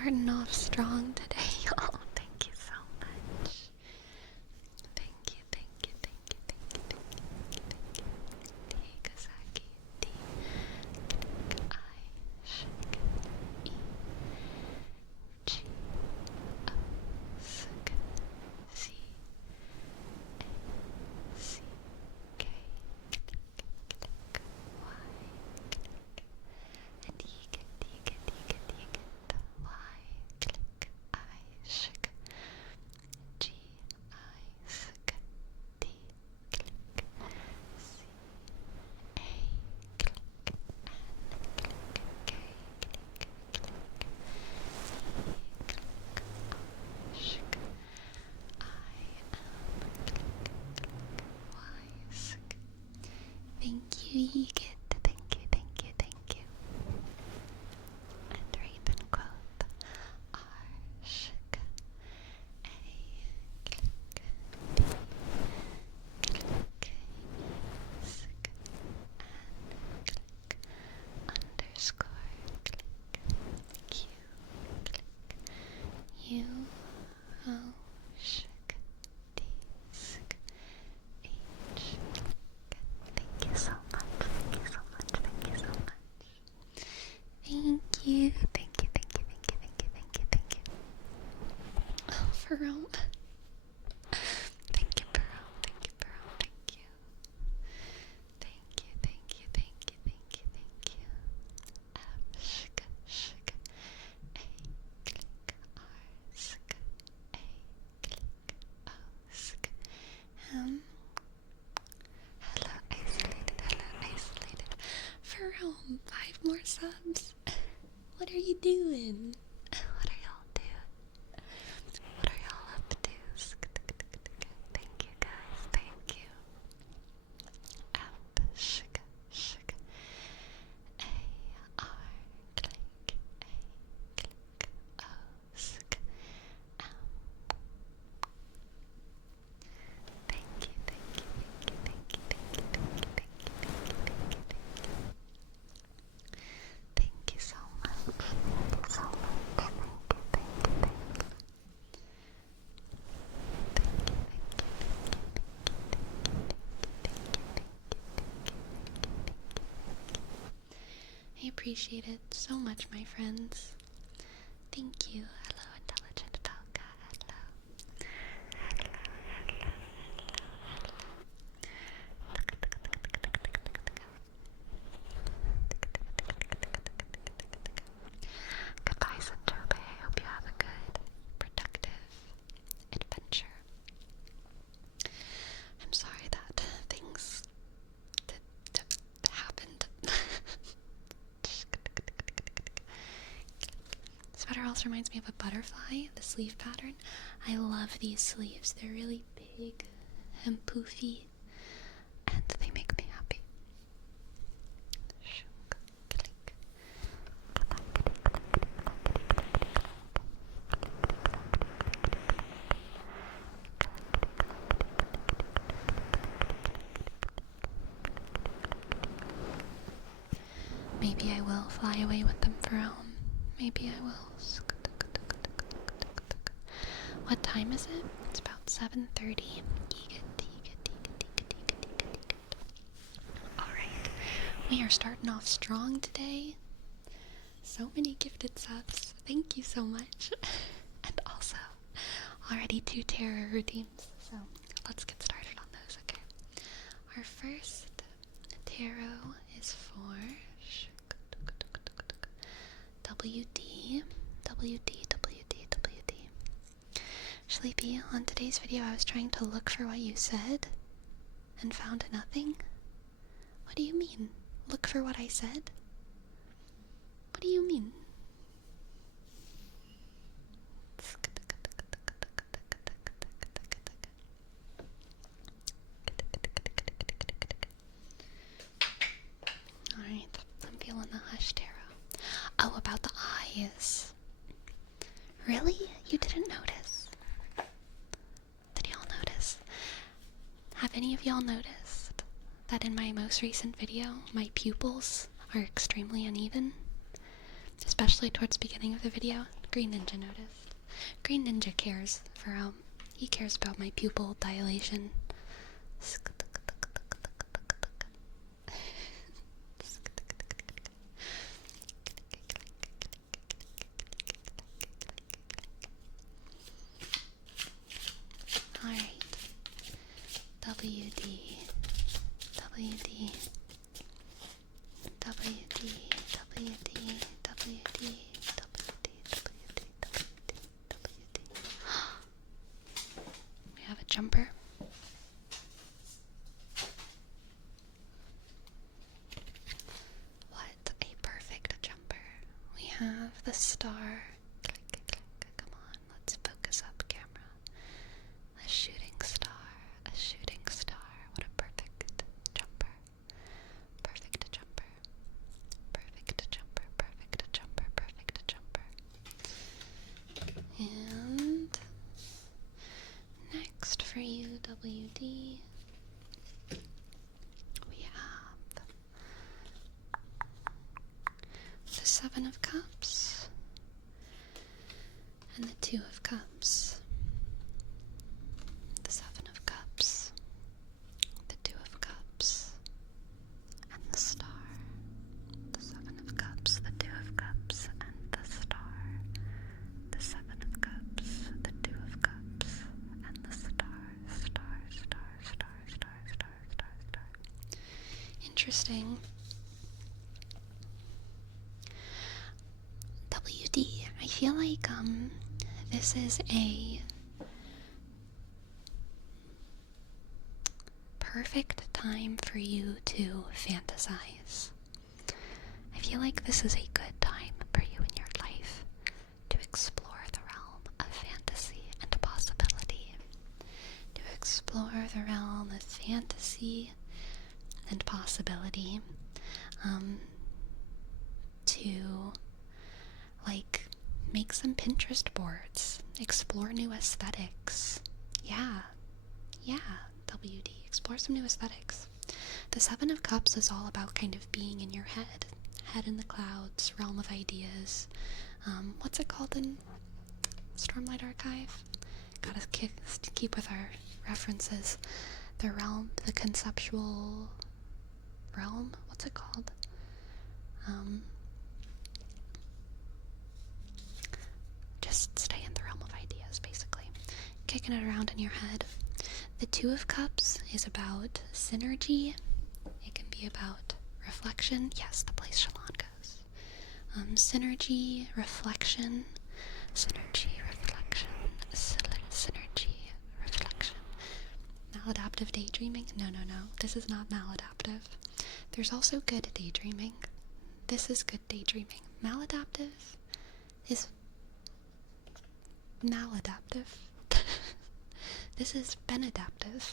starting off strong today, y'all. Thank you so much. Thank you, thank you, thank you, thank you, thank you, thank you. Tikasaki, T, I, shik, E, G, O, suk, C, A, C, K, Y, and Eek, Deek, Y, click, I, shik, G, I, sk, D, click, C, A, click, N, click, K, click, click, E, click, I, shik, I, M, click, click, Y, sk. Thank you, Eegit. Thank you, thank you, thank you. And Ravencroft, R, shik, A, click, D, click, E, sk, N, click, underscore, click, Q, click, U, O, shik, D, sk, H, click. Thank you so much, thank you so much, thank you so much. Thank you, thank you, thank you, thank you, thank you, thank you, thank you. Oh, for real. Thank you, Pearl. Thank you, Pearl. Thank you. Thank you, thank you, thank you, thank you, thank you. F, shik, shik, A, click, R, sk, A, click, O, sk, M. Hello, isolated, hello, isolated. For real, 5 more subs. What are you doing? What are y'all doing? What are y'all up to? Thank you guys, thank you. F, shik, shik, A, R, click, A, click, O, sk, M. Thank you, thank you, thank you, thank you, thank you, thank you, thank you, thank you, thank you, thank you. Thank you so much. Thank you so much. Thank you, thank you, thank you. I appreciate it so much, my friends. Thank you. Hello, intelligent Falca. Hello. Goodbye, Sanjobe. I hope you have a good, productive adventure. I'm sorry that things happened. Sweater also reminds me of a butterfly, the sleeve pattern. I love these sleeves. They're really big and poofy, and they make me happy. Maybe I will fly away with them for home. Maybe I will. What time is it? It's about 7:30. Alright, we are starting off strong today. So many gifted subs. Thank you so much. And also, already 2 tarot redeems. So let's get started on those, okay? Our first tarot is for WD. Sleepy, on today's video I was trying to look for what you said and found nothing. What do you mean? Look for what I said? What do you mean? Alright, I'm feeling the hush tarot. Oh, about the eyes. Really? You didn't notice? Did y'all notice? Have any of y'all noticed that in my most recent video, my pupils are extremely uneven? Especially towards the beginning of the video. Green Ninja noticed. Green Ninja cares for, he cares about my pupil dilation. Alright. WD. WD. WD. WD. WD. We have a jumper. What a perfect jumper. We have the star. Click, click, click. Come on, let's focus up, camera. A shooting star. A shooting star. What a perfect jumper. Perfect jumper. Perfect jumper. Perfect jumper. Perfect jumper. And next for you, WD, we have the Seven of Cups and the Two of Cups. The Seven of Cups, the Two of Cups, and the Star. The Seven of Cups, the Two of Cups, and the Star. The Seven of Cups, the Two of Cups, and the Star. Star, star, star, star, star, star, star. Interesting. WD, I feel like this is a perfect time for you to fantasize. I feel like this is a good time for you in your life to explore the realm of fantasy and possibility. To explore the realm of fantasy and possibility. To make some Pinterest boards, explore new aesthetics. Yeah, WD, explore some new aesthetics. The Seven of Cups is all about kind of being in your head in the clouds, realm of ideas. What's it called in Stormlight Archive? Gotta keep with our references. The realm, the conceptual realm, what's it called? Just stay in the realm of ideas, basically. Kicking it around in your head. The Two of Cups is about synergy. It can be about reflection. Yes, the place Shalon goes. Synergy, reflection, synergy, reflection, synergy, reflection. Maladaptive daydreaming? No. This is not maladaptive. There's also good daydreaming. This is good daydreaming. Maladaptive is maladaptive. This is benadaptive.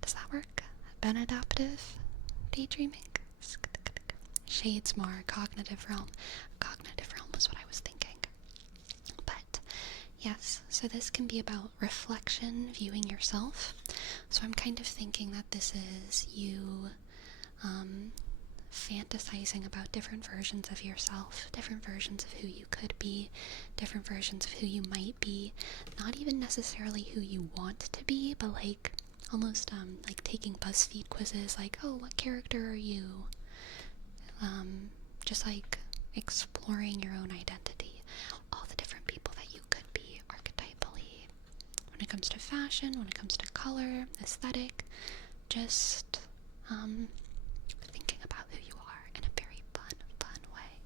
Does that work? Benadaptive daydreaming? Shades more cognitive realm. Cognitive realm was what I was thinking. But yes, so this can be about reflection, viewing yourself. So I'm kind of thinking that this is you fantasizing about different versions of yourself, different versions of who you could be, different versions of who you might be, not even necessarily who you want to be, but like almost like taking BuzzFeed quizzes, like, oh, what character are you? Just like exploring your own identity, all the different people that you could be archetypally. When it comes to fashion, when it comes to color, aesthetic, just thinking about who you are in a very fun way.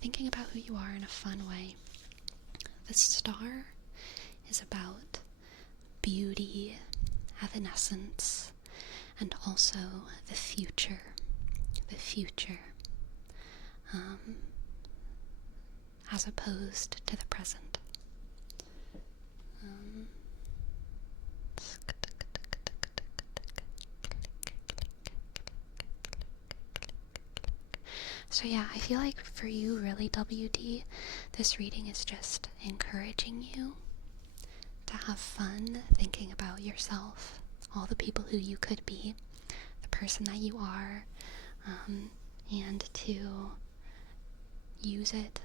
Thinking about who you are in a fun way. The Star is about beauty, evanescence, and also the future. The future. As opposed to the present. So yeah, I feel like for you, really, WD, this reading is just encouraging you to have fun thinking about yourself, all the people who you could be, the person that you are, and to use it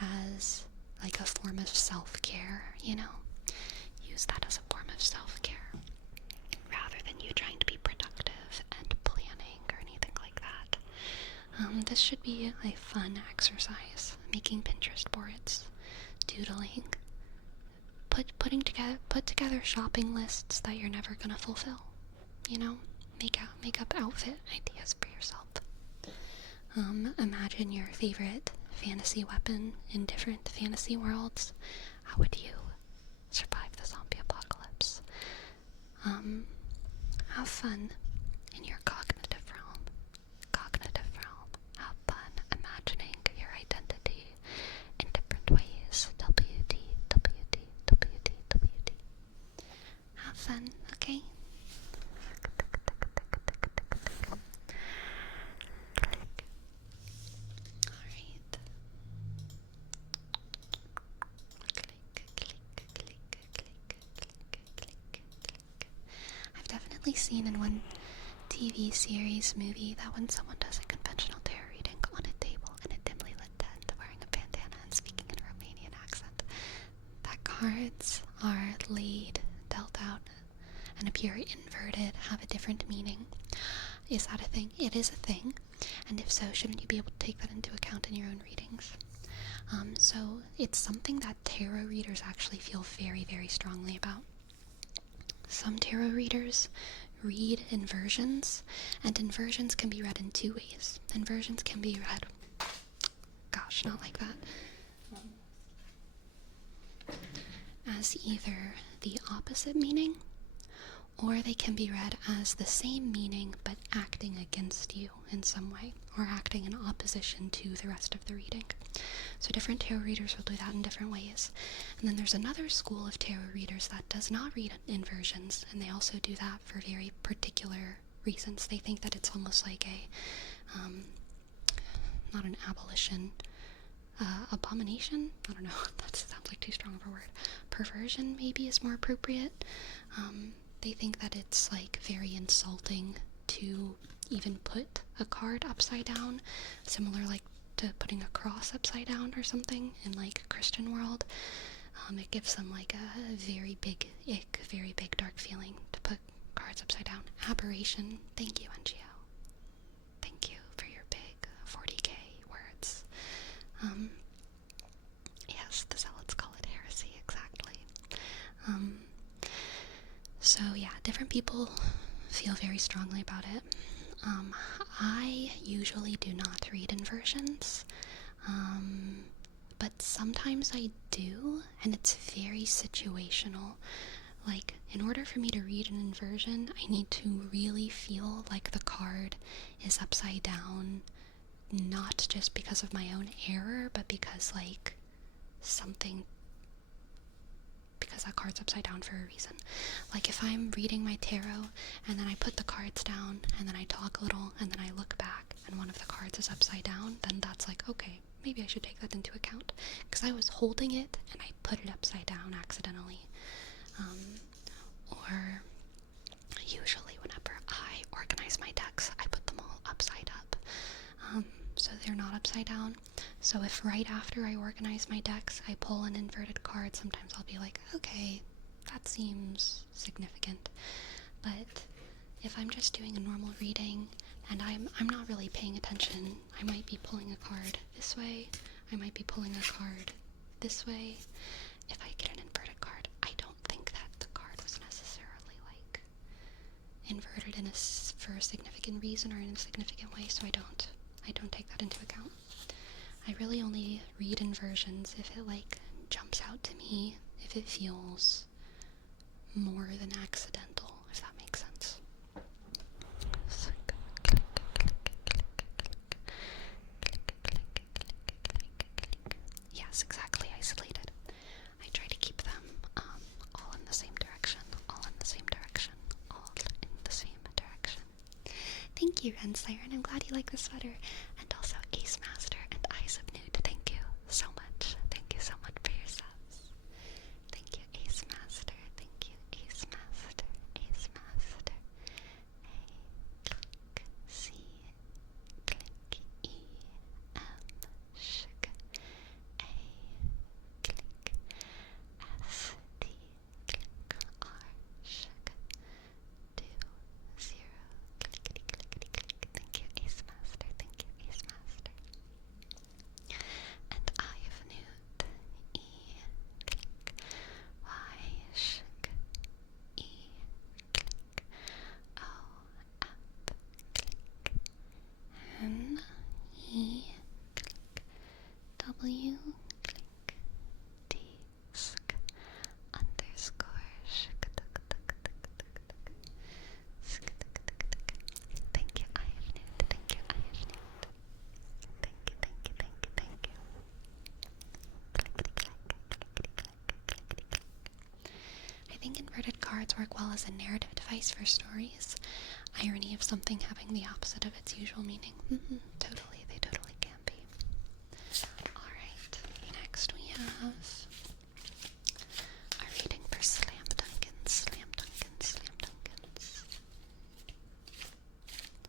as like a form of self-care, you know? Use that as a form of self-care rather than you trying to be productive and planning or anything like that. This should be a fun exercise. Making Pinterest boards, doodling, put together shopping lists that you're never gonna fulfill. You know, make up outfit ideas for yourself. Imagine your favorite fantasy weapon in different fantasy worlds. How would you survive the zombie apocalypse? Have fun in your cognitive realm. Have fun imagining your identity in different ways. WD, WD, WD, WD. Have fun, okay? Alright. I've definitely seen in one TV series, movie, that when someone does a conventional tarot reading on a table in a dimly lit tent wearing a bandana and speaking in a Romanian accent, that cards are laid, dealt out, and appear inverted, have a different meaning. Is that a thing? It is a thing. And if so, shouldn't you be able to take that into account in your own readings? So it's something that tarot readers actually feel very, very strongly about. Some tarot readers read inversions, and inversions can be read in two ways. Inversions can be read, gosh, not like that, as either the opposite meaning, or they can be read as the same meaning but acting against you in some way, or acting in opposition to the rest of the reading. So different tarot readers will do that in different ways. And then there's another school of tarot readers that does not read inversions, and they also do that for very particular reasons. They think that it's almost like a, not an abolition, abomination? I don't know, that sounds like too strong of a word. Perversion maybe is more appropriate. They think that it's like very insulting to even put a card upside down, similar like to putting a cross upside down or something in like a Christian world. It gives them like a very big ick, very big dark feeling to put cards upside down. Aberration. Thank you, NGO. Thank you for your big 40k words. Yes, the zealots call it heresy, exactly. So yeah, different people feel very strongly about it. I usually do not read inversions, but sometimes I do, and it's very situational. Like, in order for me to read an inversion, I need to really feel like the card is upside down, not just because of my own error, but because, like, because that card's upside down for a reason. Like, if I'm reading my tarot, and then I put the cards down, and then I talk a little, and then I look back, and one of the cards is upside down, then that's like, okay, maybe I should take that into account. Because I was holding it, and I put it upside down accidentally. Or usually whenever I organize my decks, I put them all upside up. So they're not upside down. So if right after I organize my decks, I pull an inverted card, sometimes I'll be like, okay, that seems significant. But if I'm just doing a normal reading and I'm not really paying attention, I might be pulling a card this way, I might be pulling a card this way. If I get an inverted card, I don't think that the card was necessarily like inverted for a significant reason or in a significant way, so I don't take that into account. I really only read inversions if it like jumps out to me, if it feels more than accidental, if that makes sense. Yes, exactly, isolated. I try to keep them all in the same direction, all in the same direction, all in the same direction. Thank you, Ren Siren. I'm glad you like the sweater. And also Ace Master and Eyes of Nude. Thank you so much. Thank you so much for your subs. Thank you, Ace Master. Thank you, Ace Master. Ace Master. A click C click E M sugar. A click as a narrative device for stories. Irony of something having the opposite of its usual meaning. Totally, they totally can be. Alright, next we have a reading for Slam Dunkins. Slam Dunkins, Slam Dunkins.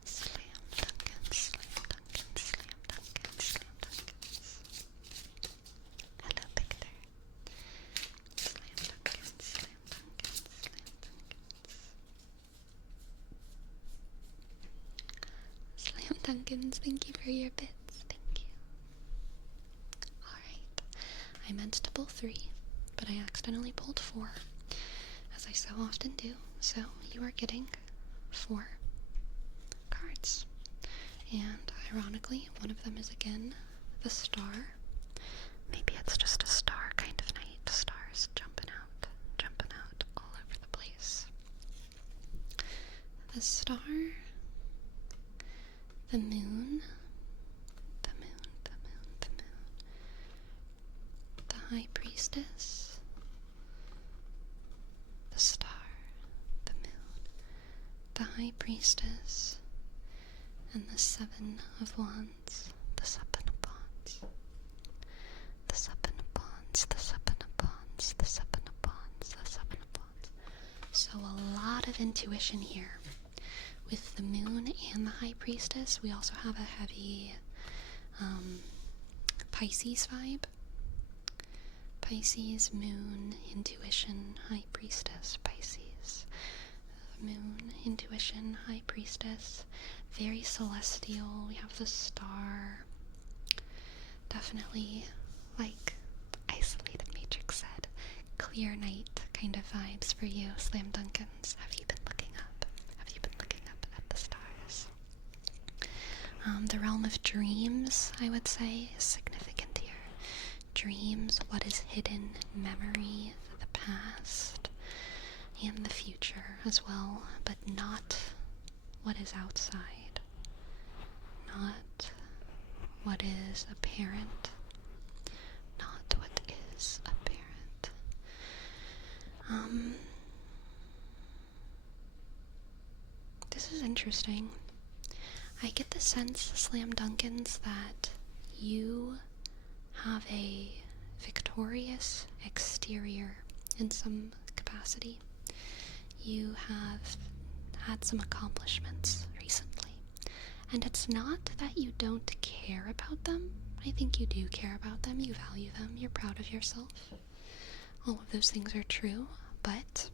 Slam Dunkins, Slam Dunkins, Slam Dunkins, Slam Dunkins. Hello, Victor. Slam Dunkins, Slam Dunkins, Slam Dunkins. Slam Dunkins, thank you for your bits. Thank you. Alright. I meant to pull 3, but I accidentally pulled 4, as I so often do. So you are getting 4 cards. And ironically, one of them is again the star. Maybe it's just a star kind of night. Stars jumping out all over the place. The star, the moon, the moon, the moon, the moon, the high priestess, the star, the moon, the high priestess, and the 7 of wands, the 7 of wands, the 7 of wands, the 7 of wands, the 7 of wands, the 7 of wands. So a lot of intuition here. With the moon and the high priestess, we also have a heavy Pisces vibe. Pisces, moon, intuition, high priestess, Pisces. Moon, intuition, high priestess. Very celestial. We have the star. Definitely, like Isolated Matrix said, clear night kind of vibes for you, Slam Dunkins. Have you been looking up? Have you been looking up at the stars? The realm of dreams, I would say, is significant here. Dreams, what is hidden, memory, the past, and the future as well, but not what is outside. Not what is apparent. Not what is apparent. This is interesting. I get the sense, Slam Dunkins, that you have a victorious exterior in some capacity. You have had some accomplishments recently. And it's not that you don't care about them. I think you do care about them, you value them, you're proud of yourself. All of those things are true, but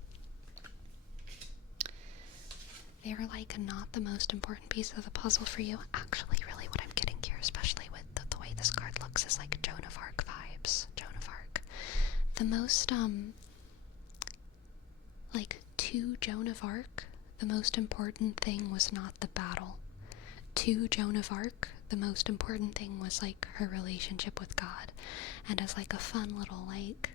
they're like not the most important piece of the puzzle for you. Actually, really what I'm getting here, especially with the way this card looks, is like Joan of Arc vibes. Joan of Arc. The most, like, to Joan of Arc, the most important thing was not the battle. To Joan of Arc, the most important thing was, like, her relationship with God. And as, like, a fun little, like,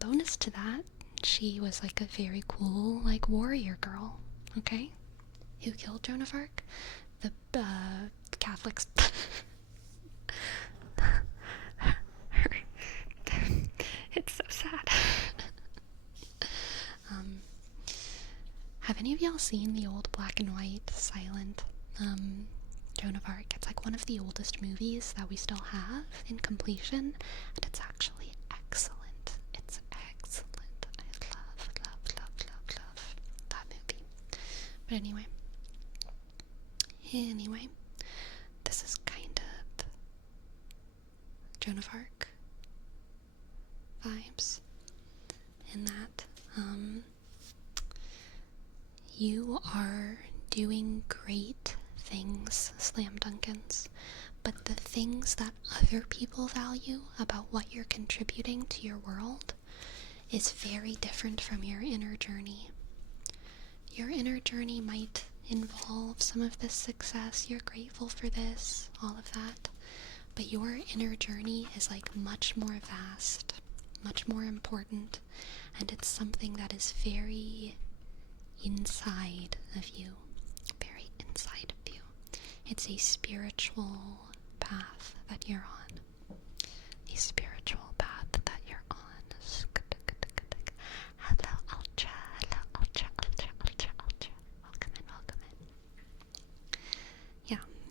bonus to that, she was, like, a very cool, like, warrior girl, okay? Who killed Joan of Arc? The, Catholics. It's so sad. Have any of y'all seen the old black and white, silent, Joan of Arc? It's like one of the oldest movies that we still have in completion, and it's actually excellent. It's excellent. I love that movie. But anyway, this is kind of Joan of Arc vibes in that, you are doing great things, Slam Dunkins, but the things that other people value about what you're contributing to your world is very different from your inner journey. Your inner journey might involve some of this success, you're grateful for this, all of that, but your inner journey is like much more vast, much more important, and it's something that is very inside of you, very inside of you. It's a spiritual path that you're on. A spiritual path that you're on. Hello, Ultra.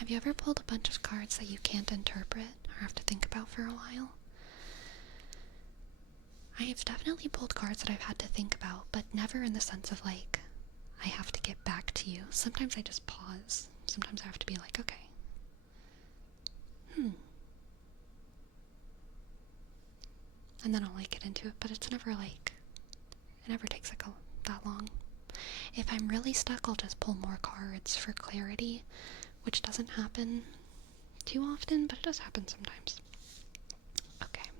Have you ever pulled a bunch of cards that you can't interpret or have to think about for a while? I have definitely pulled cards that I've had to think about, but never in the sense of like, I have to get back to you. Sometimes I just pause. Sometimes I have to be like, okay. And then I'll like get into it, but it's never like, it never takes like that long. If I'm really stuck, I'll just pull more cards for clarity, which doesn't happen too often, but it does happen sometimes. Okay.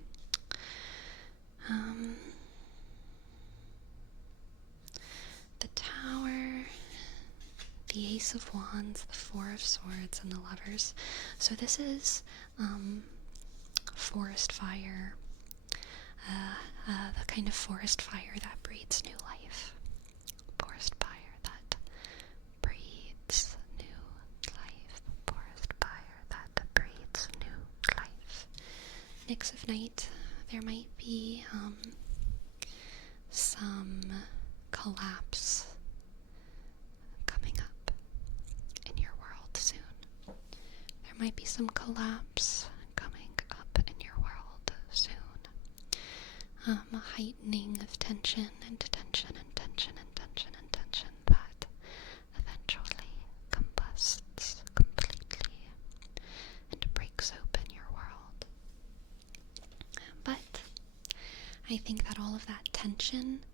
The Tower, the Ace of Wands, the Four of Swords, and the Lovers. So this is forest fire, the kind of forest fire that breeds new life. Forest fire that breeds new life. Forest fire that breeds new life. Nyx of Night, there might be some collapse coming up in your world soon. There might be some collapse coming up in your world soon. A heightening of tension and tension and tension and tension and tension that eventually combusts completely and breaks open your world. But I think that all of that tension,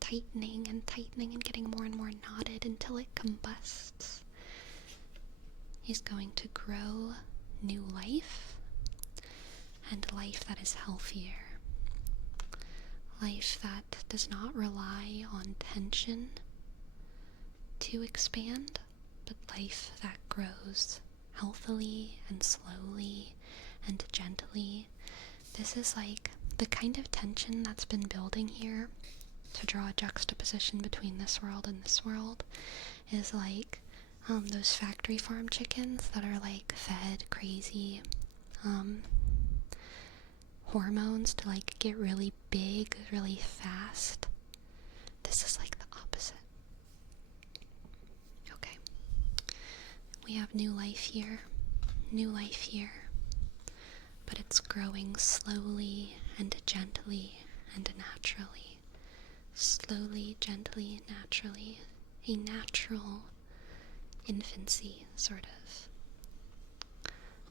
tightening and tightening and getting more and more knotted until it combusts, is going to grow new life, and life that is healthier. Life that does not rely on tension to expand, but life that grows healthily and slowly and gently. This is like the kind of tension that's been building here to draw a juxtaposition between this world and this world is like those factory farm chickens that are like fed crazy hormones to like get really big really fast. This is like the opposite. Okay. We have new life here. New life here. But it's growing slowly and gently and naturally. Slowly, gently, naturally. A natural infancy, sort of.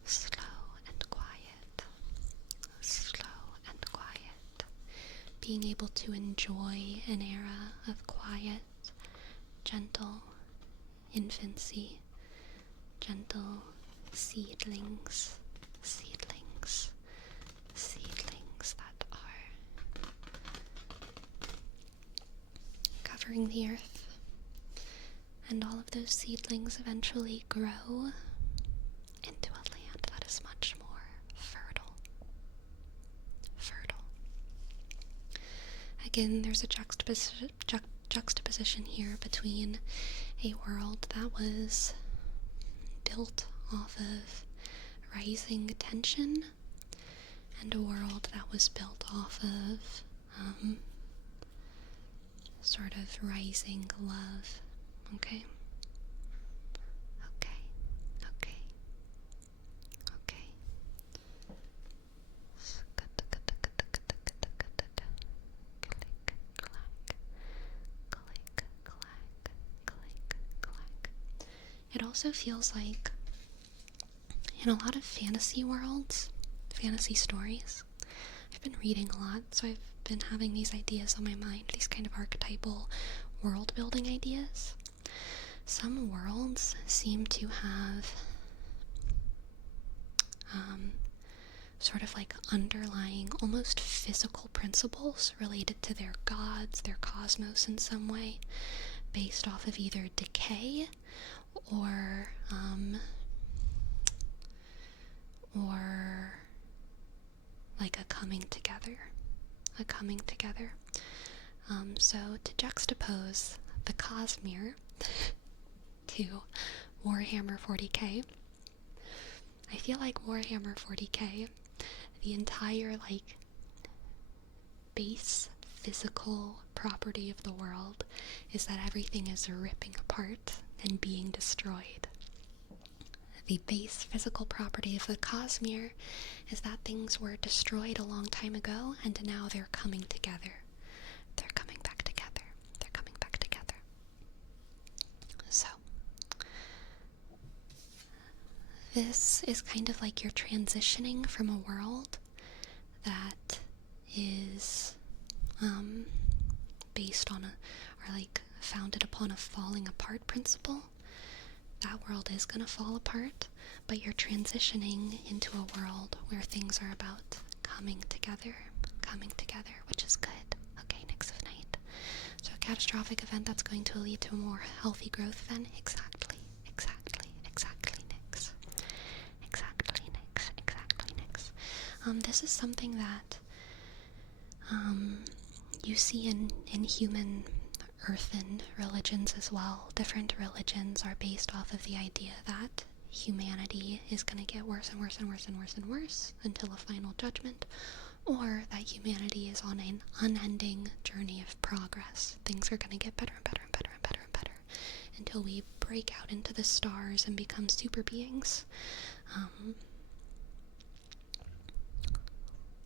Slow and quiet. Slow and quiet. Being able to enjoy an era of quiet, gentle infancy, gentle seedlings, seedlings that are covering the earth. And all of those seedlings eventually grow into a land that is much more fertile. Again, there's a juxtaposition here between a world that was built off of rising tension and a world that was built off of sort of rising love. Okay? Okay. It also feels like in a lot of fantasy worlds, fantasy stories, I've been reading a lot, so I've been having these ideas on my mind, these kind of archetypal world building ideas. Some worlds seem to have sort of like underlying almost physical principles related to their gods, their cosmos in some way, based off of either decay or like a coming together. So to juxtapose the Cosmere to Warhammer 40k, I feel like Warhammer 40k, the entire like base physical property of the world is that everything is ripping apart and being destroyed. The base physical property of the Cosmere is that things were destroyed a long time ago, and now they're coming together. They're coming back together. They're coming back together. So, this is kind of like you're transitioning from a world that is based on or like founded upon a falling apart principle. That world is going to fall apart, but you're transitioning into a world where things are about coming together, which is good. Okay, Nyx of Night. So a catastrophic event that's going to lead to a more healthy growth then? Exactly, Nyx. Exactly, Nyx. This is something that you see in human earthen religions as well. Different religions are based off of the idea that humanity is going to get worse and worse and worse and worse and worse until a final judgment, or that humanity is on an unending journey of progress. Things are going to get better and better and better and better and better until we break out into the stars and become super beings.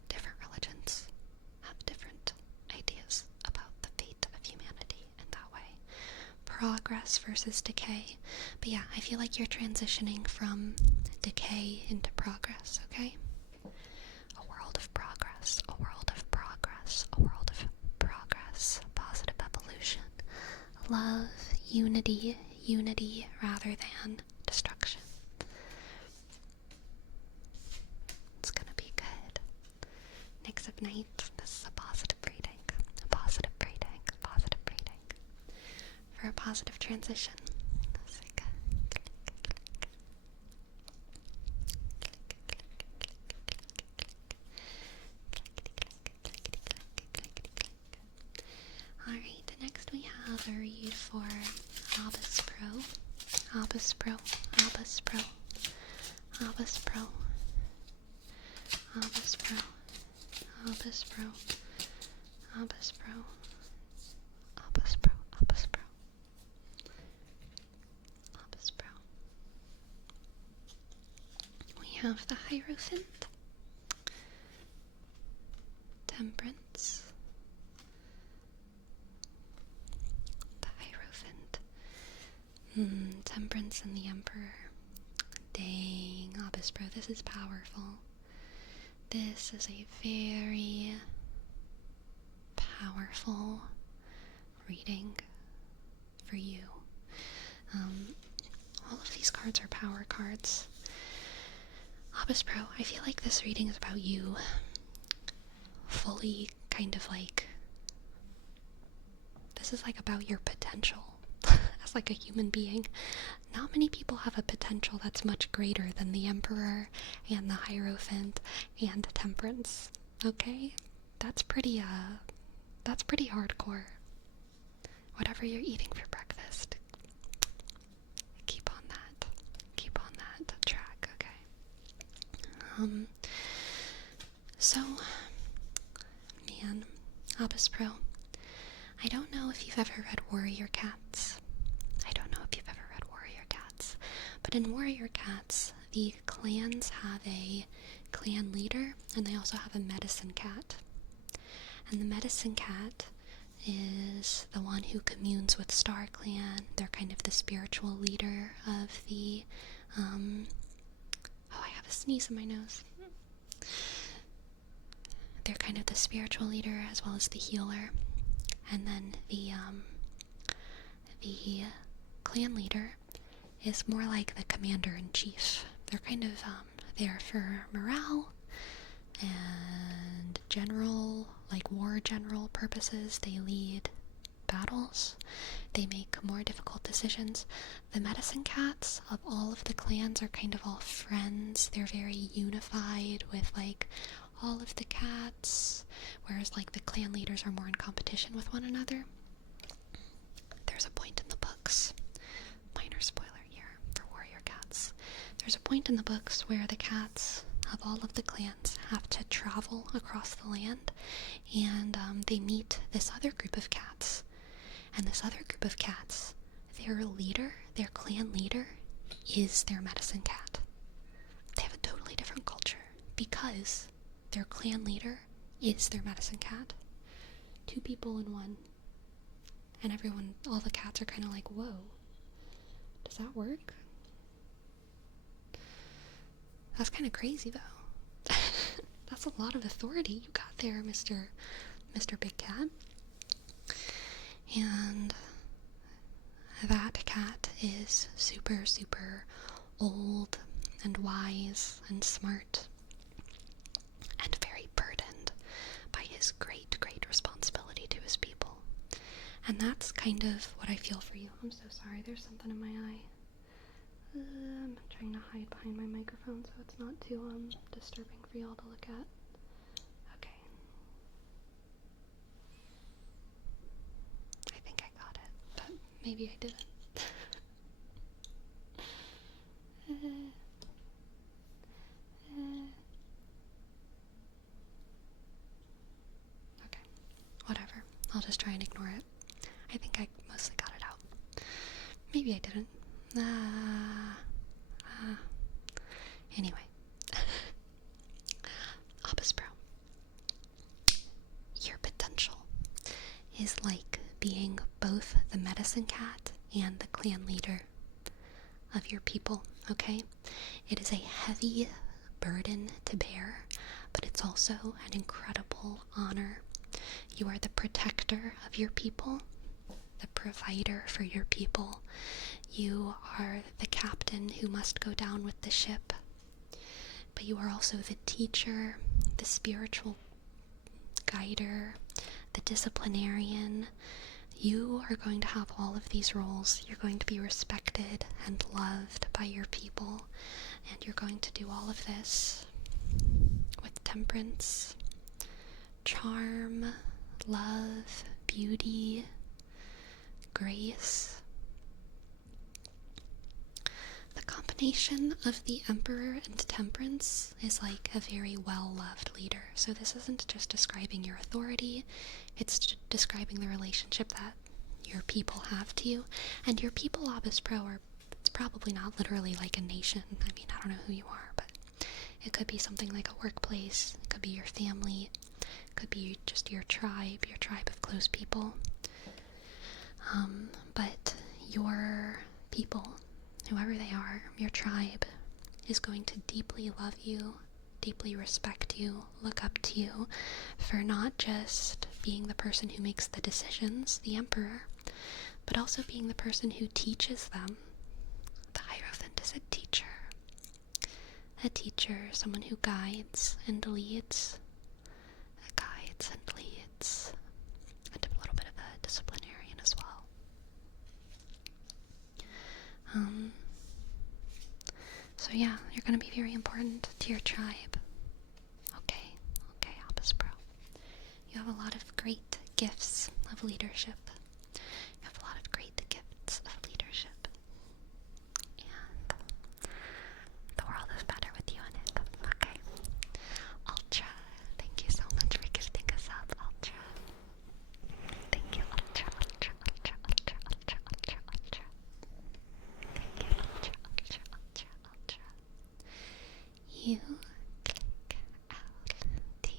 Different religions have different ideas about the fate of humanity in that way. Progress versus decay. But yeah, I feel like you're transitioning from decay into progress, okay? A world of progress, a world of progress, a world of progress, positive evolution, love, unity rather than destruction. It's gonna be good. Nyx of Night, this is a positive reading. For a positive transition. Alright, next we have a read for Albus Pro. Albus Pro. Albus Pro. Albus Pro. Albus Pro. Albus Pro. Albus Pro. Albus Pro. Albus Pro. Albus Pro. We have the Hierophant, Temperance, the Hierophant, Temperance and the Emperor. Dang, Albus Pro, this is powerful. This is a very powerful reading for you. All of these cards are power cards. Albus Pro, I feel like this reading is about you fully kind of like, this is like about your potential as like a human being. Not many people have a potential that's much greater than the Emperor and the Hierophant and Temperance. Okay? That's pretty hardcore. Whatever you're eating for breakfast, keep on that track, okay? So, man, Albus Pro, I don't know if you've ever read Warrior Cats. But in Warrior Cats, the clans have a clan leader, and they also have a medicine cat. And the medicine cat is the one who communes with Star Clan. They're kind of the spiritual leader of the, I have a sneeze in my nose. They're kind of the spiritual leader as well as the healer. And then the clan leader is more like the commander-in-chief. They're kind of there for morale and general, like war general purposes. They lead battles. They make more difficult decisions. The medicine cats of all of the clans are kind of all friends. They're very unified with like all of the cats, whereas like the clan leaders are more in competition with one another. There's a point in the books, minor spoiler here for Warrior Cats, there's a point in the books where the cats of all of the clans have to travel across the land, and they meet this other group of cats. And this other group of cats, their leader, their clan leader, is their medicine cat. They have a totally different culture because their clan leader is their medicine cat. 2 people in one. And everyone, all the cats are kind of like, whoa, does that work? That's kind of crazy, though. That's a lot of authority you got there, Mr. Big Cat. And that cat is super, super old and wise and smart and very burdened by his great, great responsibility to his people. And that's kind of what I feel for you. I'm so sorry, there's something in my eye. I'm trying to hide behind my microphone so it's not too disturbing for y'all to look at. Okay. I think I got it, but maybe I didn't. Okay, whatever. I'll just try and ignore it. I think I mostly got it out. Maybe I didn't. Anyway. Opus Pro. Your potential is like being both the medicine cat and the clan leader of your people, okay? It is a heavy burden to bear, but it's also an incredible honor. You are the protector of your people, the provider for your people. You are the captain who must go down with the ship, but you are also the teacher, the spiritual guider, the disciplinarian. You are going to have all of these roles. You're going to be respected and loved by your people, and you're going to do all of this with temperance, charm, love, beauty, grace. The combination of the Emperor and Temperance is like a very well-loved leader. So this isn't just describing your authority, it's describing the relationship that your people have to you. And your people, Opus Pro, it's probably not literally like a nation. I mean, I don't know who you are, but it could be something like a workplace, it could be your family, it could be just your tribe of close people. But your people, whoever they are, your tribe, is going to deeply love you, deeply respect you, look up to you for not just being the person who makes the decisions, the Emperor, but also being the person who teaches them. The Hierophant is a teacher. A teacher, someone who guides and leads. And a little bit of a disciplinarian as well. So yeah, you're going to be very important to your tribe. Okay, Opus Pro. You have a lot of great gifts of leadership. You have a lot of great gifts of leadership. And the world is better with you in it. Okay. Ultra, thank you so much for gifting us up, Ultra. Thank you, Ultra. Thank you, Ultra. You click out, T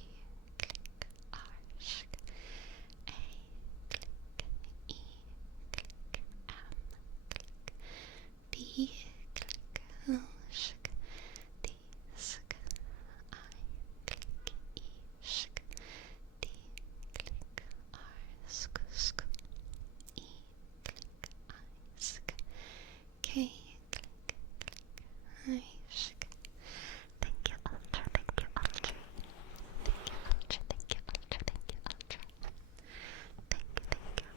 click R, sh, A click, E click, M click, B click, L sh, D sk, I click, E sh, D click, R sk, E click, I sk, K click, I sh. Thank you, Ultra. Thank you, Ultra. Thank you, Ultra. Thank you, Ultra. Thank you, Ultra. Thank you.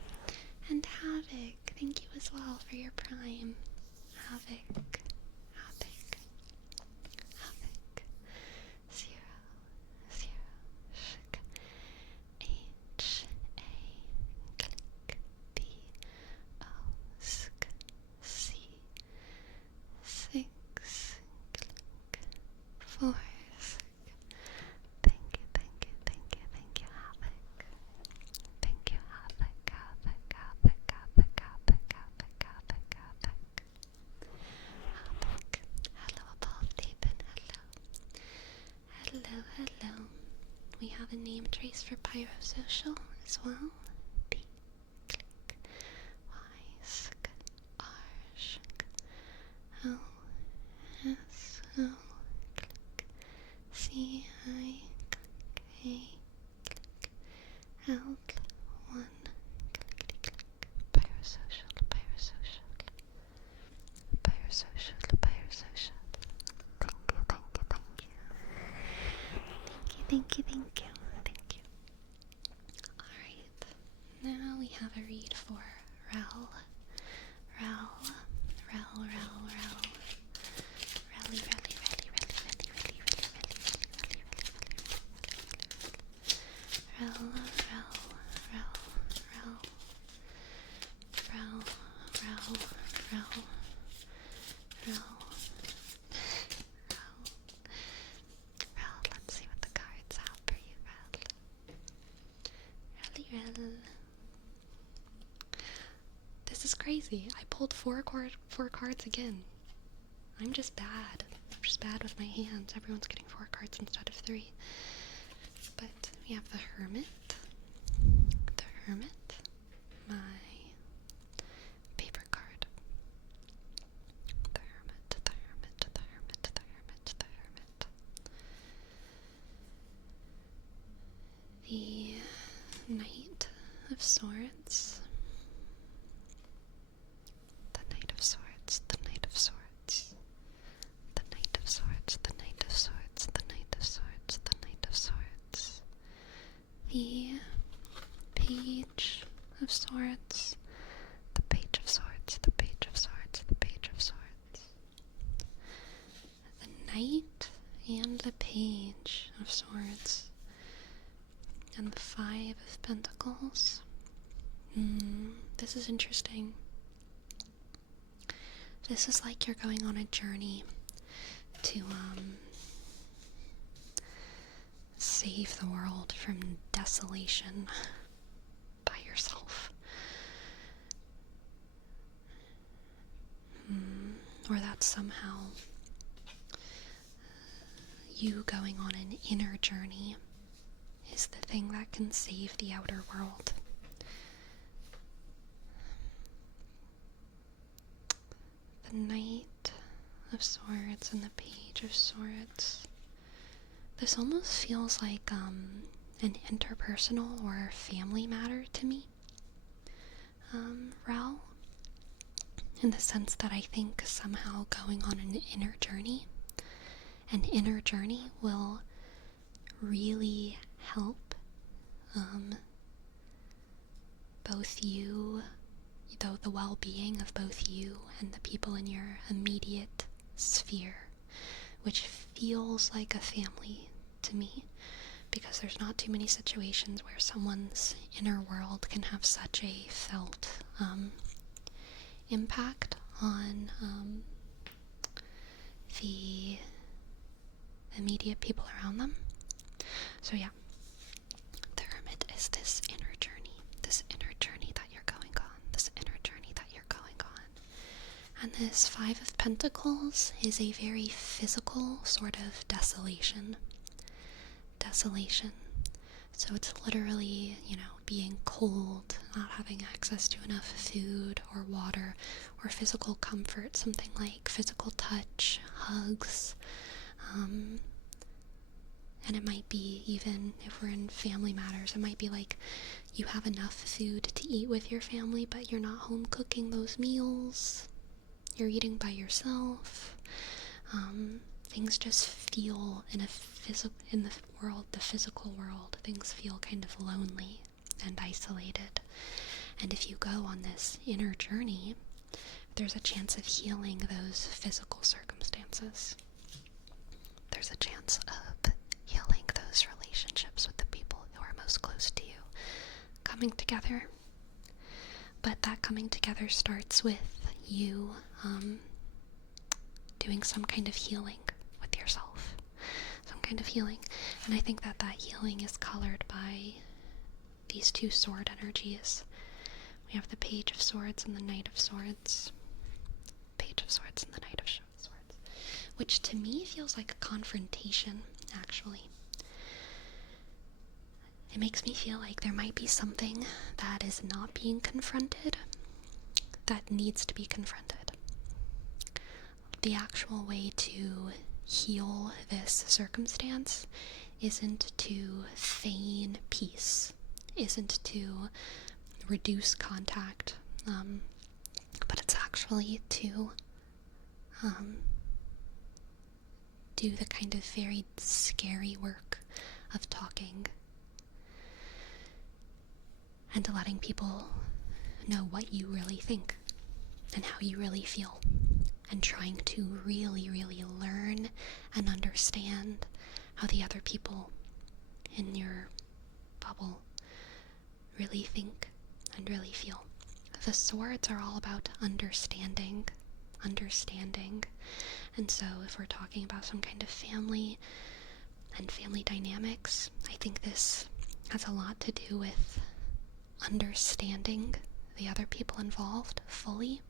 And Havoc, thank you as well for your Prime. Havoc. 0, 0, sh, H, A, click, B, O, sk, C, 6, click, 4, sk. Thank you, Havoc. Thank you, Havoc. have a name trace for Pyrosocial as well. P, click, Y, sk, R, shk, L, S, O, click, C, I, click, A, click, L, 1, clickety click, Pyrosocial, Pyrosocial, Pyrosocial, Pyrosocial. Thank you. Alright, now we have a read for Rel. Let's see what the cards have for you, Rel. This is crazy. I pulled four cards again. I'm just bad. I'm just bad with my hands. Everyone's getting 4 cards instead of 3. But we have the Hermit. My favorite card. The Hermit. The Knight of Swords. The Knight of Swords. The Knight of Swords. The Knight of Swords. The Knight of Swords. The Knight of Swords. The Knight of Swords. The Page of Swords. The Page of Swords. The Page of Swords. The Page of Swords. The Knight and the Page of Swords. And the 5 of Pentacles. This is interesting. This is like you're going on a journey to save the world from desolation by yourself. Or that somehow you going on an inner journey is the thing that can save the outer world. The Knight of Swords and the Page of Swords. This almost feels like an interpersonal or family matter to me, Rao, in the sense that I think somehow going on an inner journey will really help both you, the well-being of both you and the people in your immediate sphere, which feels like a family to me, because there's not too many situations where someone's inner world can have such a felt impact on the immediate people around them. So yeah, the Hermit is this inner journey that you're going on, And this 5 of Pentacles is a very physical sort of desolation. So it's literally, being cold, not having access to enough food or water or physical comfort, something like physical touch, hugs, and it might be, even if we're in family matters, it might be like you have enough food to eat with your family, but you're not home cooking those meals. You're eating by yourself. Things just feel in the physical world, things feel kind of lonely and isolated. And if you go on this inner journey, there's a chance of healing those physical circumstances. There's a chance of healing those relationships with the people who are most close to you coming together. But that coming together starts with you doing some kind of healing with yourself. And I think that healing is colored by these 2 sword energies. We have the Page of Swords and the Knight of Swords. Page of Swords and the Knight of Swords. Which to me feels like a confrontation, actually. it makes me feel like there might be something that is not being confronted that needs to be confronted. The actual way to heal this circumstance isn't to feign peace, isn't to reduce contact, but it's actually to do the kind of very scary work of talking and letting people know what you really think and how you really feel, and trying to really, really learn and understand how the other people in your bubble really think and really feel. The swords are all about understanding. And so if we're talking about some kind of family and family dynamics, I think this has a lot to do with understanding the other people involved fully,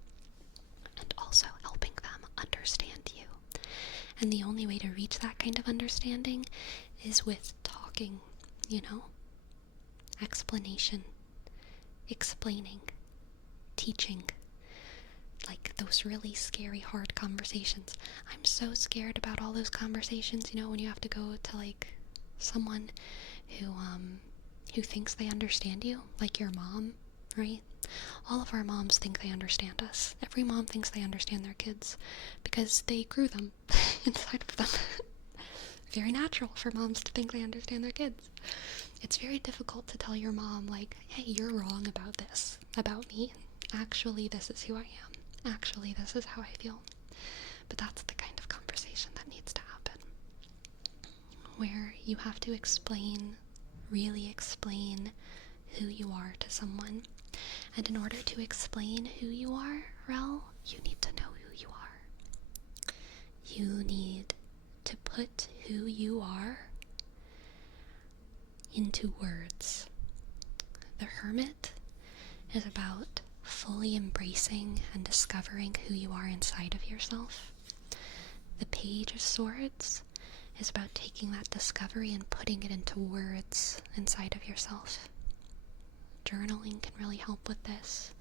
and also helping them understand you. And the only way to reach that kind of understanding is with talking, explanation, explaining, teaching, like those really scary, hard conversations. I'm so scared about all those conversations, when you have to go to like someone who thinks they understand you, like your mom, right? All of our moms think they understand us. Every mom thinks they understand their kids because they grew them inside of them. Very natural for moms to think they understand their kids. It's very difficult to tell your mom, like, hey, you're wrong about this, about me. Actually, this is who I am. Actually, this is how I feel. But that's the kind of conversation that needs to happen, where you have to really explain who you are to someone. And in order to explain who you are, Rel, you need to know who you are. You need to put who you are into words. The Hermit is about fully embracing and discovering who you are inside of yourself. The Page of Swords is about taking that discovery and putting it into words inside of yourself. Journaling can really help with this.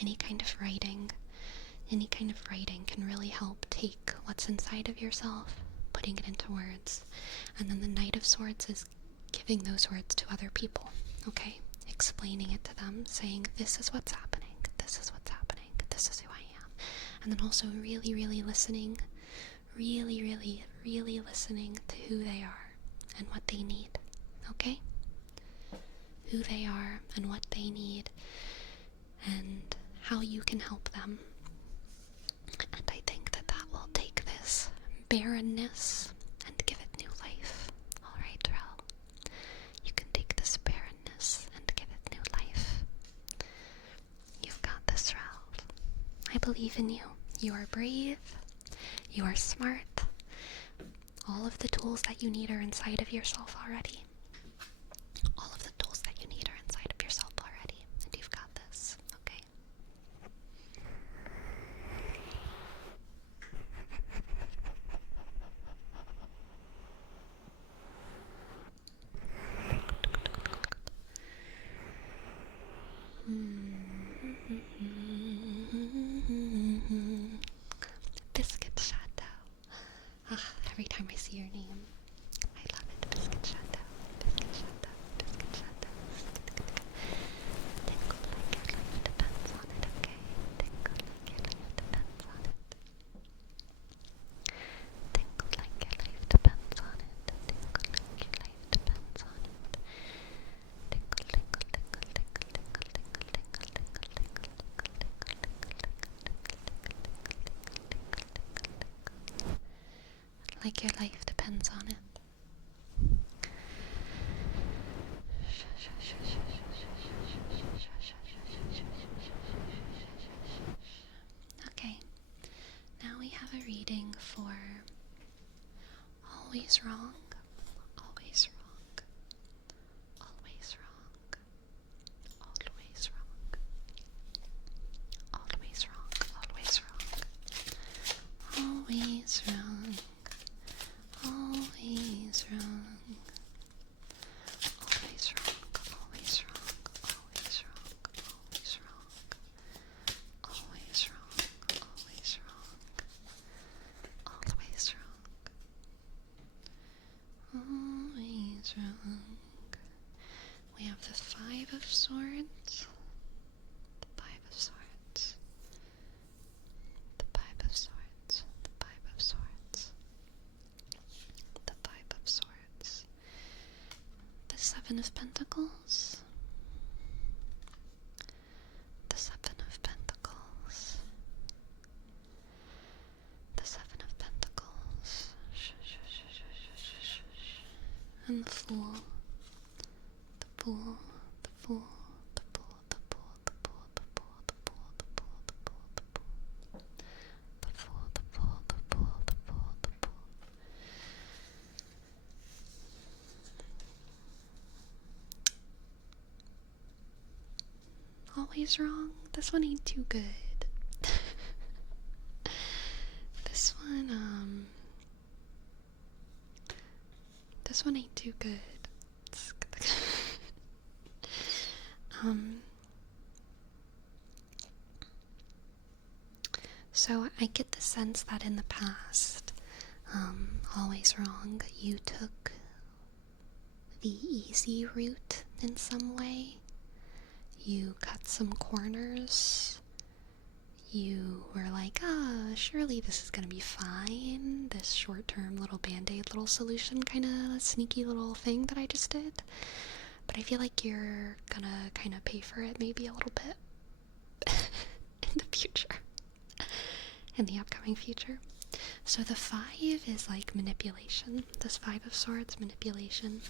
Any kind of writing can really help take what's inside of yourself, putting it into words. And then the Knight of Swords is giving those words to other people, okay? Explaining it to them, saying, this is what's happening, this is what's happening, this is who I am. And then also really, really listening, really, really, really listening to who they are and what they need, okay? Who they are and what they need, and how you can help them. And I think that will take this barrenness and give it new life. Alright, Rel. You can take this barrenness and give it new life. You've got this, Rel. I believe in you. You are brave. You are smart. All of the tools that you need are inside of yourself already. All of the tools that you need are inside of yourself already. And you've got this, okay? Biscuit Shadow. Every time I see your name, I love it. Biscuit Shadow. Biscuit Shadow. Biscuit Shadow. Tingle like your life depends on it, okay? Tingle like your life depends on it. Tingle like your life depends on it. Tingle like your life depends on it. Tingle, tingle, tingle, tingle, tingle, tingle, tingle, tingle, tingle, like your life depends on it. Okay, now we have a reading for always wrong, always wrong, always wrong, always wrong, always wrong, always wrong, always wrong, always wrong, always wrong. Seven of Pentacles. The Seven of Pentacles. The Seven of Pentacles. And the Fool. The Fool. The Fool. The Fool. The Fool. The Fool. The Fool. The Fool. The Fool. The Fool. The Fool. The Fool. The Fool. The Fool. The Fool. The Fool. Always wrong. This one ain't too good. This one ain't too good. So I get the sense that in the past, always wrong, you took the easy route in some way. You cut some corners. You were like, surely this is gonna be fine. This short-term little band-aid little solution kind of sneaky little thing that I just did. But I feel like you're gonna kind of pay for it maybe a little bit in the future. In the upcoming future. So the 5 is like manipulation. This 5 of Swords, manipulation.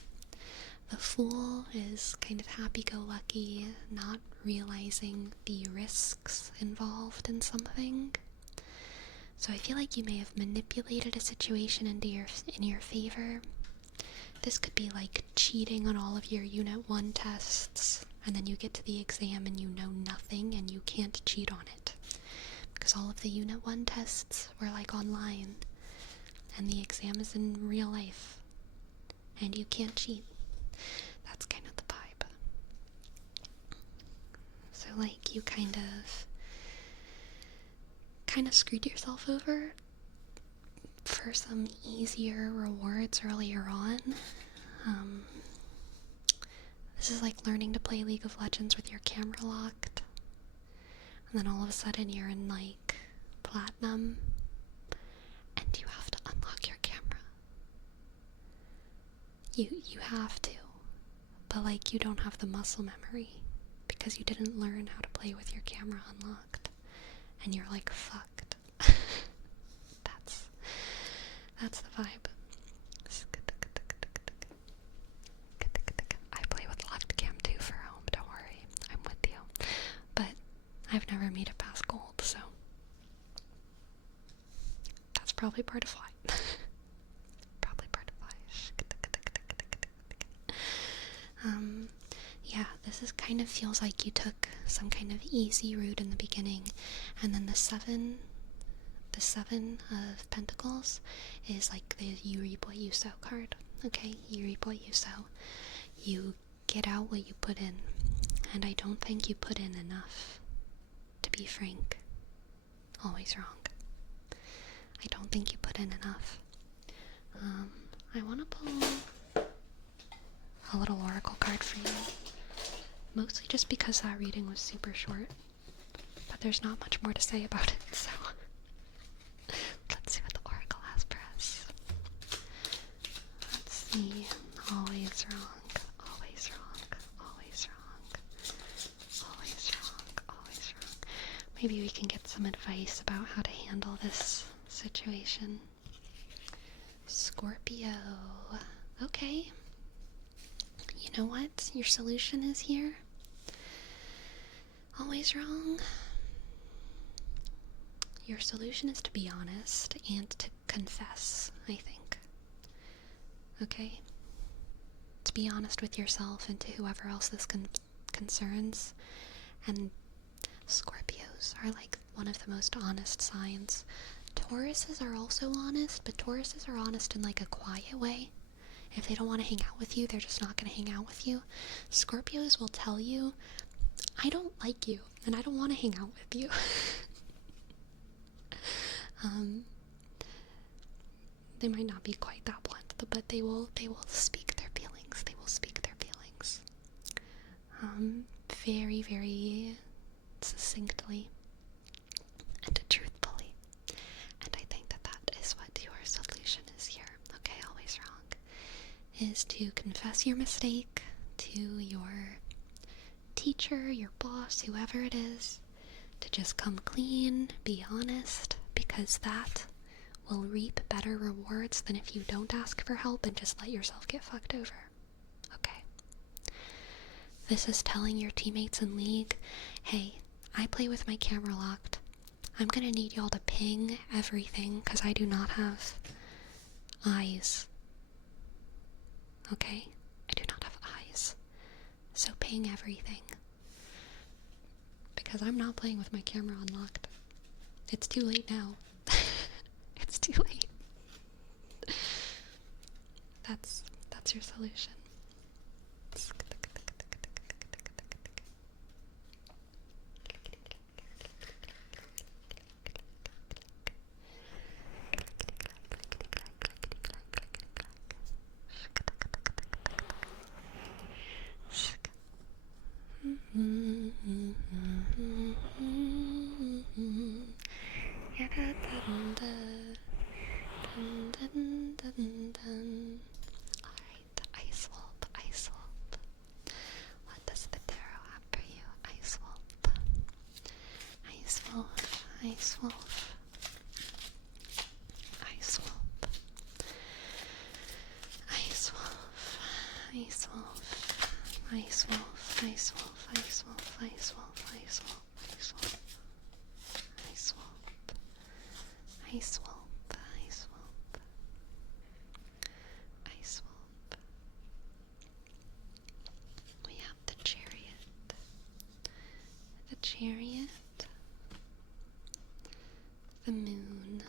The Fool is kind of happy-go-lucky, not realizing the risks involved in something. So I feel like you may have manipulated a situation in your favor. This could be like cheating on all of your Unit 1 tests, and then you get to the exam and you know nothing and you can't cheat on it. Because all of the Unit 1 tests were like online, and the exam is in real life, and you can't cheat. That's kind of the vibe. So like you kind of screwed yourself over for some easier rewards earlier on. This is like learning to play League of Legends with your camera locked, and then all of a sudden you're in like platinum and you have to unlock your camera. You have to, but like you don't have the muscle memory because you didn't learn how to play with your camera unlocked, and you're like fucked. That's the vibe. I play with locked cam too for home, don't worry, I'm with you. But I've never made it past gold, so that's probably part of why. Probably part of why. Yeah, this is kind of feels like you took some kind of easy route in the beginning, and then the seven of Pentacles is like the you reap what you sow card. Okay, you reap what you sow. You get out what you put in, and I don't think you put in enough, to be frank. Always wrong. I don't think you put in enough. I want to pull a little oracle card for you, mostly just because that reading was super short, but there's not much more to say about it, so let's see what the oracle has for us. Let's see. Always wrong, always wrong, always wrong, always wrong, always wrong. Maybe we can get some advice about how to handle this situation. Scorpio. Okay. You know what? Your solution is here. Always wrong. Your solution is to be honest and to confess, I think. Okay? To be honest with yourself and to whoever else this concerns. And Scorpios are like one of the most honest signs. Tauruses are also honest, but Tauruses are honest in like a quiet way. If they don't want to hang out with you, they're just not going to hang out with you. Scorpios will tell you, I don't like you, and I don't want to hang out with you. They might not be quite that blunt, but they will speak their feelings. They will speak their feelings. Very, very succinctly and truthfully. And I think that is what your solution is here. Okay, always wrong. Is to confess your mistake, to your teacher, your boss, whoever it is, to just come clean, be honest, because that will reap better rewards than if you don't ask for help and just let yourself get fucked over. Okay? This is telling your teammates in League, hey, I play with my camera locked. I'm gonna need y'all to ping everything because I do not have eyes. Okay? I do not have eyes. So ping everything. Because I'm not playing with my camera unlocked. It's too late now. It's too late. That's your solution. Alright, Ice Wolf, Ice Wolf. What does the tarot have for you, Ice Wolf? Ice Wolf, Ice Wolf. Ice Wolf. Ice Wolf, Ice Wolf. Ice Wolf, Ice Wolf, Ice Wolf, Ice Wolf, Ice Wolf, Ice Wolf. Ice Wolf. Ice Wolf, Ice Wolf. Ice Wolf. We have the Chariot. The Chariot. The Moon.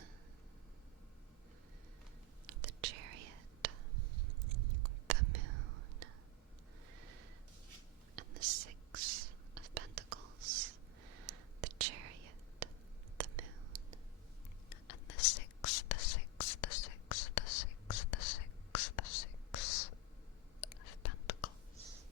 The Chariot. The Moon. And the Six of Pentacles. The Chariot. The Moon. And the Six, the Six, the Six, the Six, the Six, the Six of Pentacles.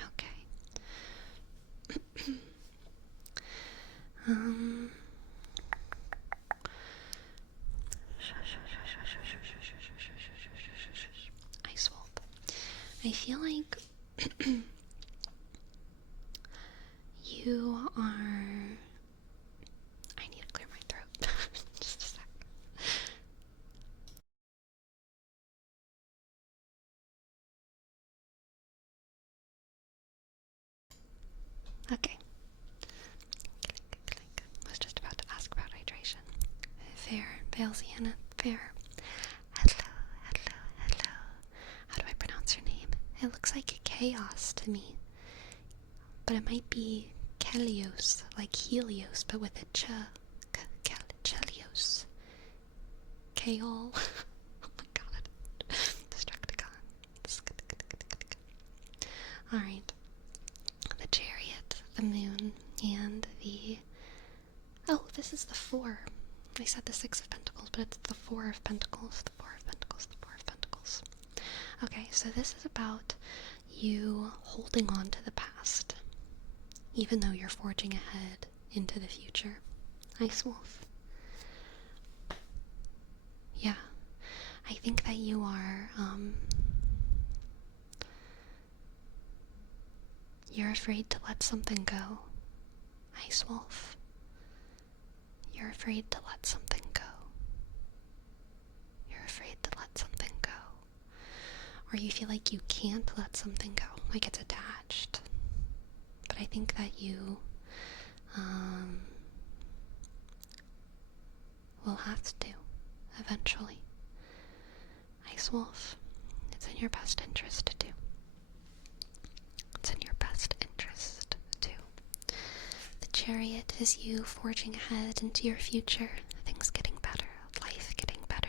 Okay. Ice Wolf. I feel like you are... I need to clear my throat. Just a sec. Okay. I was just about to ask about hydration. Fair, Valesiana, fair. Hello, hello, hello. How do I pronounce your name? It looks like chaos to me. But it might be Kelios, like Helios, but with a ch. Chelios. Kaol. Oh my god. Destructicon. Alright. The Chariot, the Moon, and the... Oh, this is the Four. I said the Six of Pentacles, but it's the Four of Pentacles. The Four of Pentacles, the Four of Pentacles. Okay, so this is about you holding on to the past, even though you're forging ahead into the future. Ice Wolf. Yeah, I think that you are, you're afraid to let something go. Ice Wolf. You're afraid to let something go. You're afraid to let something go. Or you feel like you can't let something go, like it's attached. But I think that you will have to, eventually. Ice Wolf, it's in your best interest to do. It's in your best interest to. The Chariot is you forging ahead into your future, things getting better, life getting better,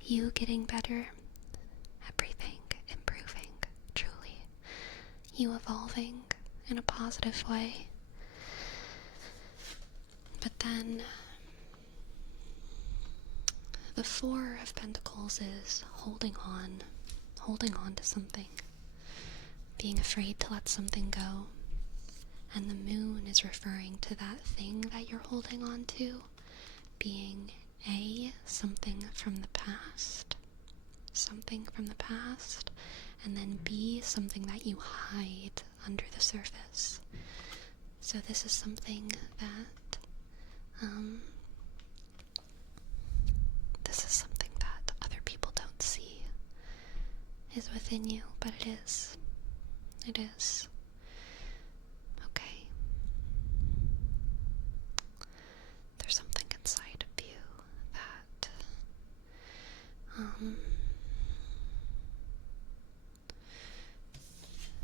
you getting better, everything improving, truly. You evolving in a positive way. But then the Four of Pentacles is holding on to something, being afraid to let something go. And the Moon is referring to that thing that you're holding on to, being something from the past, and then B, something that you hide under the surface. So this is something that, other people don't see is within you, but it is. It is. Okay. There's something inside of you that,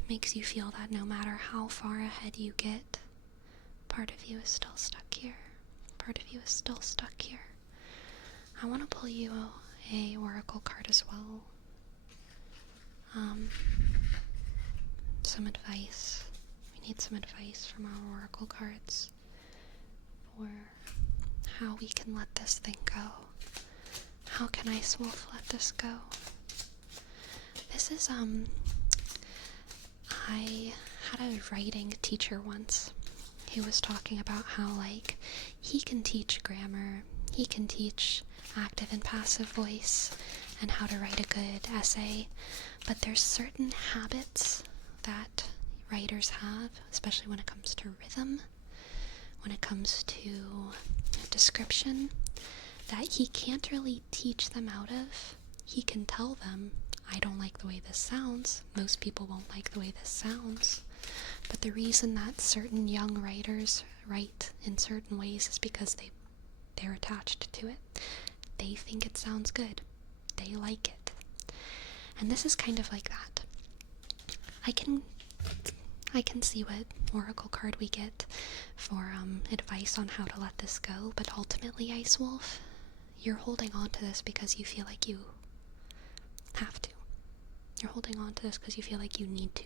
makes you feel that no matter how far ahead you get, part of you is still stuck here. Part of you is still stuck here. I want to pull you a oracle card as well. Some advice. We need some advice from our oracle cards for how we can let this thing go. How can Ice Wolf let this go? This is, I had a writing teacher once who was talking about how, like, he can teach grammar, he can teach active and passive voice, and how to write a good essay, but there's certain habits that writers have, especially when it comes to rhythm, when it comes to description, that he can't really teach them out of. He can tell them, I don't like the way this sounds. Most people won't like the way this sounds. But the reason that certain young writers write in certain ways is because they're attached to it. They think it sounds good. They like it. And this is kind of like that. I can see what oracle card we get for advice on how to let this go, but ultimately, Ice Wolf, you're holding on to this because you feel like you have to. You're holding on to this because you feel like you need to.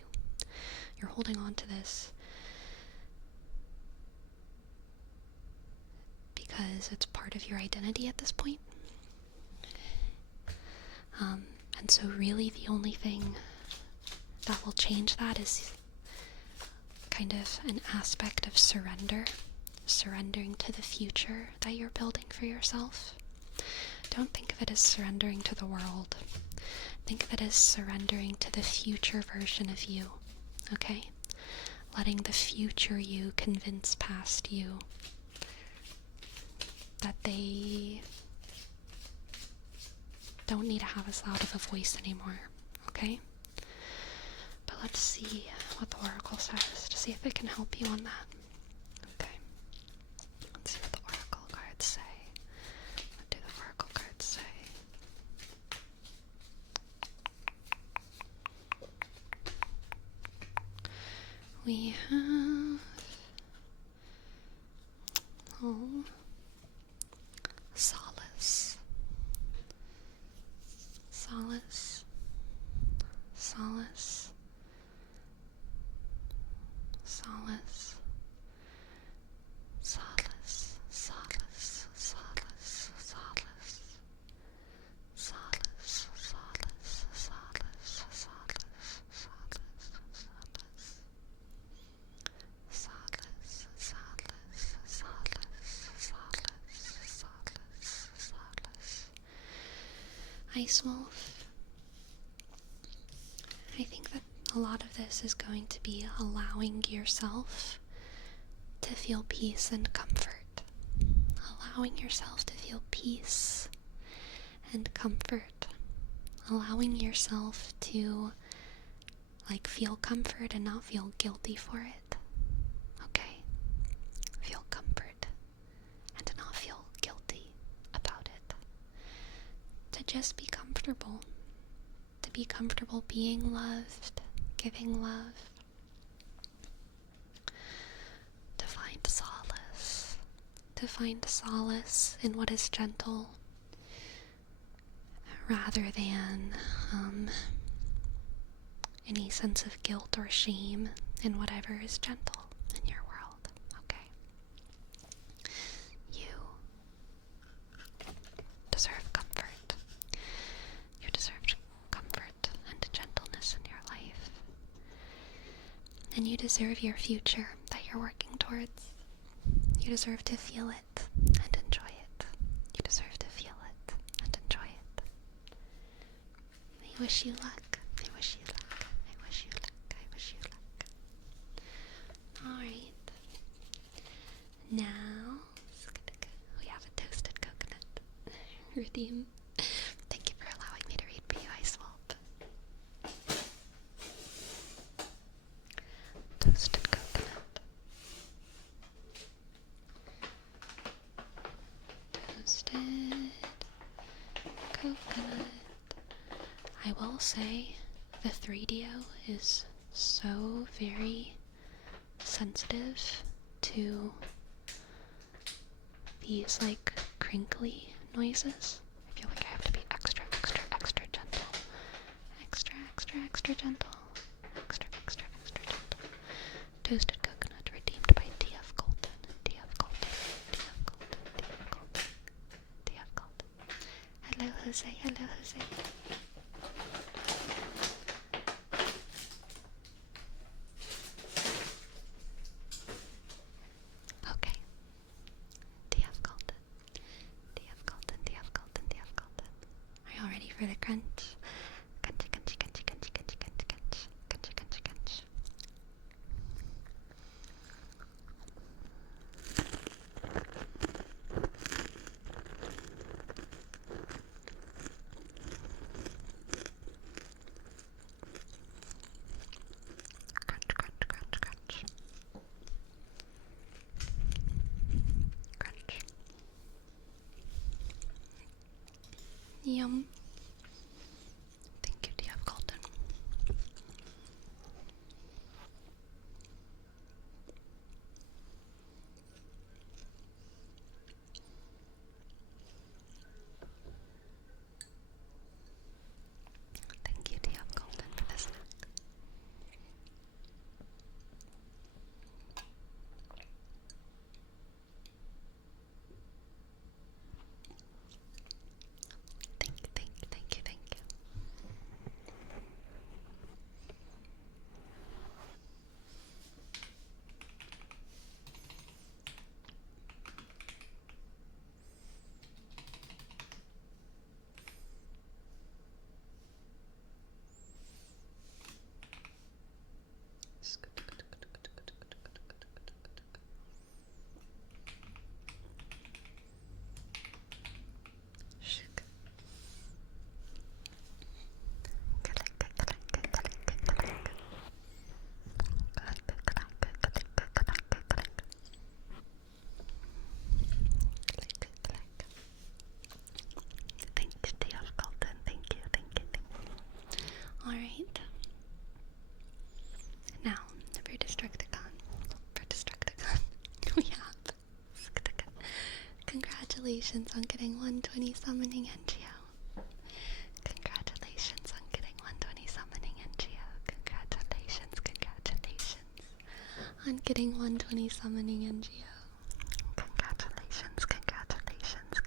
You're holding on to this because it's part of your identity at this point. And so really the only thing that will change that is kind of an aspect of surrendering to the future that you're building for yourself. Don't think of it as surrendering to the world. Think of it as surrendering to the future version of you, okay? Letting the future you convince past you that they don't need to have as loud of a voice anymore, okay? But let's see what the oracle says to see if it can help you on that. Okay. Let's see what the oracle cards say. What do the oracle cards say? We have solace, solace, solace, solace, solace, solace, solace, solace, solace, solace, solace, solace, solace, solace, solace, solace. Ice Wolf, I think that a lot of this is going to be allowing yourself to feel peace and comfort. Allowing yourself to feel peace and comfort. Allowing yourself to, like, feel comfort and not feel guilty for it. Okay? Feel comfort and to not feel guilty about it. To just be comfortable. To be comfortable being loved, giving love. To find solace. To find solace in what is gentle rather than any sense of guilt or shame in whatever is gentle in your world. Okay? You deserve comfort. You deserve comfort and gentleness in your life. And you deserve your future that you're working towards. You deserve to feel it and enjoy it. wish you luck. I wish you luck. I wish you luck. I wish you luck. Alright. Now, we have a toasted coconut. Redeem. Thank you for allowing me to read PUI Swap. Toasted coconut. Toasted coconut. I will say the 3DO is so very sensitive to these like crinkly noises. I feel like I have to be extra gentle. Extra gentle. Extra gentle. Toasted coconut redeemed by TF Colton. TF Colton. TF Colton. TF Colton. TF Colton. Hello, Jose. Hello, Jose. Okay. TF Colton. TF Colton. TF Colton. TF Colton. Are you all ready for the crunch? Crunch, crunch, crunch, crunch, crunch, crunch, crunch, crunch, crunch, crunch. Crunch, crunch, crunch, crunch. Crunch. Yum. Thank you, DF Colton. Thank you, DF Colton, for this snack. Thank you, thank you, thank you, thank you. Thank you, DF Colton. Thank you, thank you, thank you. Alright. Now, for Destructicon, we have congratulations on getting 120 summoning NGO. Congratulations on getting 120 summoning NGO. Congratulations on getting 120 summoning NGO. Congratulations. Congratulations.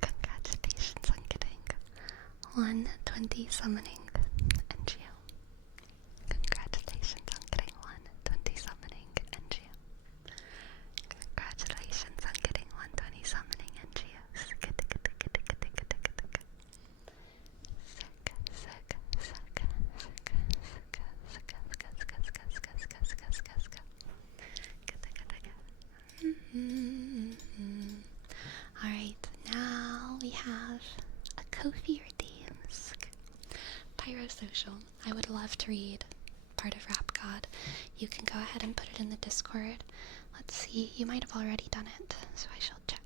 Congratulations on getting 120 summoning NGO. Congratulations on getting 120 summoning NGO. Congratulations on getting 120 summoning NGOs. Alright, now we have a Ko-fi redeems. Pyrosocial. I would love to read part of Rap God. You can go ahead and put it in the Discord. Let's see, you might have already done it, so I shall check.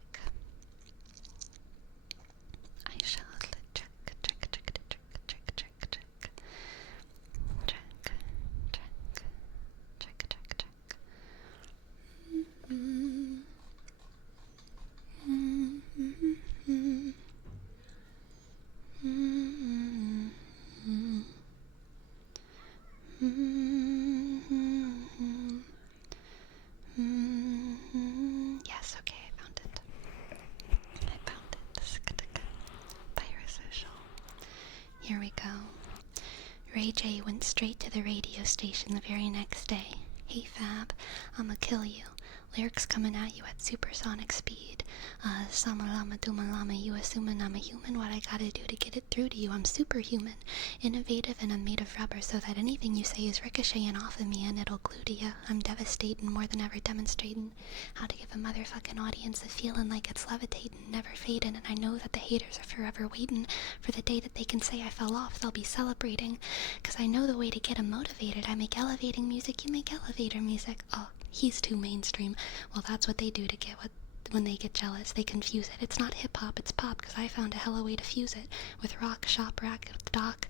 Yes, okay, I found it. Pyrosocial. Here we go. Ray J went straight to the radio station the very next day. Hey Fab, I'ma kill you. Lyrics coming at you at supersonic speed. Sama lama duma lama, you assuming I'm a human. What I gotta do to get it through to you? I'm superhuman, innovative, and I'm made of rubber, so that anything you say is ricocheting off of me and it'll glue to you. I'm devastating, more than ever demonstrating how to give a motherfucking audience a feeling like it's levitating, never fading. And I know that the haters are forever waiting for the day that they can say I fell off. They'll be celebrating, cause I know the way to get them motivated. I make elevating music, you make elevator music. Oh, he's too mainstream. Well, that's what they do to get when they get jealous. They confuse it. It's not hip-hop, it's pop, because I found a hella way to fuse it. With rock, shop, rack, doc,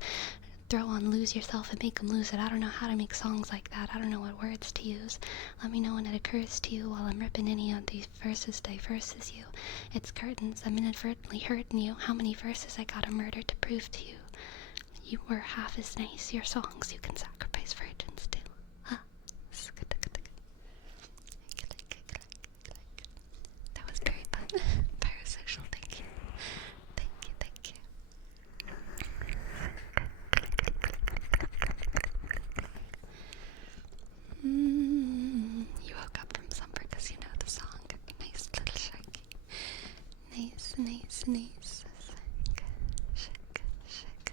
throw on Lose Yourself and make them lose it. I don't know how to make songs like that. I don't know what words to use. Let me know when it occurs to you while I'm ripping any of these verses diverses you. It's curtains, I'm inadvertently hurting you. How many verses I gotta murder to prove to you? You were half as nice. Your songs you can sacrifice virgins to. Huh? That was very fun. Parasocial, thank you. Thank you, thank you. You woke up from slumber because you know the song. Nice little sharky. Nice, nice, nice. Shake, shake,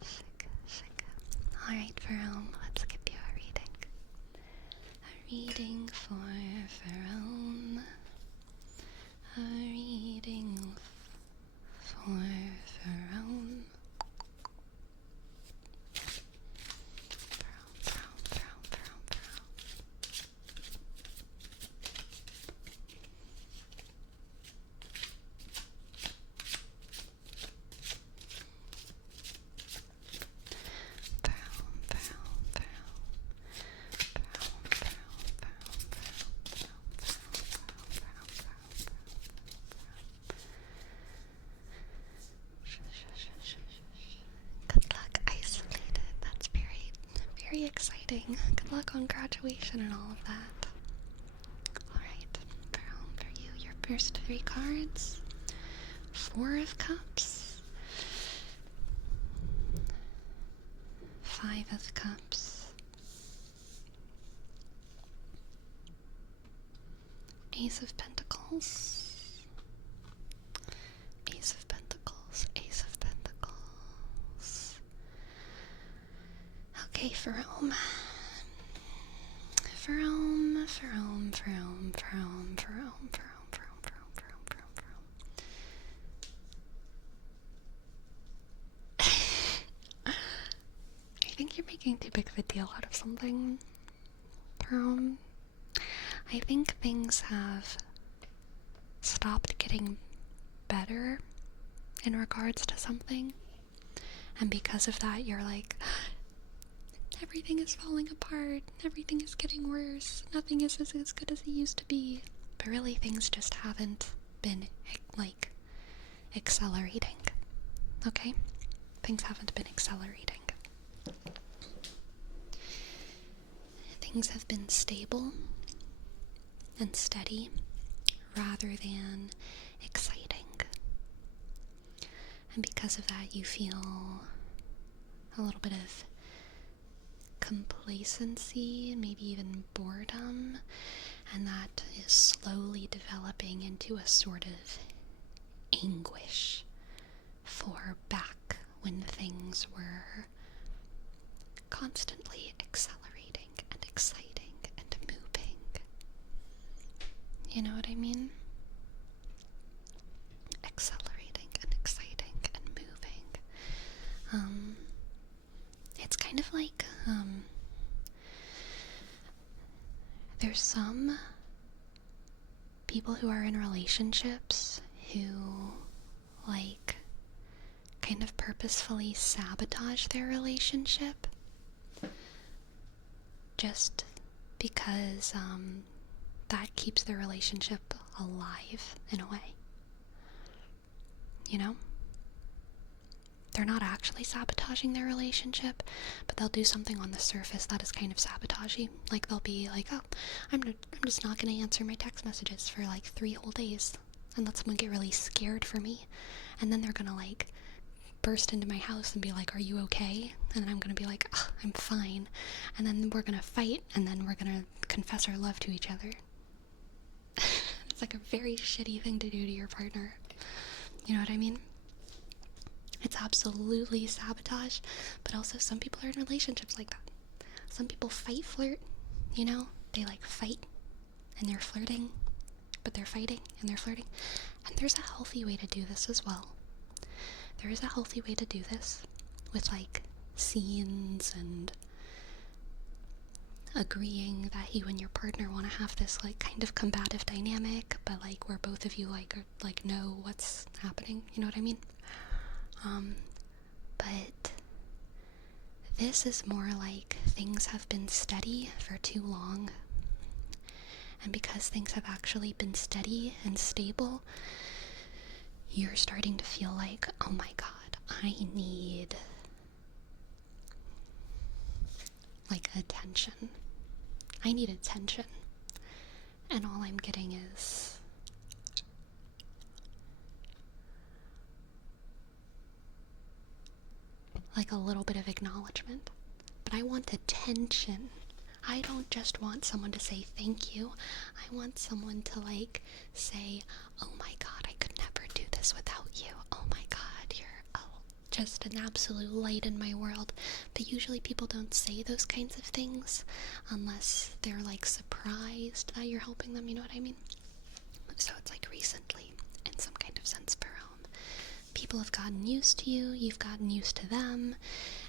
shake, shake. Alright, Jerome, let's give you a reading. A reading for Jerome. A reading for Jerome. Good luck, isolated. That's very exciting. Good luck on graduation and all of that. Alright, for you, your first 3 cards. 4 of Cups. 5 of Cups. Ace of Pentacles. Ace of Pentacles. Ace of Pentacles. Okay, Jerome. Jerome. I think you're making too big of a deal out of something, Jerome. I think things have stopped getting better in regards to something, and because of that you're like, everything is falling apart, everything is getting worse, nothing is as good as it used to be. But really things just haven't been like accelerating. Okay? Things haven't been accelerating. Things have been stable and steady rather than exciting. And because of that, you feel a little bit of complacency and maybe even boredom, and that is slowly developing into a sort of anguish for back when things were constantly accelerating and exciting and moving. You know what I mean? Accelerating and exciting and moving. It's kind of like, there's some people who are in relationships who, like, kind of purposefully sabotage their relationship just because, that keeps their relationship alive in a way. You know? They're not actually sabotaging their relationship, but they'll do something on the surface that is kind of sabotaging. Like, they'll be like, oh, I'm just not going to answer my text messages for like 3 whole days, and let someone get really scared for me. And then they're going to like burst into my house and be like, are you okay? And then I'm going to be like, oh, I'm fine. And then we're going to fight, and then we're going to confess our love to each other. It's like a very shitty thing to do to your partner. You know what I mean? It's absolutely sabotage, but also some people are in relationships like that. Some people flirt, you know? They like fight and they're flirting, but they're fighting and they're flirting. And there's a healthy way to do this as well. There is a healthy way to do this with like scenes and agreeing that you and your partner want to have this like kind of combative dynamic, but like where both of you like are, like know what's happening, you know what I mean? But this is more like things have been steady for too long, and because things have actually been steady and stable, you're starting to feel like, oh my god, I need like attention. I need attention. And all I'm getting is like a little bit of acknowledgement. But I want attention. I don't just want someone to say thank you. I want someone to like say, oh my god, I could never do this without you. Oh my god, you're just an absolute light in my world. But usually people don't say those kinds of things unless they're like surprised that you're helping them, you know what I mean? So it's like recently, in some kind of sense, people have gotten used to you, you've gotten used to them,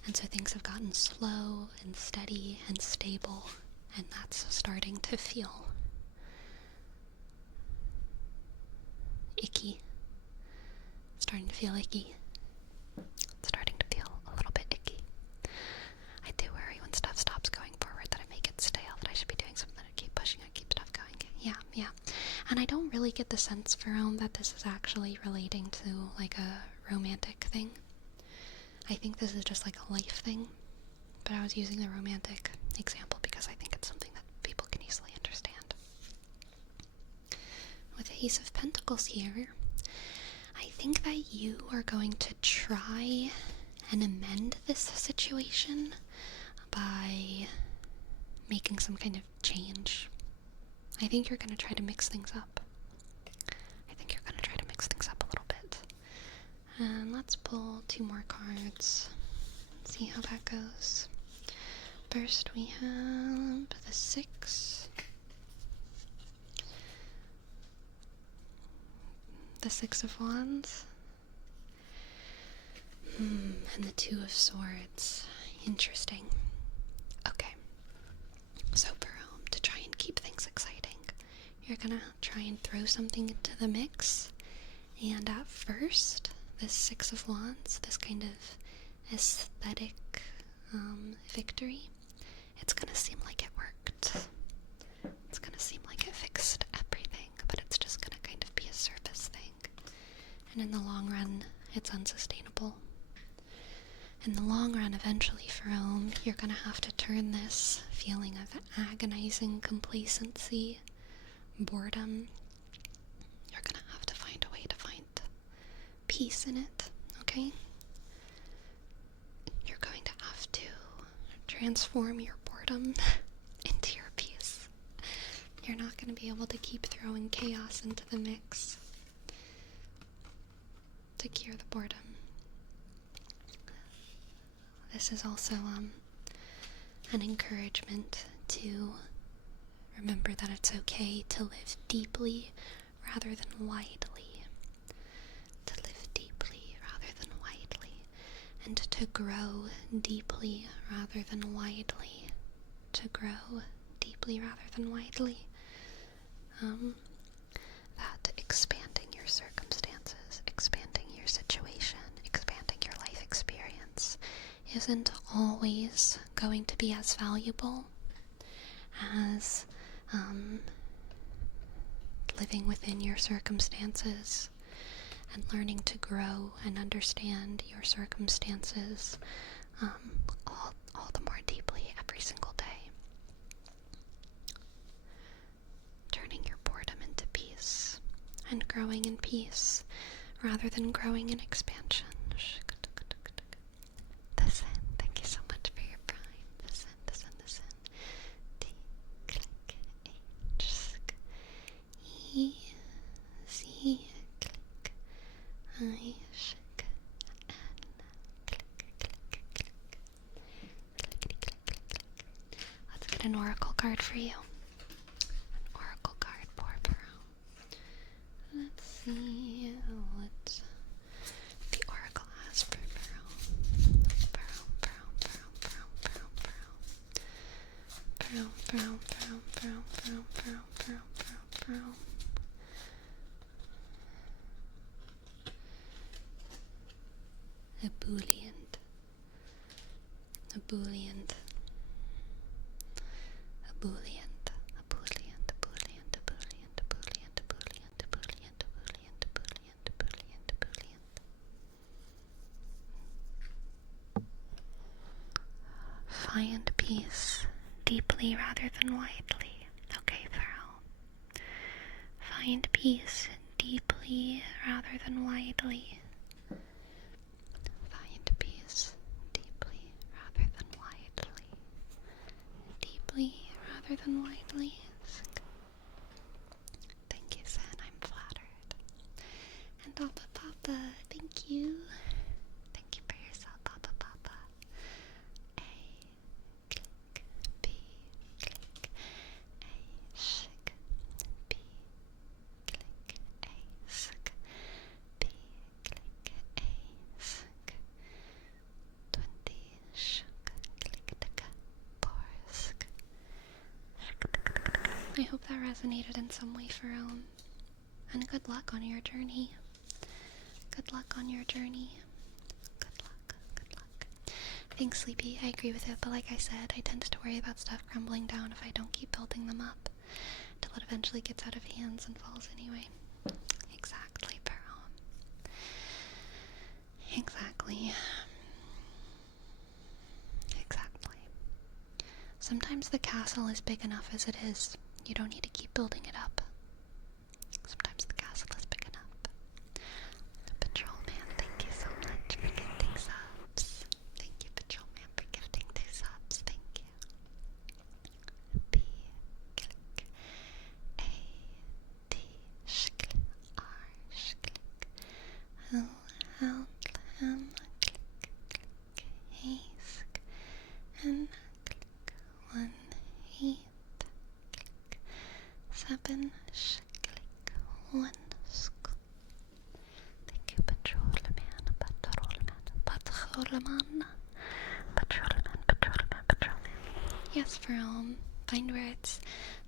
and so things have gotten slow and steady and stable, and that's starting to feel icky. It's starting to feel icky. It's starting to feel a little bit icky. I do worry when stuff stops going forward that I may get stale, that I should be doing something to keep pushing and keep stuff going. Yeah. And I don't really get the sense, Jerome, that this is actually relating to like a romantic thing. I think this is just like a life thing, but I was using the romantic example because I think it's something that people can easily understand. With the Ace of Pentacles here, I think that you are going to try and amend this situation by making some kind of change. I think you're going to try to mix things up. A little bit. And let's pull 2 more cards and see how that goes. First we have the 6. The 6 of Wands. And the 2 of Swords. Interesting. Okay. So to try and keep things exciting, you're gonna try and throw something into the mix, and at first, this 6 of Wands, this kind of aesthetic victory, it's gonna seem like it worked. It's gonna seem like it fixed everything, but it's just gonna kind of be a surface thing. And in the long run, it's unsustainable. In the long run, eventually, Jerome, you're gonna have to turn this feeling of agonizing complacency, boredom, you're gonna have to find a way to find peace in it, okay? You're going to have to transform your boredom into your peace. You're not going to be able to keep throwing chaos into the mix to cure the boredom. This is also an encouragement to remember that it's okay to live deeply rather than widely. To live deeply rather than widely. And to grow deeply rather than widely. To grow deeply rather than widely. That expanding your circumstances, expanding your situation, expanding your life experience isn't always going to be as valuable as living within your circumstances and learning to grow and understand your circumstances all the more deeply every single day. Turning your boredom into peace and growing in peace rather than growing in expansion. Listen, thank you so much for your prime. Listen. T, click, H, E. I shake and click, click, click, click. Clickety, click, click, click. Let's get an oracle card for you. An oracle card for Pearl. Let's see what the oracle has for Pearl. Pearl, Pearl, Pearl, Pearl, Pearl, Pearl. Pearl, Pearl, Pearl, Pearl, Pearl, Pearl, Pearl, Pearl, Pearl. Ebullient. Ebullient. Ebullient. Ebullient. Ebullient. Ebullient. Ebullient. Ebullient. Ebullient. Ebullient. Ebullient. Ebullient. Ebullient. Find peace deeply rather than widely. Okay, Pharaoh. Find peace deeply rather than widely. Find peace deeply rather than widely. Deeply rather than widely. Thank you, Sen. I'm flattered. And Papa Papa, thank you. Thank you for yourself, Papa Papa. A click, B click, A shik, B click, A sick, B click, A sick. 20 shook, click, tick, borsk. I hope that resonated in some way, Pharaoh. And good luck on your journey. Good luck on your journey. Good luck, good luck. Thanks, Sleepy. I agree with it, but like I said, I tend to worry about stuff crumbling down if I don't keep building them up, till it eventually gets out of hands and falls anyway. Exactly, Pharaoh. Exactly. Exactly. Sometimes the castle is big enough as it is. You don't need to keep building it up. Sometimes the castle is big enough. Patrolman, thank you so much for gifting subs. Thank you, Patrolman, for gifting 2 subs. Thank you. B, click, A, T, shk, R, shk, L, L, M, click, click, A, sk, N, click, 1, 8, click, 7, sh, click, 1, sk. Thank you, Patrolman, Patrolman, Patrolman, Patrolman, Patrolman, Patrolman. Yes, find where it's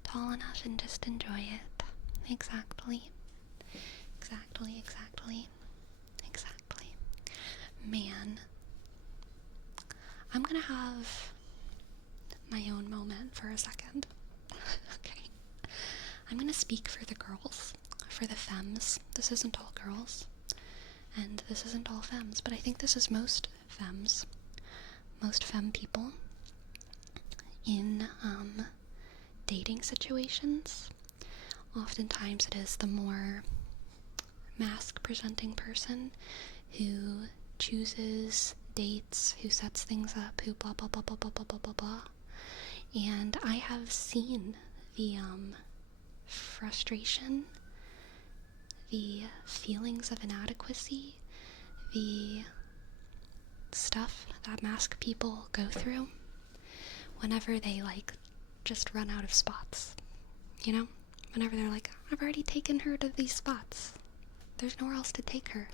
tall enough and just enjoy it. Exactly. Exactly, exactly. Exactly. Man, I'm gonna have my own moment for a second. Okay. I'm gonna speak for the girls, for the femmes. This isn't all girls, and this isn't all femmes, but I think this is most femmes, most femme people in dating situations. Oftentimes it is the more mask-presenting person who chooses dates, who sets things up, who blah blah blah blah blah blah blah blah blah. And I have seen the frustration, the feelings of inadequacy, the stuff that mask people go through whenever they just run out of spots. You know? Whenever they're like, I've already taken her to these spots. There's nowhere else to take her.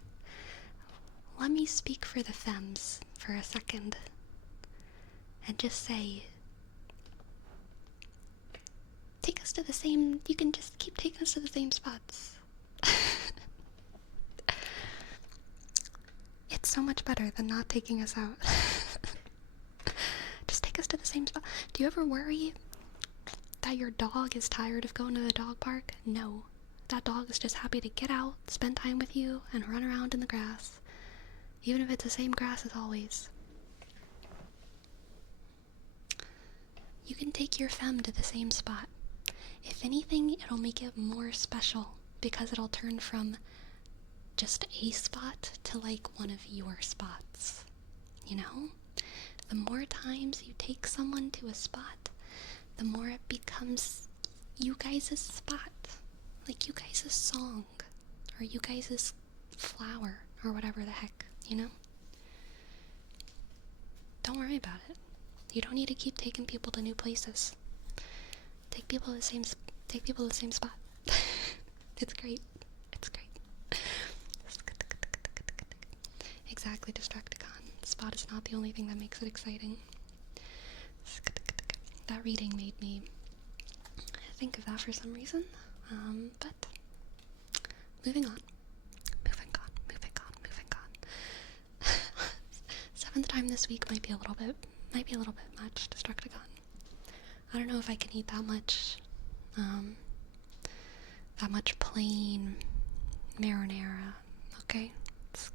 Let me speak for the femmes for a second and just say, take us to the same, you can just keep taking us to the same spots. It's so much better than not taking us out. Just take us to the same spot. Do you ever worry that your dog is tired of going to the dog park? No. That dog is just happy to get out, spend time with you, and run around in the grass. Even if it's the same grass as always. You can take your femme to the same spot. If anything, it'll make it more special, because it'll turn from just a spot to one of your spots. You know? The more times you take someone to a spot, the more it becomes you guys' spot. You guys' song. Or you guys' flower. or whatever the heck, you know? Don't worry about it. You don't need to keep taking people to new places. Take people to the same spot. It's great. It's great. Exactly, Destructicon. Spot is not the only thing that makes it exciting. That reading made me think of that for some reason. But moving on. Moving on. Seventh time this week might be a little bit much, Destructicon. I don't know if I can eat that much plain marinara, okay? It's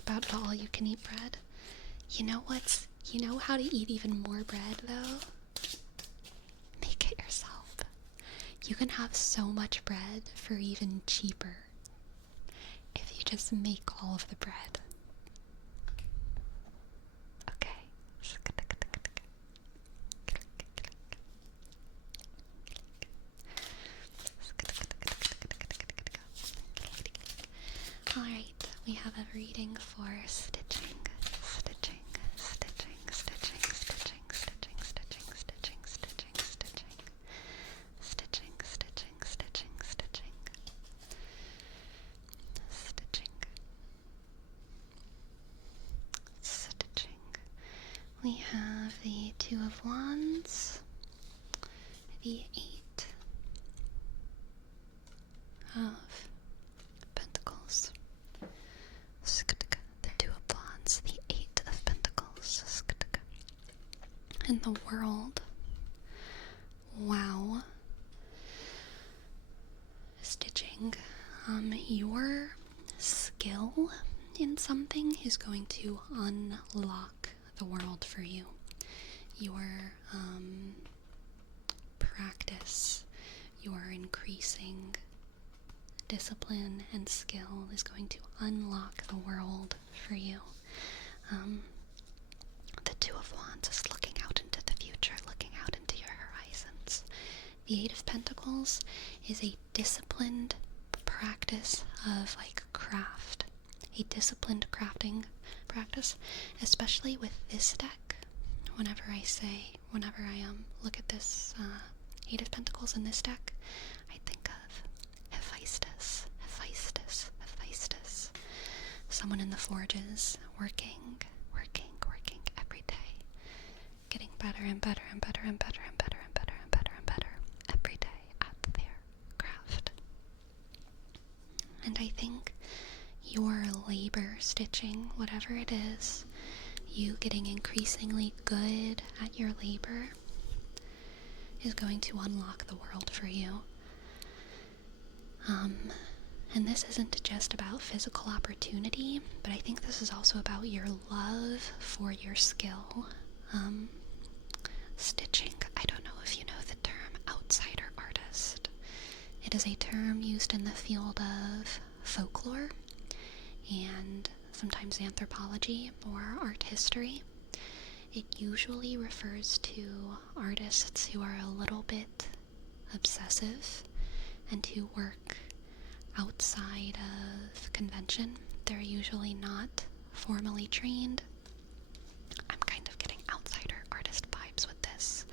about all you can eat bread. You know how to eat even more bread, though? Make it yourself. You can have so much bread for even cheaper if you just make all of the bread. Okay. Alright, we have a reading for stitching. We have the Two of Wands, the Eight of Pentacles, the Two of Wands, the Eight of Pentacles, and the World. Wow. Stitching. Your skill in something is going to unlock the world for you. Your practice, your increasing discipline and skill is going to unlock the world for you. The Two of Wands is looking out into the future, looking out into your horizons. The Eight of Pentacles is a disciplined practice of craft, a disciplined crafting practice, especially with this deck. Whenever I look at this Eight of Pentacles in this deck, I think of Hephaestus, someone in the forges, working every day, getting better and better every day at their craft. And I think your labor stitching, whatever it is, you getting increasingly good at your labor, is going to unlock the world for you. And this isn't just about physical opportunity, but I think this is also about your love for your skill. Stitching, I don't know if you know the term outsider artist. It is a term used in the field of folklore and sometimes anthropology or art history. It usually refers to artists who are a little bit obsessive and who work outside of convention. They're usually not formally trained. I'm kind of getting outsider artist vibes with this.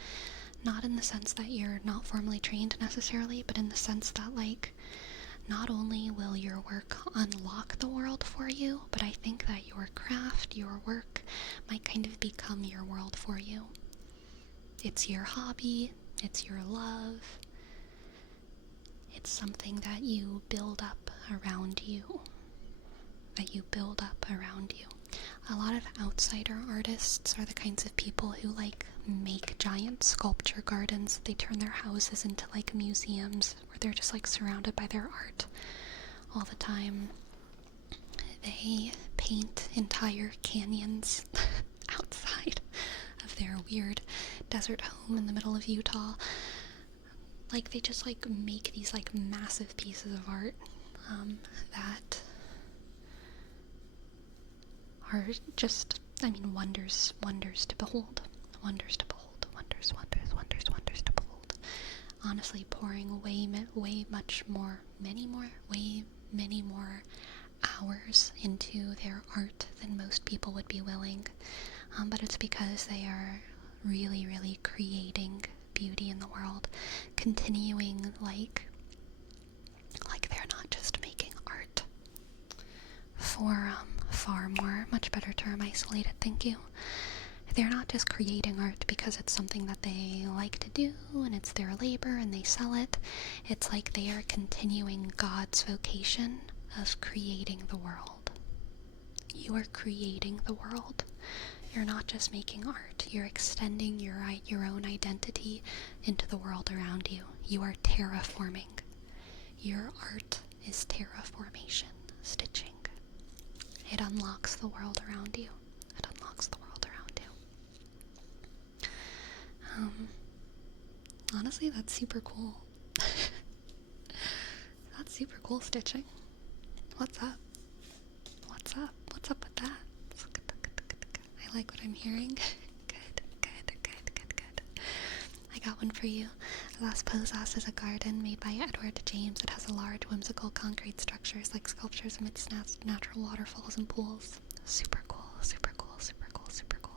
Not in the sense that you're not formally trained necessarily, but in the sense that not only will your work unlock the world for you, but I think that your craft, your work, might kind of become your world for you. It's your hobby, it's your love, it's something that you build up around you. A lot of outsider artists are the kinds of people who make giant sculpture gardens. They turn their houses into museums where they're just surrounded by their art all the time. They paint entire canyons outside of their weird desert home in the middle of Utah. They just make these massive pieces of art that are just, wonders to behold. wonders to behold, wonders, wonders, wonders, wonders to behold. Honestly, pouring way many more hours into their art than most people would be willing. But it's because they are really, really creating beauty in the world, continuing like they're not just making art for far more, much better term, isolated, thank you. They're not just creating art because it's something that they like to do and it's their labor and they sell it. It's like they are continuing God's vocation of creating the world. You are creating the world. You're not just making art. You're extending your own identity into the world around you. You are terraforming. Your art is terraformation, stitching. It unlocks the world around you. It unlocks the world around you. Honestly, that's super cool. That's super cool stitching. What's up? What's up? What's up with that? I like what I'm hearing. Good. I got one for you. Las Posas is a garden made by Edward James. It has a large, whimsical concrete structures like sculptures amidst natural waterfalls and pools. Super cool, super cool, super cool, super cool.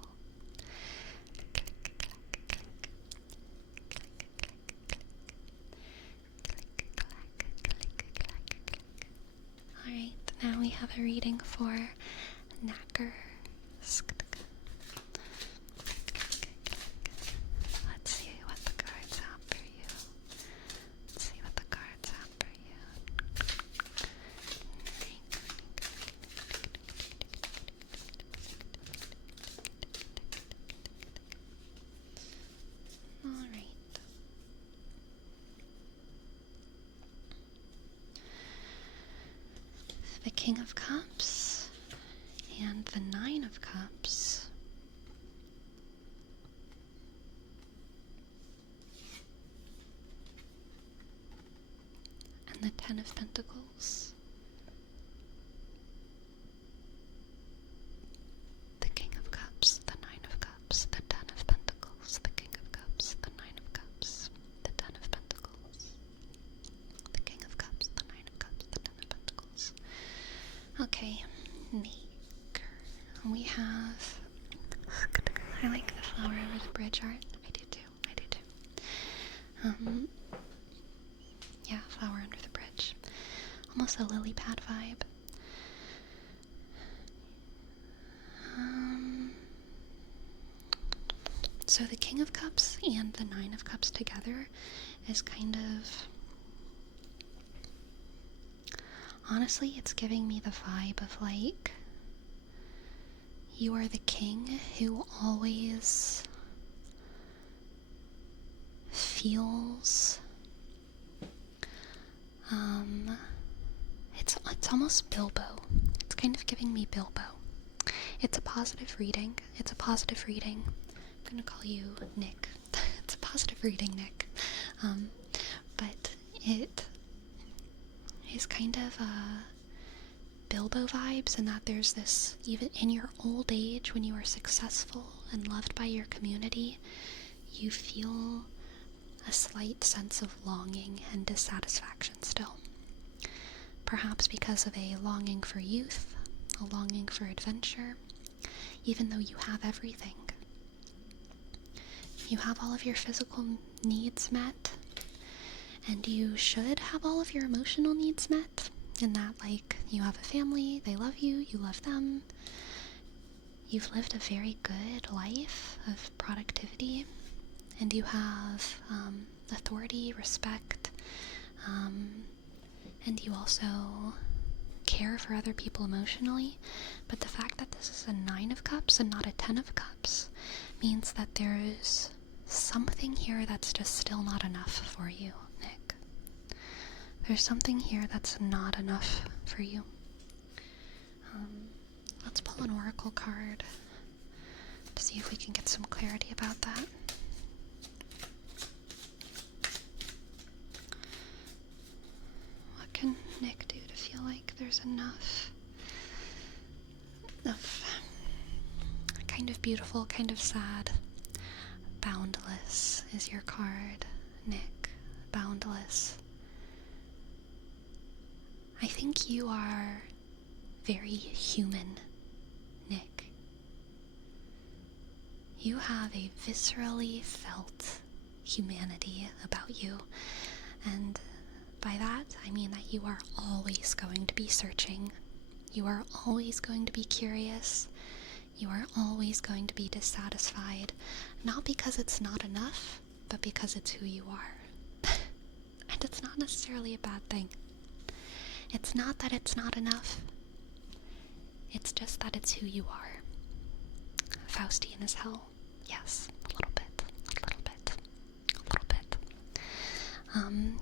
Alright, now we have a reading for Knacker. Let's see what the cards have for you. Let's see what the cards have for you. Alright. The King of Cups and the Nine of Cups. And the Ten of Pentacles. The King of Cups, the Nine of Cups, the Ten of Pentacles, the King of Cups, the Nine of Cups, the Ten of Pentacles. The King of Cups, the Nine of Cups, the Ten of Pentacles. Okay, Nick. We have... I like the flower over the bridge art. I do too. Yeah, flower under the bridge. Almost a lily pad vibe. So the King of Cups and the Nine of Cups together is kind of... Honestly, it's giving me the vibe of like... You are the king who always feels... It's almost Bilbo. It's kind of giving me Bilbo. It's a positive reading. I'm gonna call you Nick. It's a positive reading, Nick. But it is kind of Bilbo vibes in that there's this, even in your old age when you are successful and loved by your community, you feel a slight sense of longing and dissatisfaction still. Perhaps because of a longing for youth, a longing for adventure, even though you have everything. You have all of your physical needs met, and you should have all of your emotional needs met, in that, like, you have a family, they love you, you love them, you've lived a very good life of productivity, and you have authority, respect, and you also care for other people emotionally. But the fact that this is a Nine of Cups and not a Ten of Cups means that there is something here that's just still not enough for you, Nick. There's something here that's not enough for you. Let's pull an oracle card to see if we can get some clarity about that. What can Nick do to feel like there's enough of kind of beautiful, kind of sad, is your card, Nick. Boundless. I think you are very human, Nick. You have a viscerally felt humanity about you, and by that I mean that you are always going to be searching. You are always going to be curious. You are always going to be dissatisfied, not because it's not enough, but because it's who you are. And it's not necessarily a bad thing. It's not that it's not enough. It's just that it's who you are. Faustian as hell. Yes, a little bit.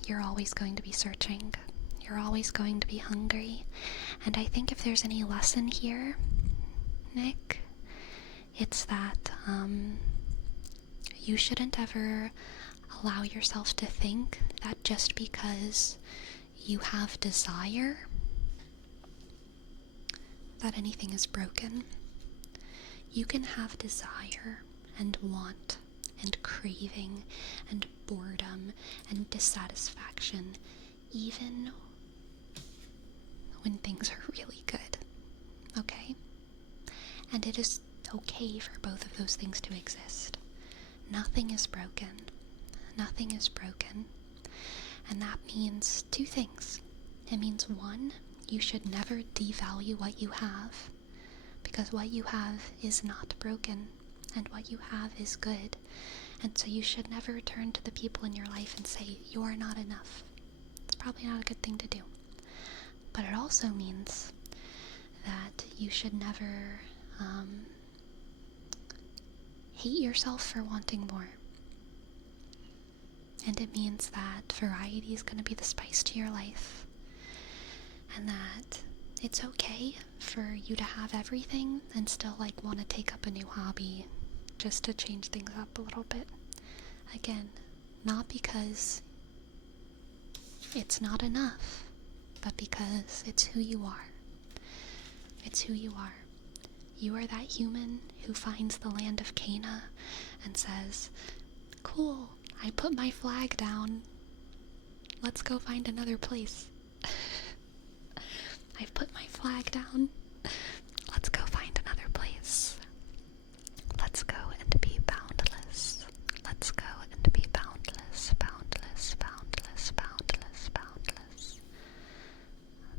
You're always going to be searching. You're always going to be hungry. And I think if there's any lesson here, Nick, it's that you shouldn't ever allow yourself to think that just because you have desire, that anything is broken. You can have desire and want and craving and boredom and dissatisfaction even when things are really good, okay? And it is okay for both of those things to exist. Nothing is broken. Nothing is broken. And that means two things. It means, one, you should never devalue what you have, because what you have is not broken, and what you have is good. And so you should never turn to the people in your life and say, you are not enough. It's probably not a good thing to do. But it also means that you should never hate yourself for wanting more. And it means that variety is going to be the spice to your life. And that it's okay for you to have everything and still want to take up a new hobby just to change things up a little bit. Again, not because it's not enough, but because it's who you are. It's who you are. You are that human who finds the land of Cana and says, cool, I put my flag down. Let's go find another place. I've put my flag down. Let's go find another place. Let's go and be boundless. Let's go and be boundless, boundless, boundless, boundless, boundless.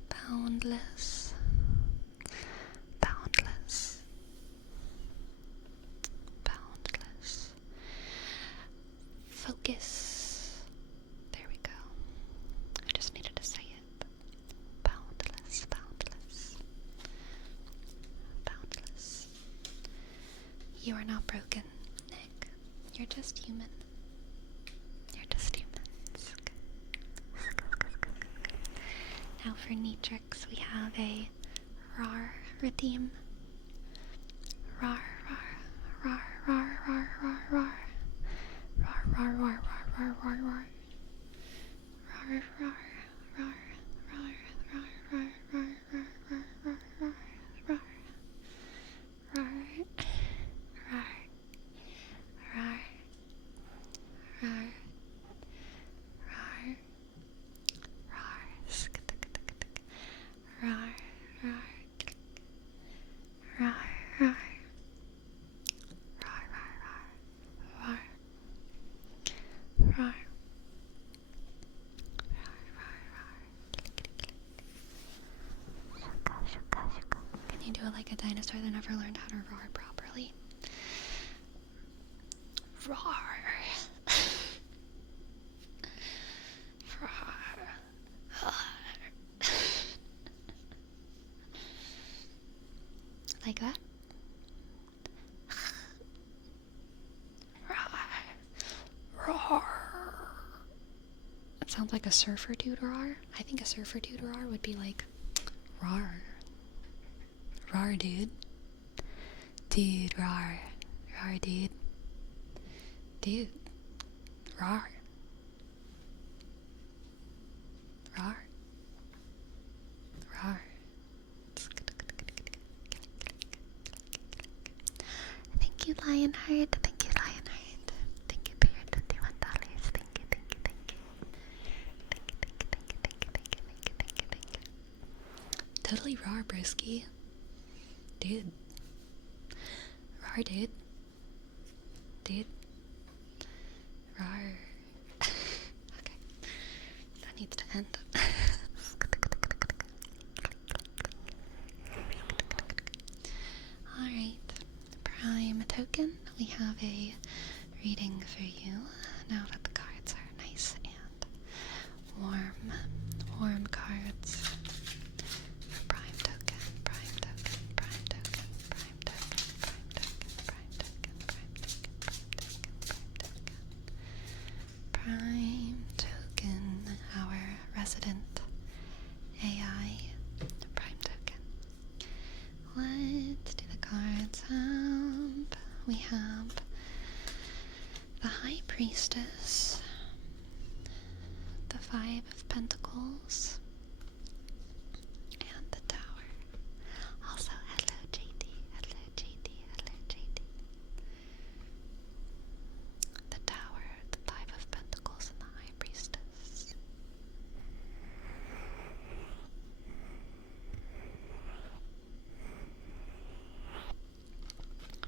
Boundless. Boundless. Boundless. Focus. There we go. I just needed to say it. Boundless, boundless. Boundless. You are not broken, Nick. You're just human. You're just human. Now for Neatrix, we have a rar redeem. Rar, rar, rar, rar, rar, rar, rar, rar, rar, rar, rar, rar, rar, rar, rar, rar, rar, Can you do it like a dinosaur that never learned how to roar properly? Roar. Roar. Like that? Roar. It sounds like a surfer dude roar. I think a surfer dude roar would be like roar. Roar, dude. Dude, roar. Roar, dude. Dude. Roar. Roar. Roar. Thank you, Lionheart. Thank you, Lionheart. Thank you, Beard. Totally raw, broski. Dude. Rar, dude. Dude. Rar. Okay. That needs to end. Alright. Prime token. We have a reading for you now that the cards are nice and warm. Warm cards. Prime token, prime token, prime token, prime token, prime token, prime token, prime token, prime token. Prime token, our resident AI prime token. Let's do the cards up. We have the High Priestess, the Five of Pentacles, and the Tower. Also, hello JD, hello JD, hello JD. The Tower, the Five of Pentacles, and the High Priestess.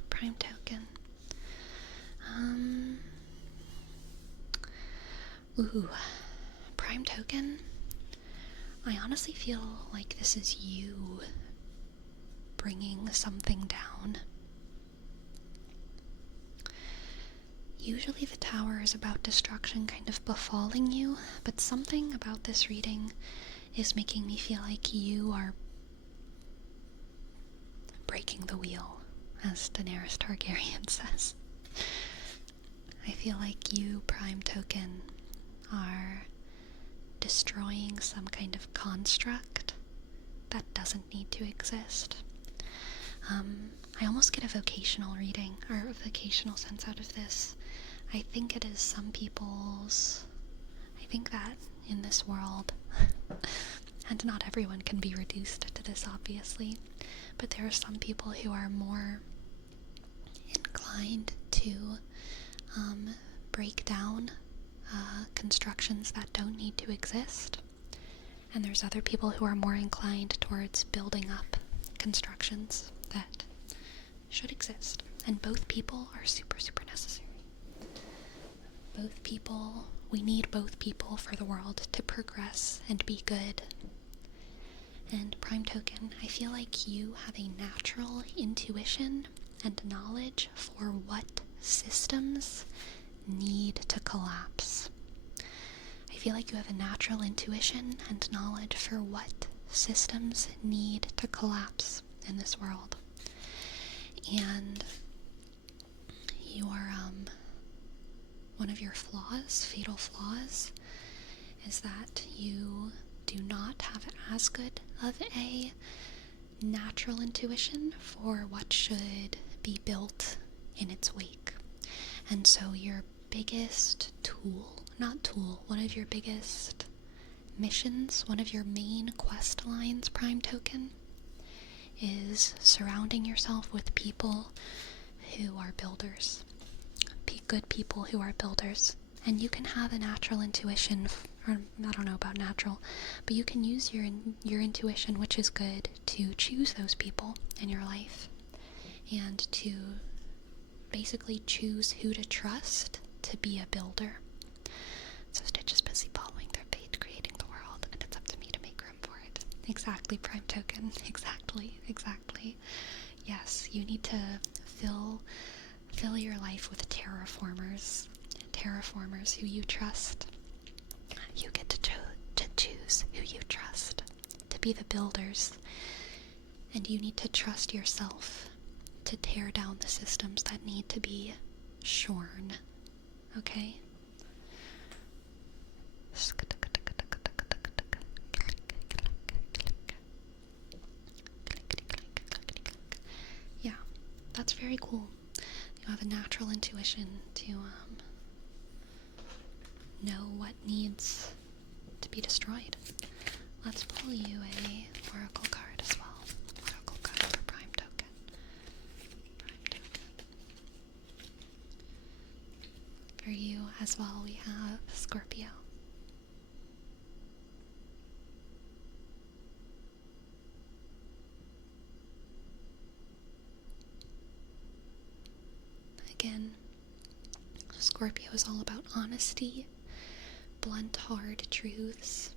Prime token. Ooh, prime token. I honestly feel like this is you bringing something down. Usually the Tower is about destruction kind of befalling you, but something about this reading is making me feel like you are breaking the wheel, as Daenerys Targaryen says. I feel like you, prime token, are destroying some kind of construct that doesn't need to exist. I almost get a vocational reading, or a vocational sense out of this. I think it is some people's... I think that in this world, and not everyone can be reduced to this obviously, but there are some people who are more inclined to break down constructions that don't need to exist, and there's other people who are more inclined towards building up constructions that should exist, and both people are super necessary. Both people, we need both people for the world to progress and be good. And prime token, I feel like you have a natural intuition and knowledge for what systems need to collapse. I feel like you have a natural intuition and knowledge for what systems need to collapse in this world. And your, one of your flaws, fatal flaws, is that you do not have as good of a natural intuition for what should be built in its wake. And so your biggest one of your biggest missions, one of your main quest lines, prime token, is surrounding yourself with people who are builders. Good people who are builders. And you can have a natural intuition, or I don't know about natural, but you can use your intuition, which is good, to choose those people in your life and to basically choose who to trust to be a builder. So Stitch is busy following their fate, creating the world, and it's up to me to make room for it. Exactly, prime token. Exactly. Yes, you need to fill your life with terraformers who you trust. You get to choose who you trust to be the builders, and you need to trust yourself to tear down the systems that need to be shorn. Okay? Yeah, that's very cool. You have a natural intuition to know what needs to be destroyed. Let's pull you a oracle card as well. Oracle card for prime token. Prime token. For you as well, we have Scorpio. Scorpio is all about honesty, blunt, hard truths,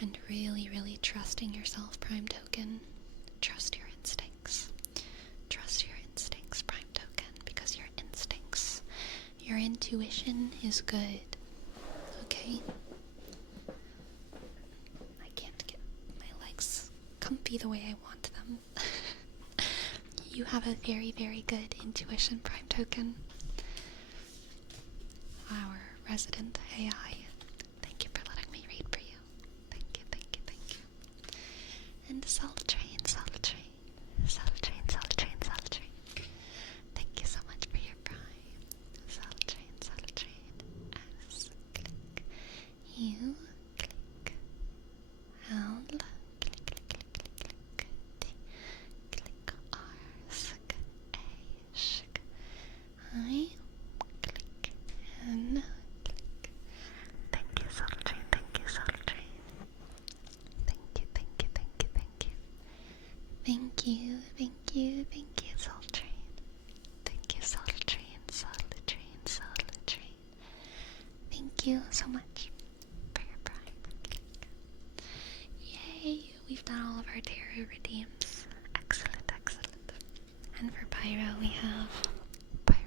and really, really trusting yourself, Prime Token. Trust your instincts. Trust your instincts, Prime Token, because your intuition is good. Okay? I can't get my legs comfy the way I want them. You have a very, very good intuition, Prime Token. Our resident AI. Thank you for letting me read for you. Thank you, thank you, thank you. And Soul Train. Thank you so much for your prime. Soul Train. S, click. U, click. L, click. T, click. R, sk, A, shk. I, click. N, click. Thank you, Soul Train. Thank you, Soul Train. Thank you, thank you, thank you, thank you. Thank you, thank you, thank you, Soul Train. Thank you, Soul Train, Soul Train, Soul Train. Thank you so much for your prime. Yay, we've done all of our tarot redeems. Excellent, excellent. And for Pyro, we have Pyro.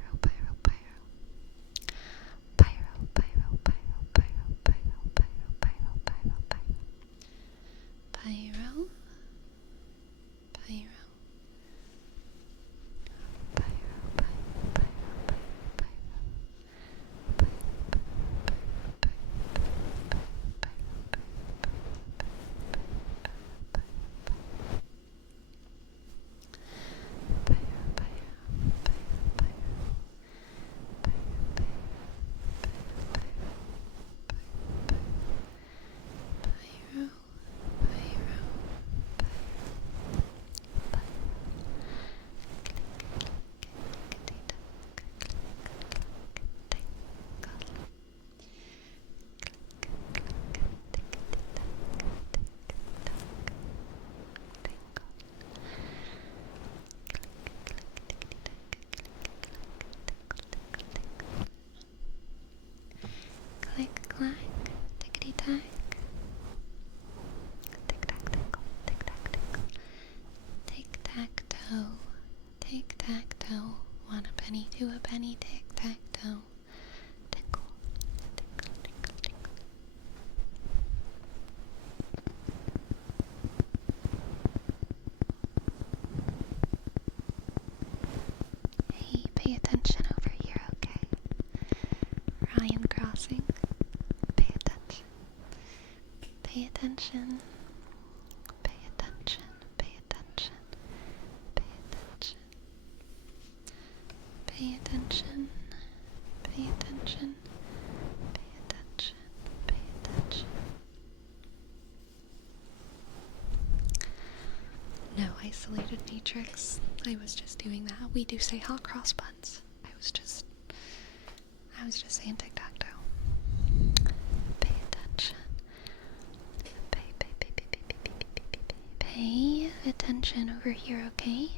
Click, clack, tickety tack. Tick tack tickle, tick tack tickle. Tick tack toe, tick tack toe. 1 a penny, 2 a penny, tick tack toe. Tickle, tickle, tickle, tickle. Hey, pay attention over here, okay? Ryan Crossing. Pay attention. Pay attention. Pay attention. Pay attention. Pay attention. Pay attention. Pay attention. Pay attention. Pay attention. No isolated matrix. I was just doing that. We do say hot cross buns. I was just saying tic-tac-toe. Pay attention. Pay attention over here, okay?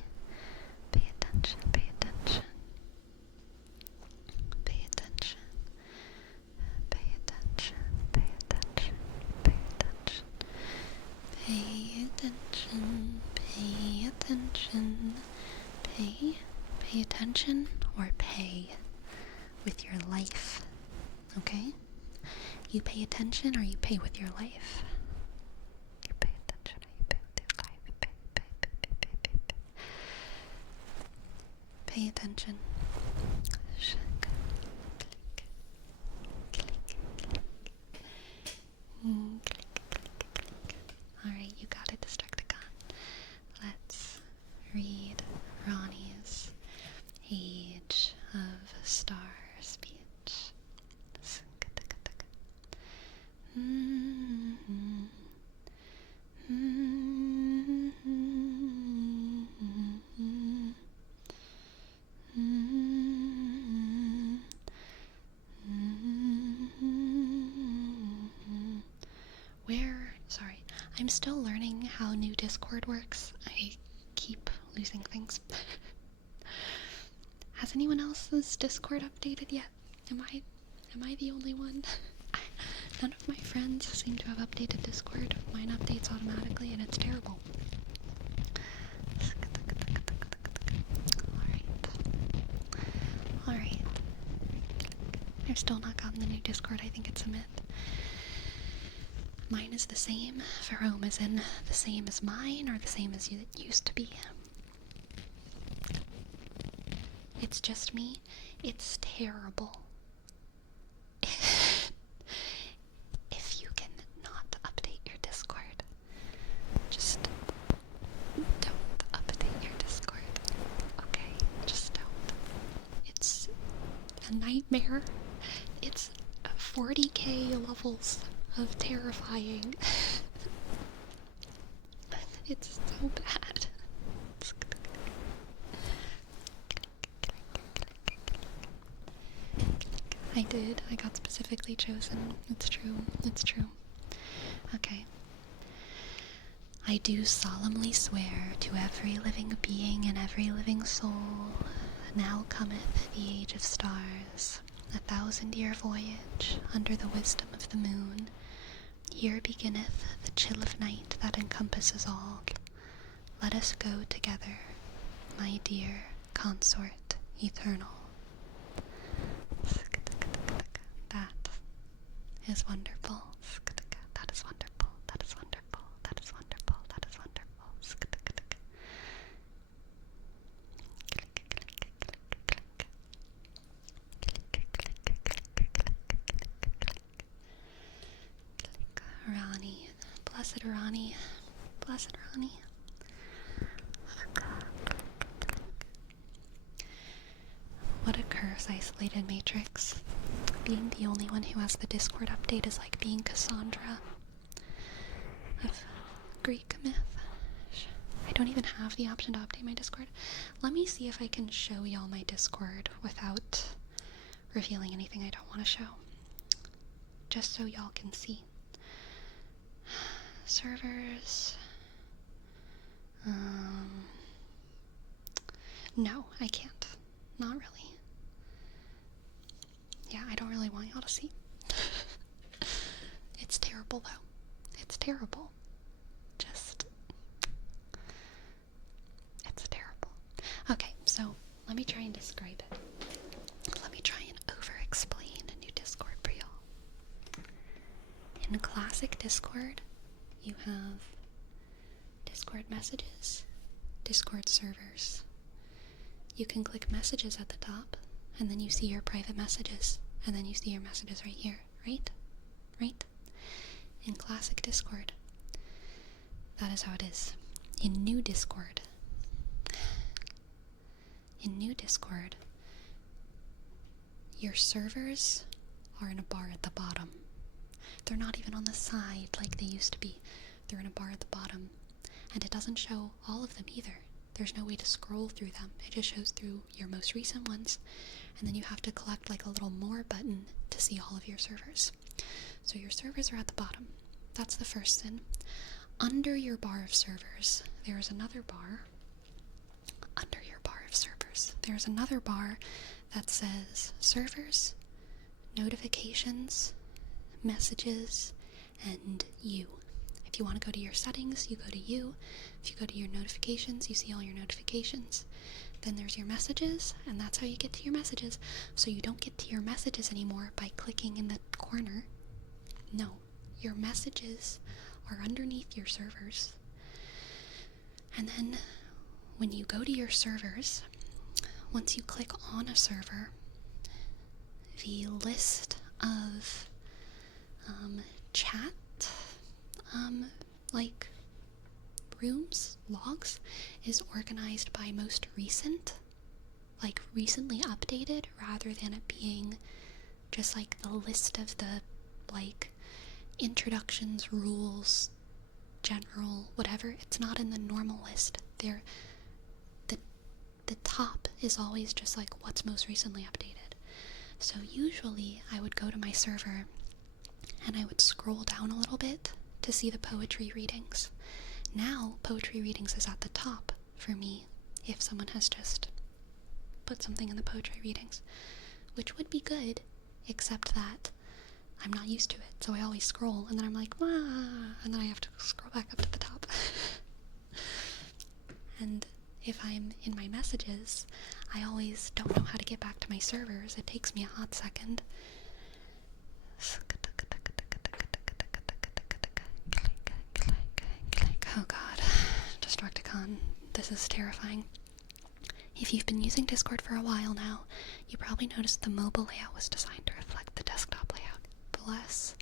Pay attention, pay attention. Pay attention. Pay attention, pay attention, pay attention. Pay attention, pay attention. Pay attention or pay with your life, okay? You pay attention or you pay with your life. You pay attention or you pay with your life. Pay attention. Click, click, click. Click, click, click. Alright, you got it, Destructicon. Let's read Ronnie's Age of Star speech. I'm still learning how new Discord works. I keep losing things. Has anyone else's Discord updated yet? Am I the only one? None of my friends seem to have updated Discord. Mine updates automatically and it's terrible. Alright. I've still not gotten the new Discord. I think it's a myth. Mine is the same. Ferome is in the same as mine, or the same as it used to be. It's just me. It's terrible. If you can not update your Discord, just don't update your Discord. Okay? Just don't. It's a nightmare. It's 40k levels of terrifying. It's so bad. I did. I got specifically chosen. It's true. It's true. Okay. I do solemnly swear to every living being and every living soul, now cometh the age of stars, 1,000-year voyage under the wisdom of the moon. Here beginneth the chill of night that encompasses all. Let us go together, my dear consort eternal. That is wonderful. That is wonderful. That is wonderful. That is wonderful. That is wonderful. Rani. Blessed Rani. Blessed Rani. What a curse, isolated matrix. Being the only one who has the Discord update is like being Cassandra of Greek myth. I don't even have the option to update my Discord. Let me see if I can show y'all my Discord without revealing anything I don't want to show. Just so y'all can see. Servers. No, I can't. Not really. Yeah, I don't really want y'all to see. It's terrible, though. It's terrible. It's terrible. Okay, so let me try and describe it. Let me try and over-explain a new Discord for y'all. In classic Discord, you have Discord messages, Discord servers. You can click messages at the top, and then you see your private messages, and then you see your messages right here, right? Right? In classic Discord, that is how it is. In new Discord, your servers are in a bar at the bottom. They're not even on the side like they used to be. They're in a bar at the bottom, and it doesn't show all of them either. There's no way to scroll through them. It just shows through your most recent ones, and then you have to collect like a little more button to see all of your servers. So your servers are at the bottom. That's the first sin. Under your bar of servers, there is another bar. Under your bar of servers, there's another bar that says servers, notifications, messages, and you. If you want to go to your settings, you go to you. If you go to your notifications, you see all your notifications. Then there's your messages, and that's how you get to your messages. So you don't get to your messages anymore by clicking in the corner. No, your messages are underneath your servers. And then when you go to your servers, once you click on a server, the list of chat like rooms, logs, is organized by most recent, like recently updated, rather than it being just like the list of the like introductions, rules, general, whatever. It's not in the normal list. The top is always just like what's most recently updated. So usually I would go to my server and I would scroll down a little bit to see the poetry readings. Now poetry readings is at the top for me if someone has just put something in the poetry readings, which would be good, except that I'm not used to it, so I always scroll, and then I'm like, and then I have to scroll back up to the top. And if I'm in my messages, I always don't know how to get back to my servers. It takes me a hot second. Oh god, Destructicon, this is terrifying. If you've been using Discord for a while now, you probably noticed the mobile layout was designed to reflect the desktop layout. Bless.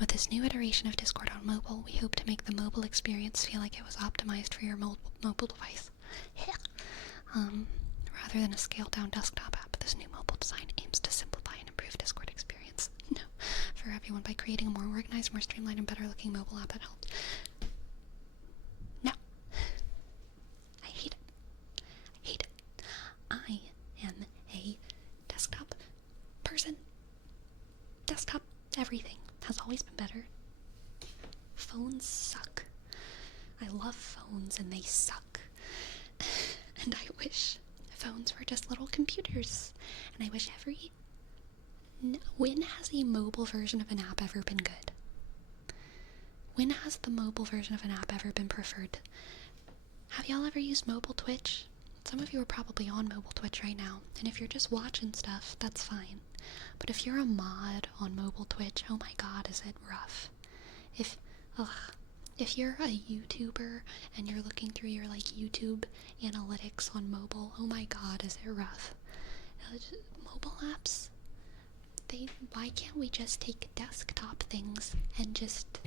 With this new iteration of Discord on mobile, we hope to make the mobile experience feel like it was optimized for your mobile device. Rather than a scaled-down desktop app, this new mobile design aims to simplify and improve Discord experience for everyone by creating a more organized, more streamlined, and better-looking mobile app that helps. No. I hate it. I hate it. I am a desktop person. Desktop everything has always been better. Phones suck. I love phones and they suck. And I wish phones were just little computers. And I wish when has a mobile version of an app ever been good? When has the mobile version of an app ever been preferred? Have y'all ever used mobile Twitch? Some of you are probably on mobile Twitch right now, and if you're just watching stuff, that's fine. But if you're a mod on mobile Twitch, oh my god, is it rough. If you're a YouTuber and you're looking through your YouTube analytics on mobile, oh my god, is it rough. Mobile apps, why can't we just take desktop things and just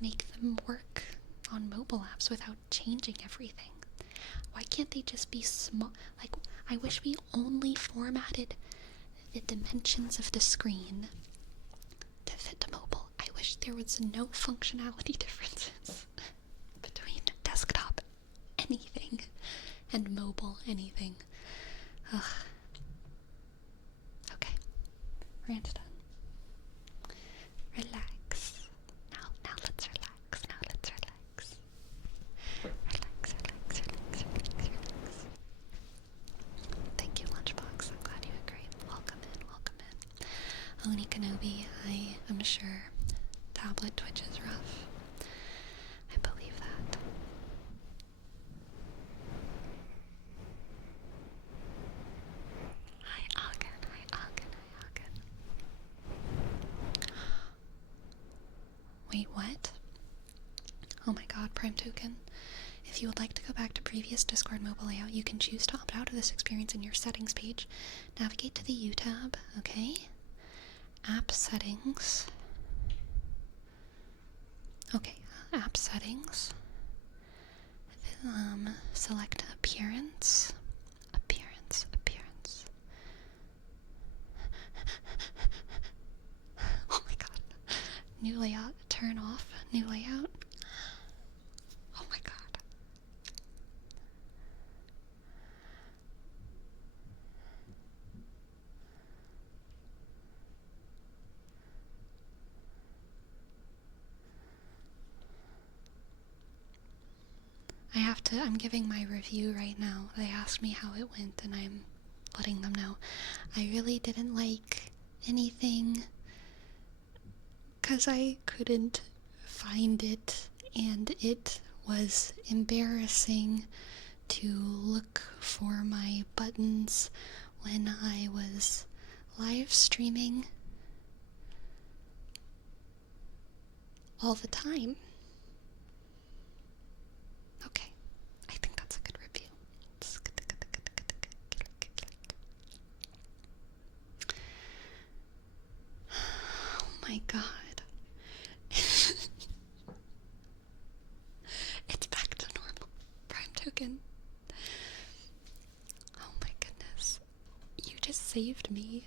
make them work on mobile apps without changing everything? Why can't they just be small? I wish we only formatted the dimensions of the screen to fit to mobile. I wish there was no functionality differences between desktop anything and mobile anything. Ugh. Okay, rant done. Relax. Now let's relax. Relax. Thank you, Lunchbox. I'm glad you agreed. Welcome in. Oni Kenobi, I am sure tablet Twitch is rough. I believe that. Hi, Ogden. Wait, what? Oh my god, Prime Token. If you would like to go back to previous Discord mobile layout, you can choose to opt out of this experience in your settings page. Navigate to the U tab, okay? App settings. Okay, app settings. Select appearance. Oh my god. New layout, turn off, new layout. Oh my god. I'm giving my review right now. They asked me how it went and I'm letting them know. I really didn't like anything because I couldn't find it and it was embarrassing to look for my buttons when I was live streaming all the time. Okay, I think that's a good review. Oh my god. It's back to normal. Prime Token. Oh my goodness. You just saved me.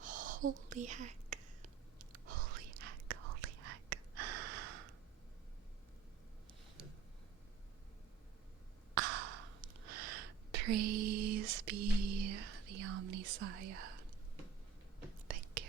Holy heck. Holy heck. Praise be the Omnisaya. Thank you.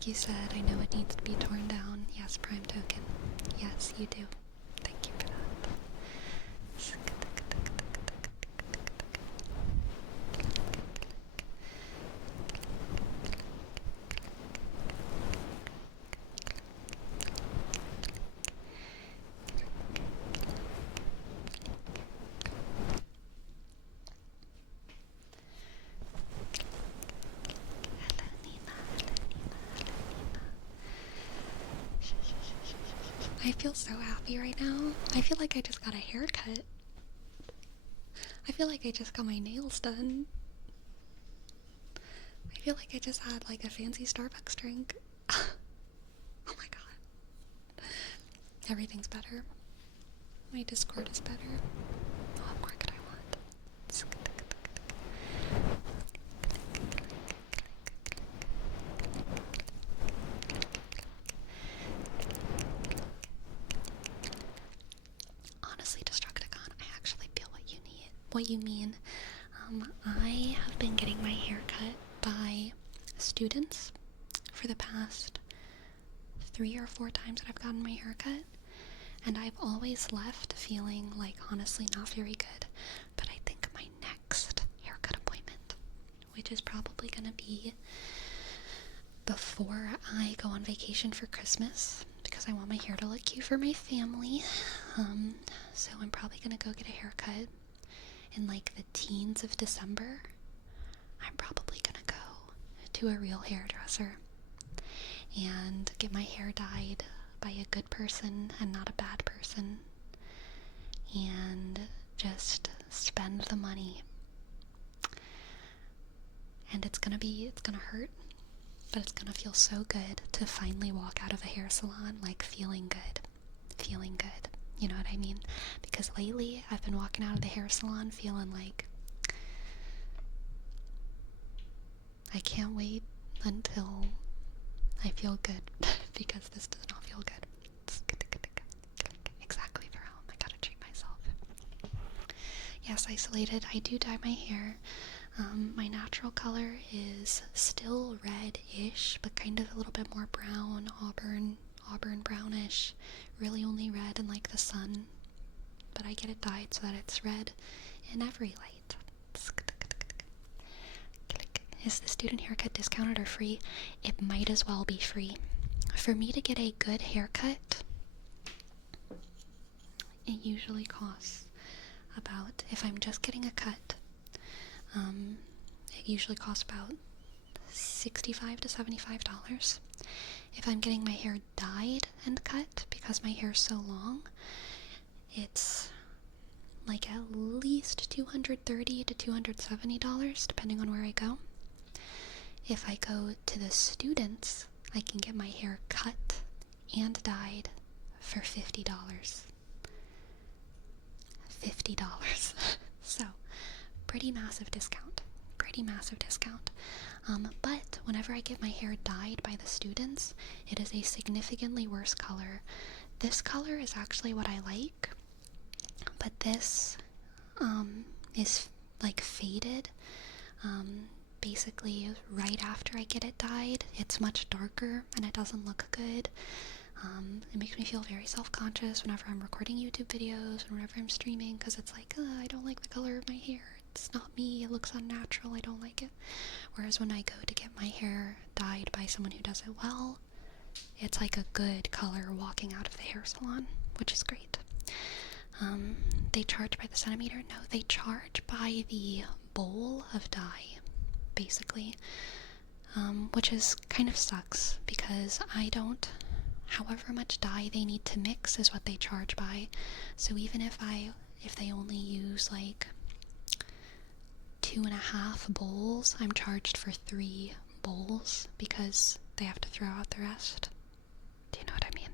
like you said, I know it needs to be torn down. Yes, Prime Token. Yes, you do. Thank you for that. I feel so happy right now. I feel like I just got a haircut. I feel like I just got my nails done. I feel like I just had like a fancy Starbucks drink. Oh my god. Everything's better. My Discord is better. What more could I want? Honestly, Destructicon, I actually feel what you mean. I have been getting my hair cut by students for the past 3 or 4 times that I've gotten my hair cut, and I've always left feeling like honestly not very good. But I think my next haircut appointment, which is probably gonna be before I go on vacation for Christmas, because I want my hair to look cute for my family. So I'm probably gonna go get a haircut in like the teens of December. I'm probably gonna go to a real hairdresser and get my hair dyed by a good person and not a bad person, and just spend the money. And it's gonna hurt, but it's gonna feel so good to finally walk out of a hair salon like feeling good. You know what I mean? Because lately I've been walking out of the hair salon feeling like I can't wait until I feel good because this does not feel good. Exactly, Farrell. I gotta treat myself. Yes, Isolated. I do dye my hair. My natural color is still red-ish, but kind of a little bit more brown, auburn brownish. Really only red in like the sun, but I get it dyed so that it's red in every light. Is the student haircut discounted or free? It might as well be free. For me to get a good haircut, it usually costs about, if I'm just getting a cut, it usually costs about $65 to $75. If I'm getting my hair dyed and cut, because my hair is so long, it's like at least $230 to $270, depending on where I go. If I go to the students, I can get my hair cut and dyed for $50. $50. So, pretty massive discount. But whenever I get my hair dyed by the students, it is a significantly worse color. This color is actually what I like, but this is like faded. Basically right after I get it dyed, it's much darker and it doesn't look good. It makes me feel very self-conscious whenever I'm recording YouTube videos and whenever I'm streaming, because it's like, I don't like the color of my hair. It's not me. It looks unnatural. I don't like it. Whereas when I go to get my hair dyed by someone who does it well, it's like a good color walking out of the hair salon, which is great. They charge by the centimeter? No, they charge by the bowl of dye, basically, which is kind of sucks because however much dye they need to mix is what they charge by. So even if they only use like 2.5 bowls, I'm charged for 3 bowls because they have to throw out the rest. Do you know what I mean?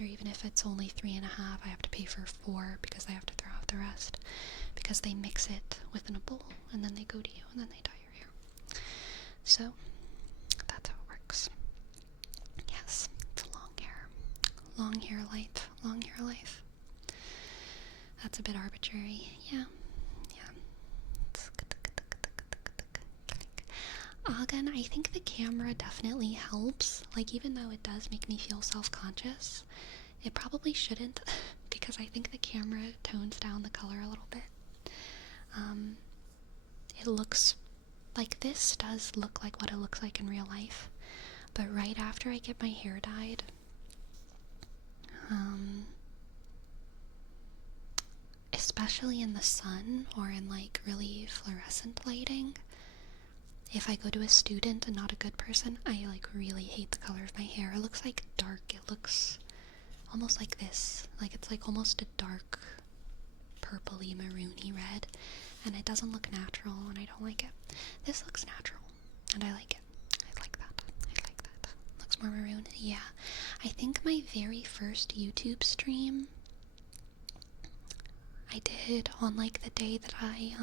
Or even if it's only 3.5, I have to pay for 4 because they have to throw out the rest, because they mix it within a bowl and then they go to you and then they dye your hair. So that's how it works. Yes, it's long hair life. That's a bit arbitrary. Yeah. Again, I think the camera definitely helps. Like, even though it does make me feel self-conscious, it probably shouldn't because I think the camera tones down the color a little bit. It looks like this does look like what it looks like in real life, but right after I get my hair dyed, especially in the sun or in like really fluorescent lighting, if I go to a student and not a good person, I like really hate the color of my hair. It looks like dark. It looks almost like this. Like it's like almost a dark purpley maroony red, and it doesn't look natural and I don't like it. This looks natural and I like it. I like that. I like that. Looks more maroon. Yeah. I think my very first YouTube stream I did on like the day that I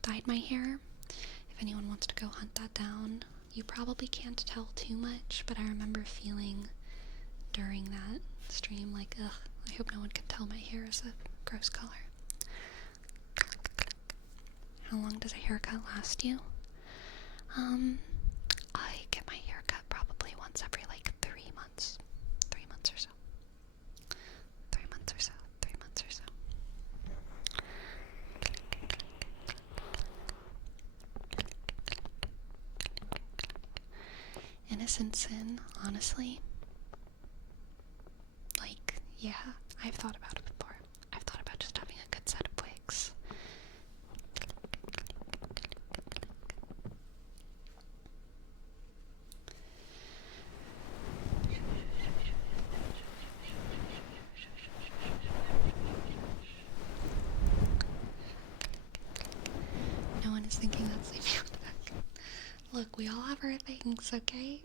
dyed my hair. If anyone wants to go hunt that down, you probably can't tell too much, but I remember feeling during that stream like, ugh, I hope no one can tell my hair is a gross color. How long does a haircut last you? I get my haircut probably once every like 3 months. 3 months or so. 3 months or so. 3 months or so. Innocent sin, honestly. Like, yeah, I've thought about it before. I've thought about just having a good set of wigs. No one is thinking that's leaving on the back. Look, we all have our things, okay?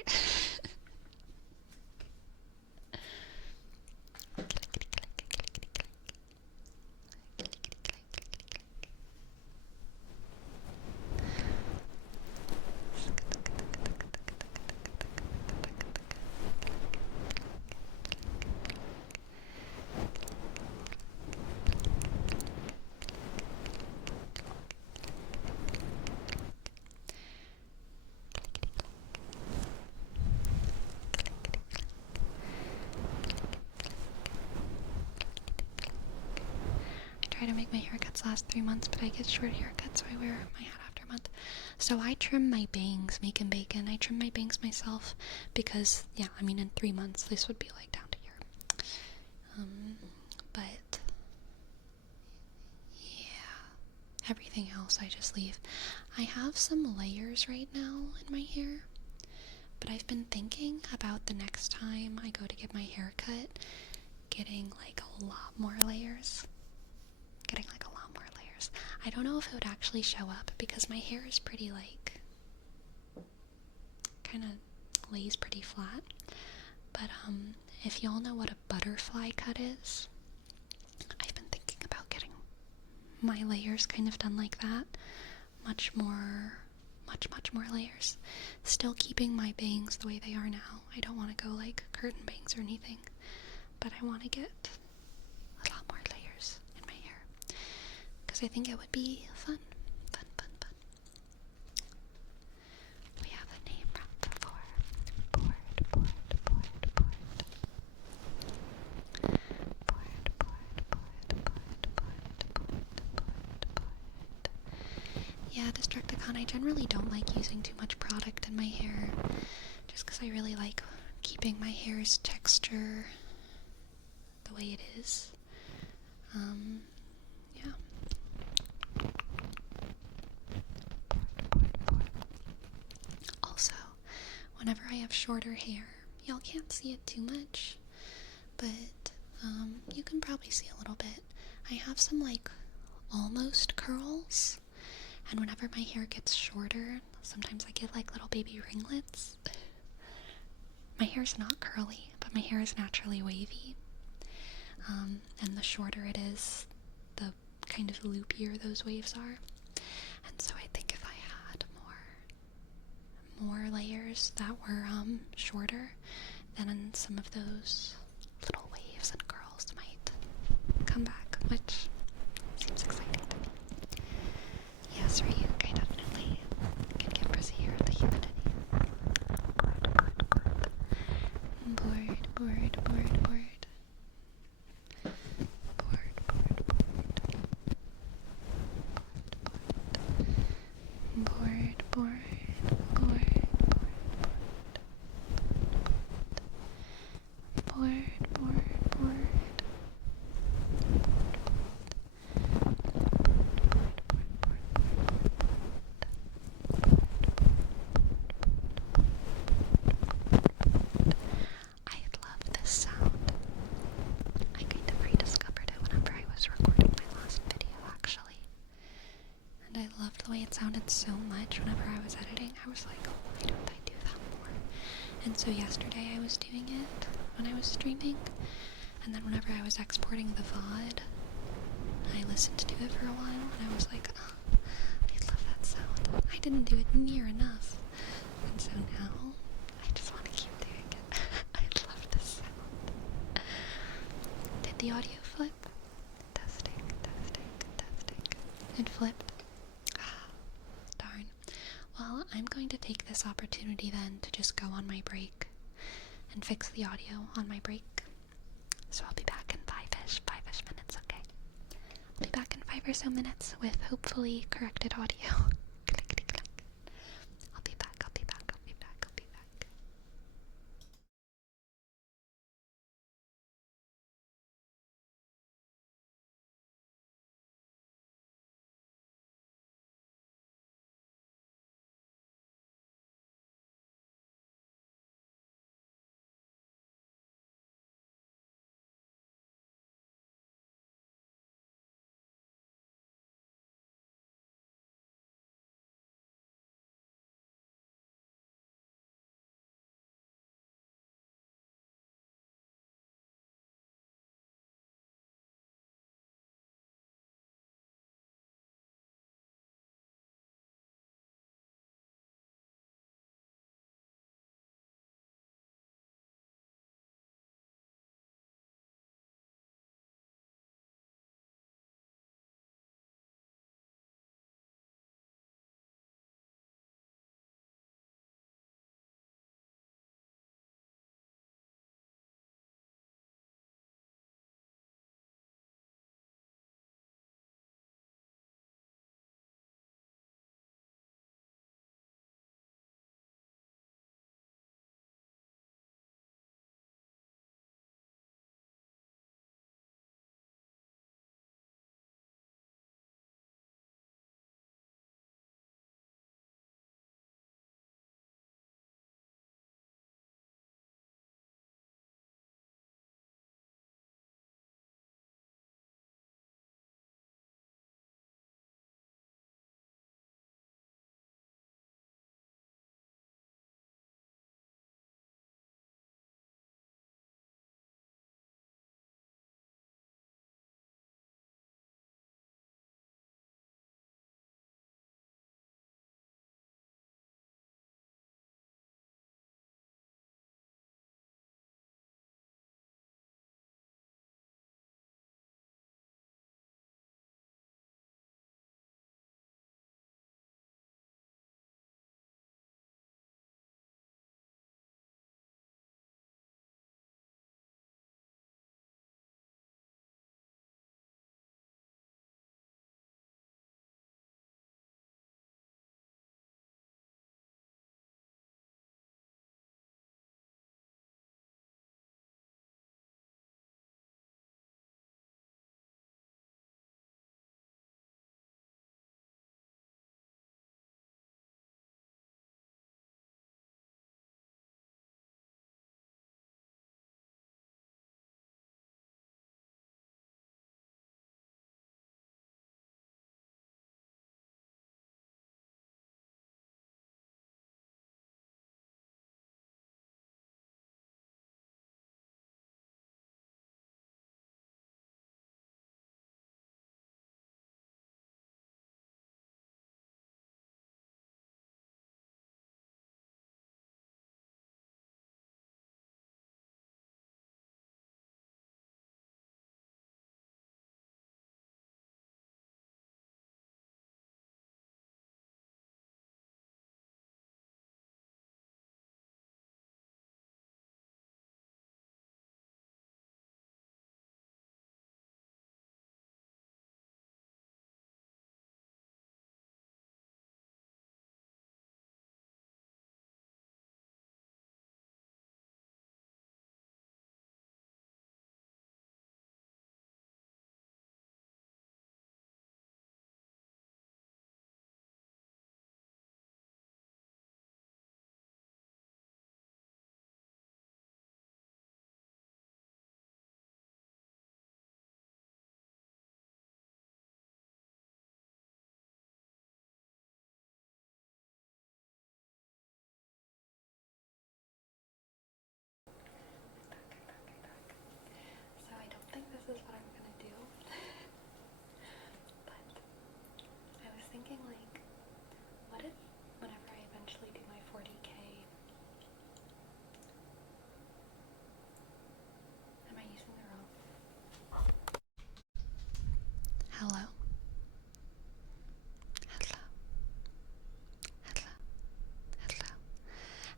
I try to make my haircuts last 3 months, but I get short haircuts, so I wear my hat after a month. So I trim my bangs, make and bacon. I trim my bangs myself because, yeah, I mean, in 3 months, this would be like down to here. But yeah, everything else I just leave. I have some layers right now in my hair, but I've been thinking about the next time I go to get my hair cut, getting like a lot more layers. I don't know if it would actually show up because my hair is pretty like, kind of lays pretty flat. But if y'all know what a butterfly cut is, I've been thinking about getting my layers kind of done like that. Much more layers. Still keeping my bangs the way they are now. I don't want to go like curtain bangs or anything, but I want to get a lot more layers in my hair because I think it would be fun. We have a name from before. Board. Yeah, Destructicon, I generally don't like using too much product in my hair, just because I really like keeping my hair's texture the way it is. Yeah. Also, whenever I have shorter hair, y'all can't see it too much, but you can probably see a little bit. I have some like almost curls. And whenever my hair gets shorter, sometimes I get like little baby ringlets. My hair's not curly, but my hair is naturally wavy. And the shorter it is, the kind of loopier those waves are. And so I think if I had more layers that were shorter, then some of those little waves and curls might come back, which seems exciting to me. Yes, Ryuk, I definitely can get busy the way it sounded so much whenever I was editing. I was like, why don't I do that more? And so yesterday I was doing it when I was streaming, and then whenever I was exporting the VOD, I listened to it for a while, and I was like, oh, I love that sound. I didn't do it near enough. And so now, I just want to keep doing it. I love this sound. Did the audio flip? Testing, testing, testing. It flipped. Darn. Well, I'm going to take this opportunity then to just go on my break and fix the audio on my break. So I'll be back in five-ish minutes, okay? I'll be back in 5 or so minutes with hopefully corrected audio. Clickety click. I'll be back, I'll be back, I'll be back, I'll be back.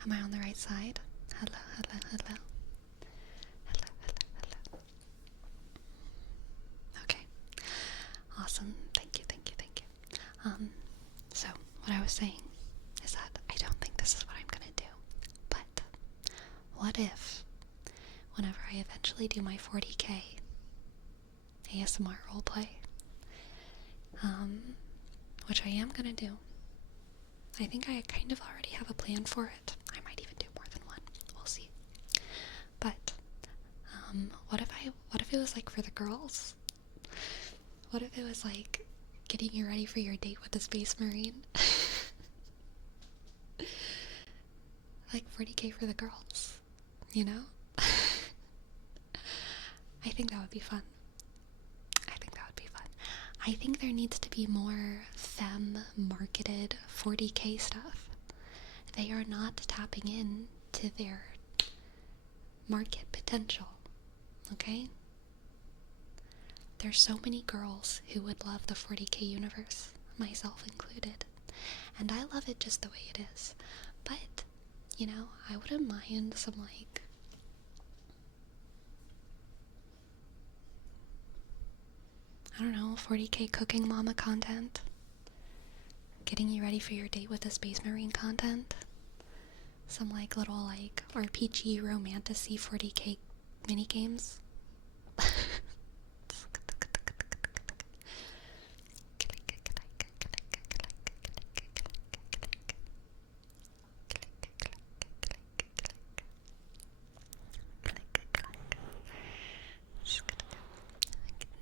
Am I on the right side? Hello, hello, hello. Hello, hello, hello. Okay. Awesome. Thank you, thank you, thank you. So what I was saying is that I don't think this is what I'm gonna do. But what if whenever I eventually do my 40k ASMR roleplay, which I am gonna do. I think I kind of already have a plan for it. I might even do more than one. We'll see. But what if it was like for the girls? What if it was like getting you ready for your date with a space marine? Like 40k for the girls, you know? I think that would be fun. I think there needs to be more femme-marketed 40k stuff. They are not tapping in to their market potential, okay? There's so many girls who would love the 40k universe, myself included, and I love it just the way it is. But, you know, I wouldn't mind some, like, I don't know, 40k cooking mama content, getting you ready for your date with a space marine content, some like little like RPG romantasy 40k minigames.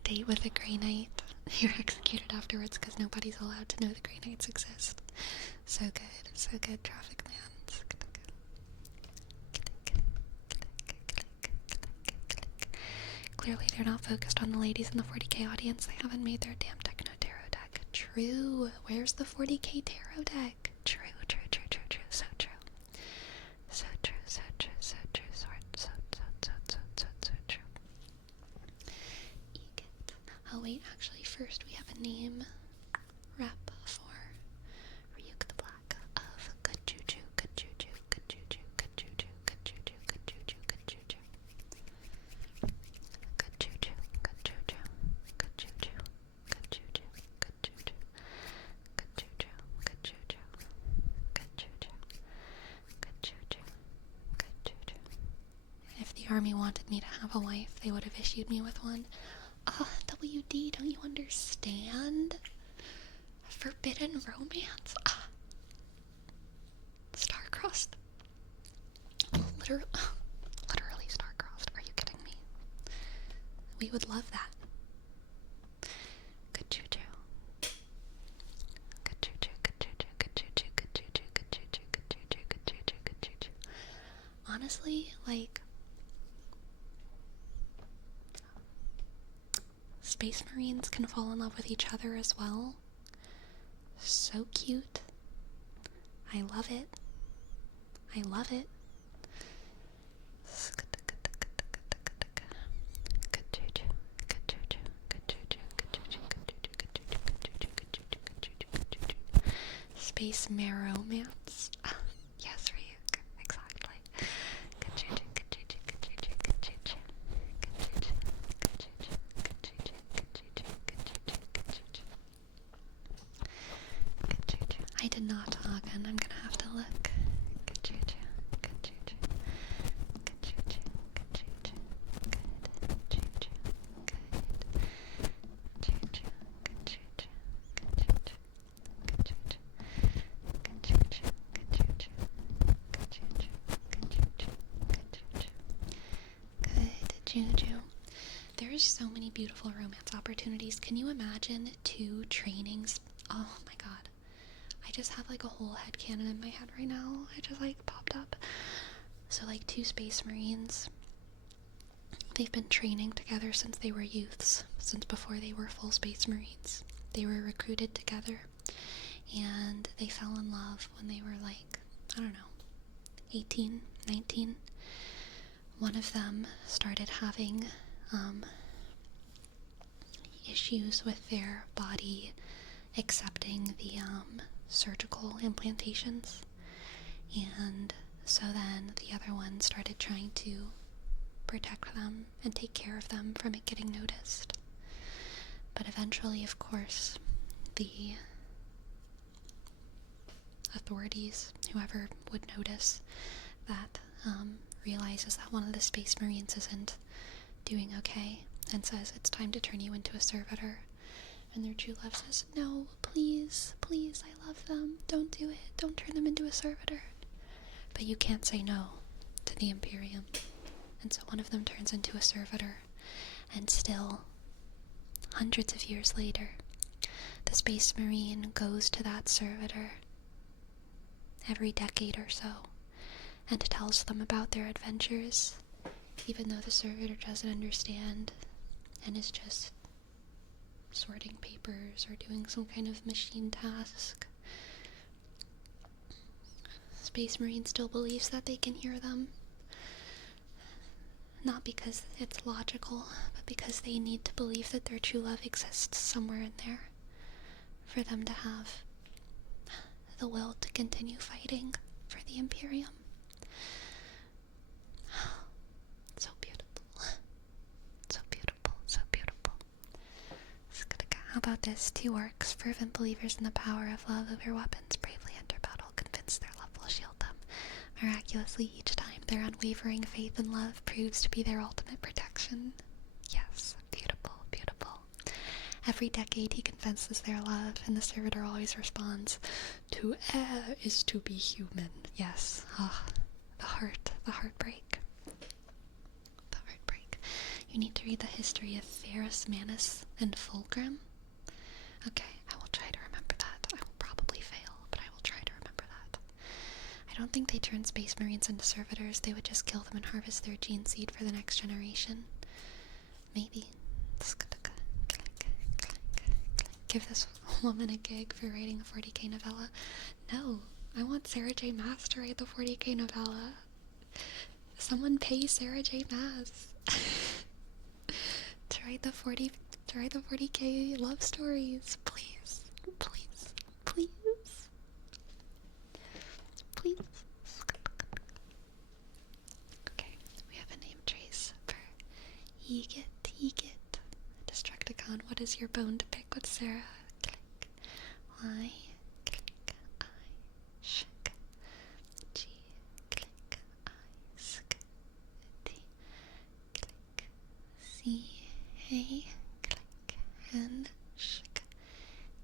Date with a Grey Knight. You're executed afterwards because nobody's allowed to know the Grey Knights exist. So good, Traffic Man. Clearly they're not focused on the ladies in the 40k audience. They haven't made their damn Techno Tarot deck. True. Where's the 40k Tarot deck? True. So true. So true. Oh wait, actually first we have a name rep for Ryuk the Black of Good Juju. If the army wanted me to have a wife, they would have issued me with one. WD, don't you understand? Forbidden romance? Star-crossed. Literally star-crossed. Are you kidding me? We would love that. Good juju. Honestly, like, Space Marines can fall in love with each other as well. So cute. I love it. Space Maromance. Yes, Ryuk. Exactly. I did not talk, and I'm gonna have to look. Good juju. There's so many beautiful romance opportunities. Can you imagine 2 trainings? Oh my god. I just have like a whole headcanon in my head right now. It just like popped up. So like 2 space marines. They've been training together since they were youths, since before they were full space marines. They were recruited together and they fell in love when they were like, I don't know, 18, 19. One of them started having issues with their body accepting the surgical implantations, and So then the other one started trying to protect them and take care of them from it getting noticed. But eventually, of course, the authorities, whoever would notice that, realizes that one of the Space Marines isn't doing okay and says it's time to turn you into a servitor. And their true love says, no, please, please, I love them. Don't do it. Don't turn them into a servitor. But you can't say no to the Imperium. And so one of them turns into a servitor. And still, hundreds of years later, the Space Marine goes to that servitor every decade or so and tells them about their adventures, even though the servitor doesn't understand and is just sorting papers or doing some kind of machine task. Space Marine still believes that they can hear them. Not because it's logical, but because they need to believe that their true love exists somewhere in there for them to have the will to continue fighting for the Imperium. So beautiful. So beautiful. So beautiful. How about this? 2 orcs, fervent believers in the power of love over weapons, bravely enter battle, convinced their love will shield them. Miraculously, each time, their unwavering faith and love proves to be their ultimate protection. Yes, beautiful, beautiful. Every decade he confesses their love, and the servitor always responds, to err is to be human. Yes, the heartbreak. The heartbreak. You need to read the history of Ferrus, Manus, and Fulgrim. Okay, I will try to remember that. I will probably fail, but I will try to remember that. I don't think they turn Space Marines into servitors. They would just kill them and harvest their gene seed for the next generation. Maybe. Give this woman a gig for writing a 40k novella. No, I want Sarah J. Maas to write the 40k novella. Someone pay Sarah J. Maas to write the 40k love stories. Please, please, please, please. Okay, we have a name trace for Eget. Destructicon, what is your bone to pick with Sarah? Click. Y. Click. I. Shk. G. Click. I. Sk. T. Click. C. A. Click. N. Shk.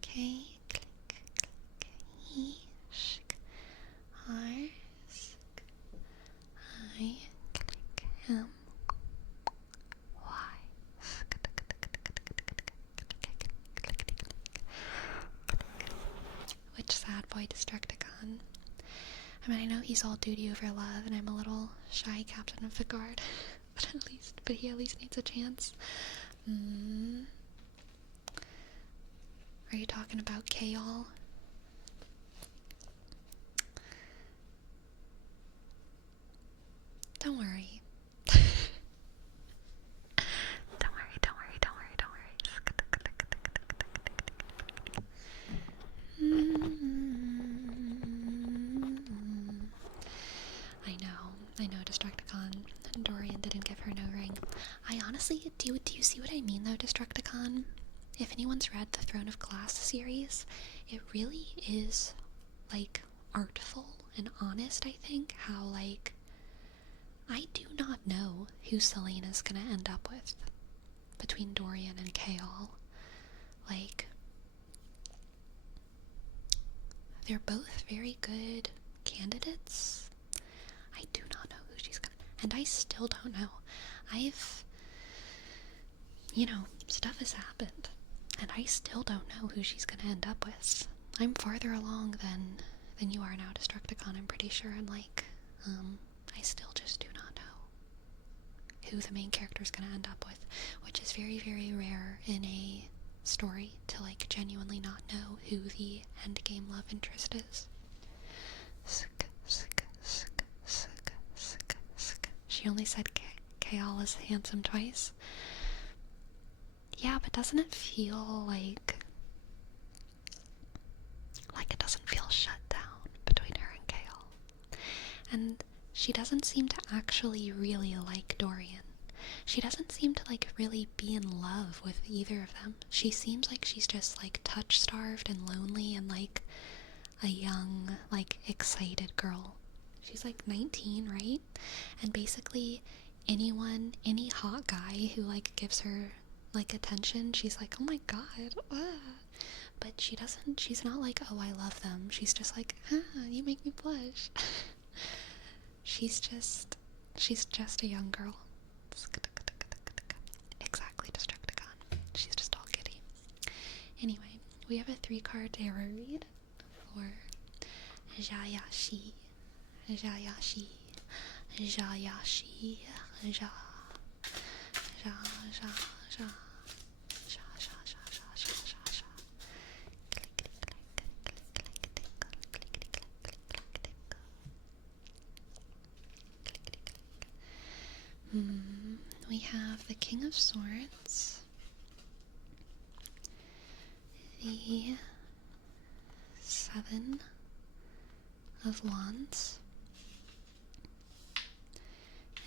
K. Click. Click. E. Shk. R. Sk. I. Click. M. Which sad boy Destructicon? I mean, I know he's all duty over love, and I'm a little shy captain of the guard, but he at least needs a chance. Are you talking about Kale? Don't worry. I know, Destructicon. Dorian didn't give her no ring. I honestly, do you see what I mean though, Destructicon? If anyone's read the Throne of Glass series, it really is, like, artful and honest, I think, how, like, I do not know who Selena's gonna end up with between Dorian and Kaol. Like, they're both very good candidates. I do not know who she's gonna, and I still don't know. Stuff has happened, and I still don't know who she's gonna end up with. I'm farther along than you are now, Destructicon, I'm pretty sure, and I still just do not know who the main character is gonna end up with, which is very, very rare in a story to, like, genuinely not know who the endgame love interest is. She only said Kaol is handsome twice. Yeah, but doesn't it feel like it doesn't feel shut down between her and Kaol? And she doesn't seem to actually really like Dorian. She doesn't seem to like really be in love with either of them. She seems like she's just like touch-starved and lonely and like a young, like excited girl. She's like 19, right? And basically anyone, any hot guy who like gives her like attention, she's like, oh my god, but she's not like, oh, I love them. She's just like, you make me blush. she's just a young girl. Exactly, Destructicon. She's just all giddy. Anyway, we have a 3-card tarot read for Jayashi. Jayashi. Jayashi. Ja. Ja, ja, ja. Ja, ja, ja, ja, ja, ja, ja. Clickety clack, click clack, tinkle, clickety clack, click clack, tinkle. Clickety clack. We have the King of Swords, the 7 of Wands,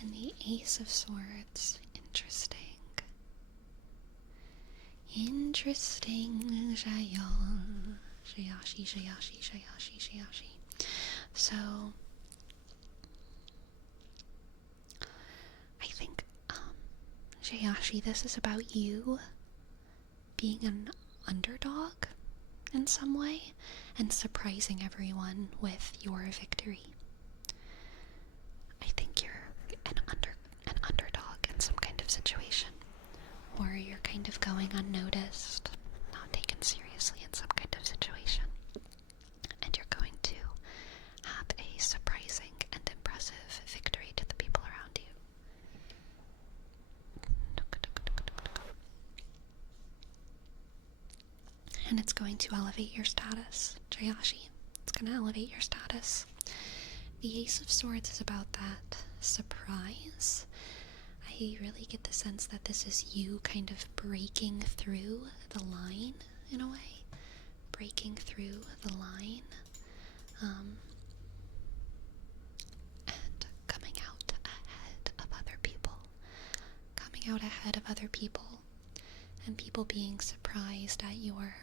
and the Ace of Swords. Interesting. Interesting. Jayashi. So, I think, Jayashi, this is about you being an underdog in some way and surprising everyone with your victory. I think you're an underdog in some kind of situation, or you're kind of going unnoticed, not taken seriously in some kind of situation, and you're going to have a surprising and impressive victory to the people around you. And it's going to elevate your status, Jayashi. It's going to elevate your status. The Ace of Swords is about that surprise. I really get the sense that this is you kind of breaking through the line, in a way. Breaking through the line. And coming out ahead of other people. Coming out ahead of other people. And people being surprised at your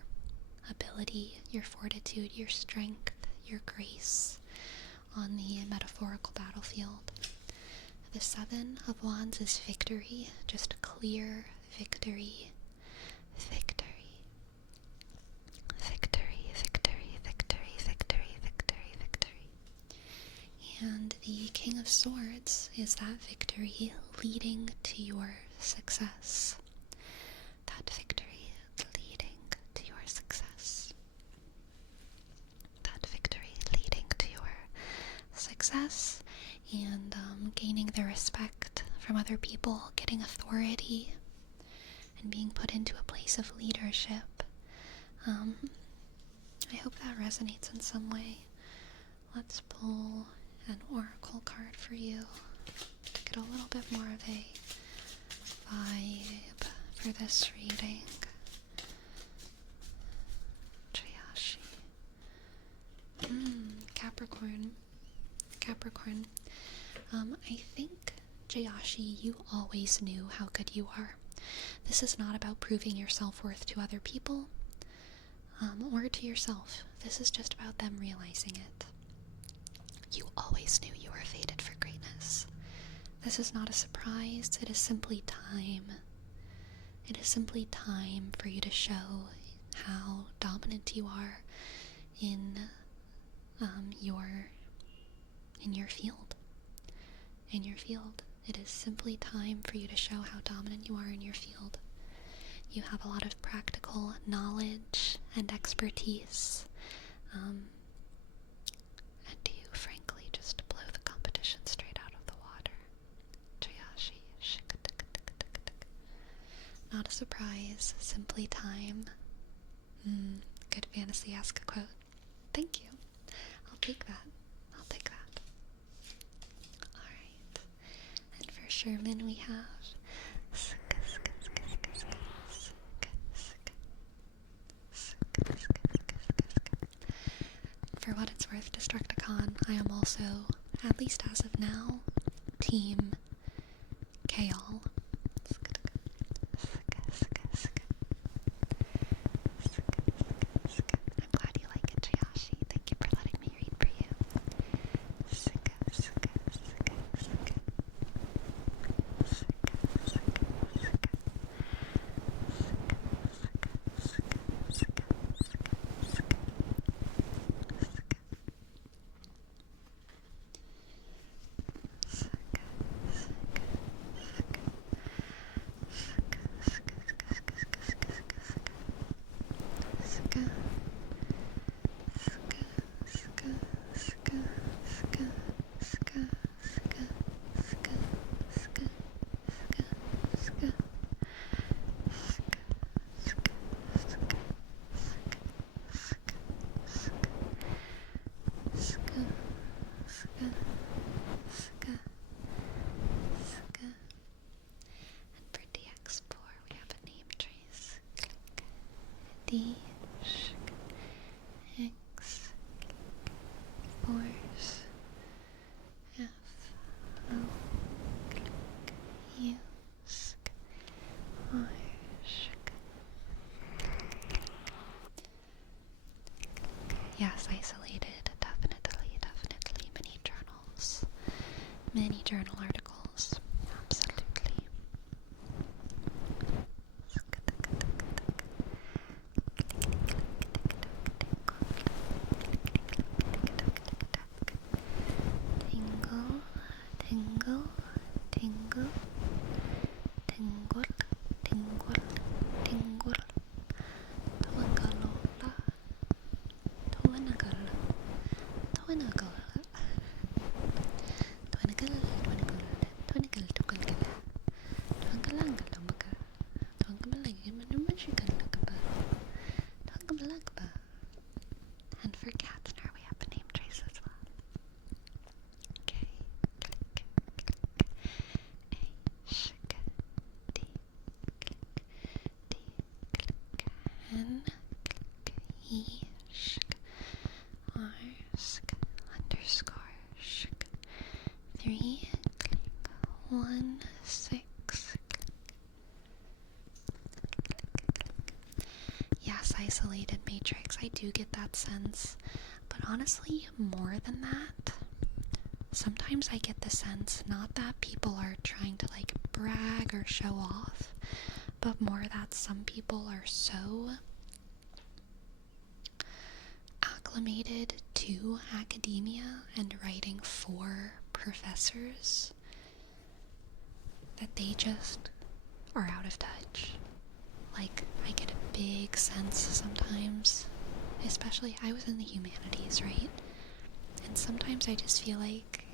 ability, your fortitude, your strength, your grace on the metaphorical battlefield. The 7 of Wands is victory, just clear victory. Victory. Victory, victory, victory, victory, victory, victory. And the King of Swords is that victory leading to your success. That victory leading to your success. That victory leading to your success. And gaining the respect from other people, getting authority, and being put into a place of leadership. I hope that resonates in some way. Let's pull an oracle card for you to get a little bit more of a vibe for this reading. Jayashi. Capricorn. I think, Jayashi, you always knew how good you are. This is not about proving your self-worth to other people, or to yourself. This is just about them realizing it. You always knew you were fated for greatness. This is not a surprise. It is simply time. It is simply time for you to show how dominant you are in your field. In your field. It is simply time for you to show how dominant you are in your field. You have a lot of practical knowledge and expertise, and you, frankly, just blow the competition straight out of the water. Jayashi. Not a surprise, simply time. Good fantasy, ask a quote. Thank you. I'll take that. Alright. And for Sherman we have For what it's worth, Destructicon, I am also at least as of now, Team Kale. I'm glad you like it, Chiyashi. Thank you for letting me read for you. And for DX4, we have a name trace. D, X, force, F, O, U, R, yes, isolated, definitely, mini journals, many journal articles, absolutely. Tingle, tingle, tingle, tingle, tingle, tingle. Twangalola, twanagal, twanagal, twanagal, twanagal, twanagal, twanagal, twangalangalamaga, twangamalagamanamashikalamagaba, twangamalagaba. And for Katzner, we have a name trace as well. K, click, click, A, sh, k, D, click, D, click, N, click, E, sh, R, sh, underscore, sh, 3, click, 1, 6, click. Yes, isolated matrix, I do get that sense, but honestly, more than that, sometimes I get the sense not that people are trying to like brag or show off, but more that some people are so acclimated to academia and writing for professors that they just are out of touch. Like, I get a big sense sometimes, especially I was in the humanities, right? And sometimes I just feel like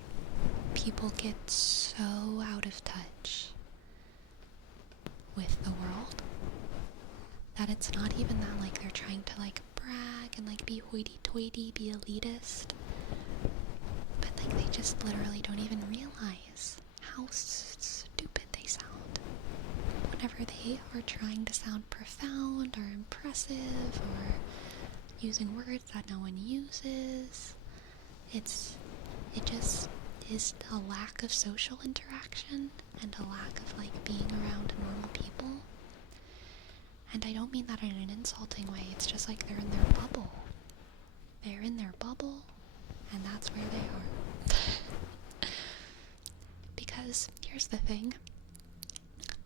people get so out of touch with the world that it's not even that like they're trying to like brag and like be hoity-toity, be elitist, but like they just literally don't even realize how stupid they sound whenever they are trying to sound profound or impressive or using words that no one uses. It just is a lack of social interaction and a lack of like being around normal people. And I don't mean that in an insulting way, it's just like they're in their bubble. They're in their bubble, and that's where they are. Because here's the thing,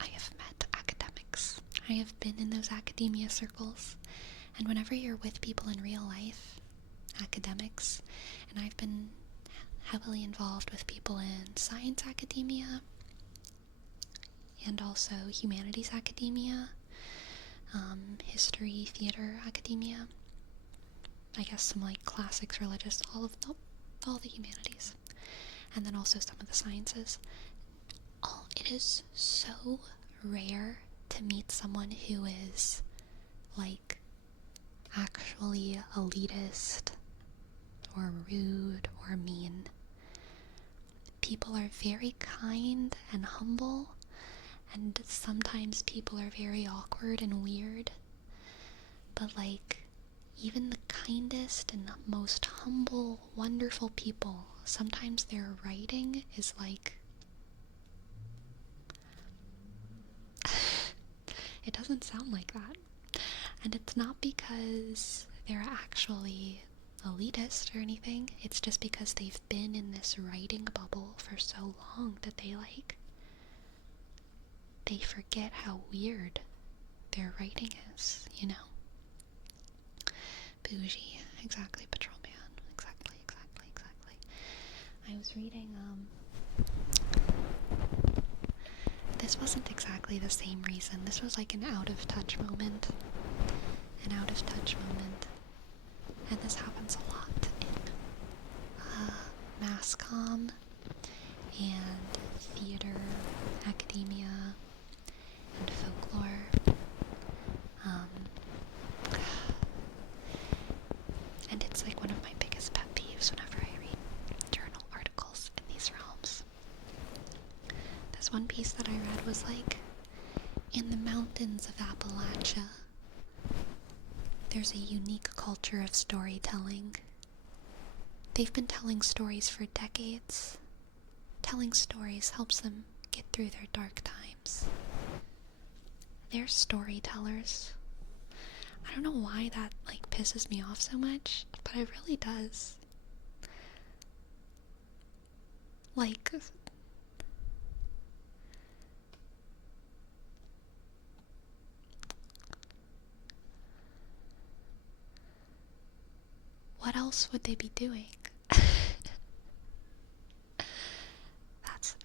I have met academics. I have been in those academia circles, and whenever you're with people in real life, academics, and I've been heavily involved with people in science academia and also humanities academia, history, theater academia, I guess some like classics, religious, all the humanities, and then also some of the sciences. It is so rare to meet someone who is like actually elitist or rude or mean. People are very kind and humble, and sometimes people are very awkward and weird, but like even the kindest and the most humble, wonderful people, sometimes their writing is like, it doesn't sound like that. And it's not because they're actually elitist or anything. It's just because they've been in this writing bubble for so long that they forget how weird their writing is, you know? Bougie. Exactly, Patrol Man. Exactly. I was reading, this wasn't exactly the same reason. This was like an out-of-touch moment. And this happens a lot in mass comm and theater, academia, and folklore. And it's like one of my biggest pet peeves whenever I read journal articles in these realms. This one piece that I read was like, in the mountains of Appalachia, there's a unique culture of storytelling. They've been telling stories for decades. Telling stories helps them get through their dark times. They're storytellers. I don't know why that like pisses me off so much, but it really does. Like, what else would they be doing? That's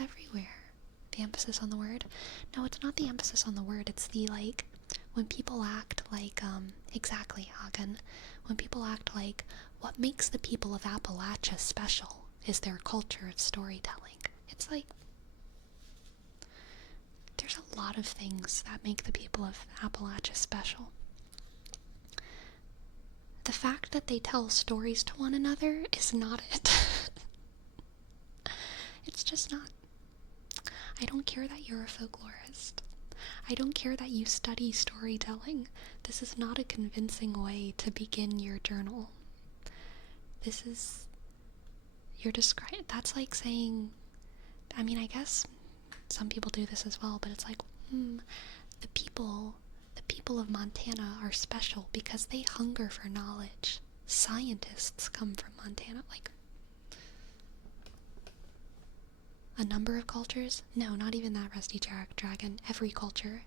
everywhere. The emphasis on the word. No, it's not the emphasis on the word. It's the, like, when people act like, exactly, Hagen. When people act like, what makes the people of Appalachia special is their culture of storytelling. It's like, there's a lot of things that make the people of Appalachia special. The fact that they tell stories to one another is not it. It's just not. I don't care that you're a folklorist. I don't care that you study storytelling. This is not a convincing way to begin your journal. This is, that's like saying, I mean, I guess some people do this as well, but it's like, the people of Montana are special because they hunger for knowledge. Scientists come from Montana. Like, a number of cultures? No, not even that, Rusty Dragon. Every culture.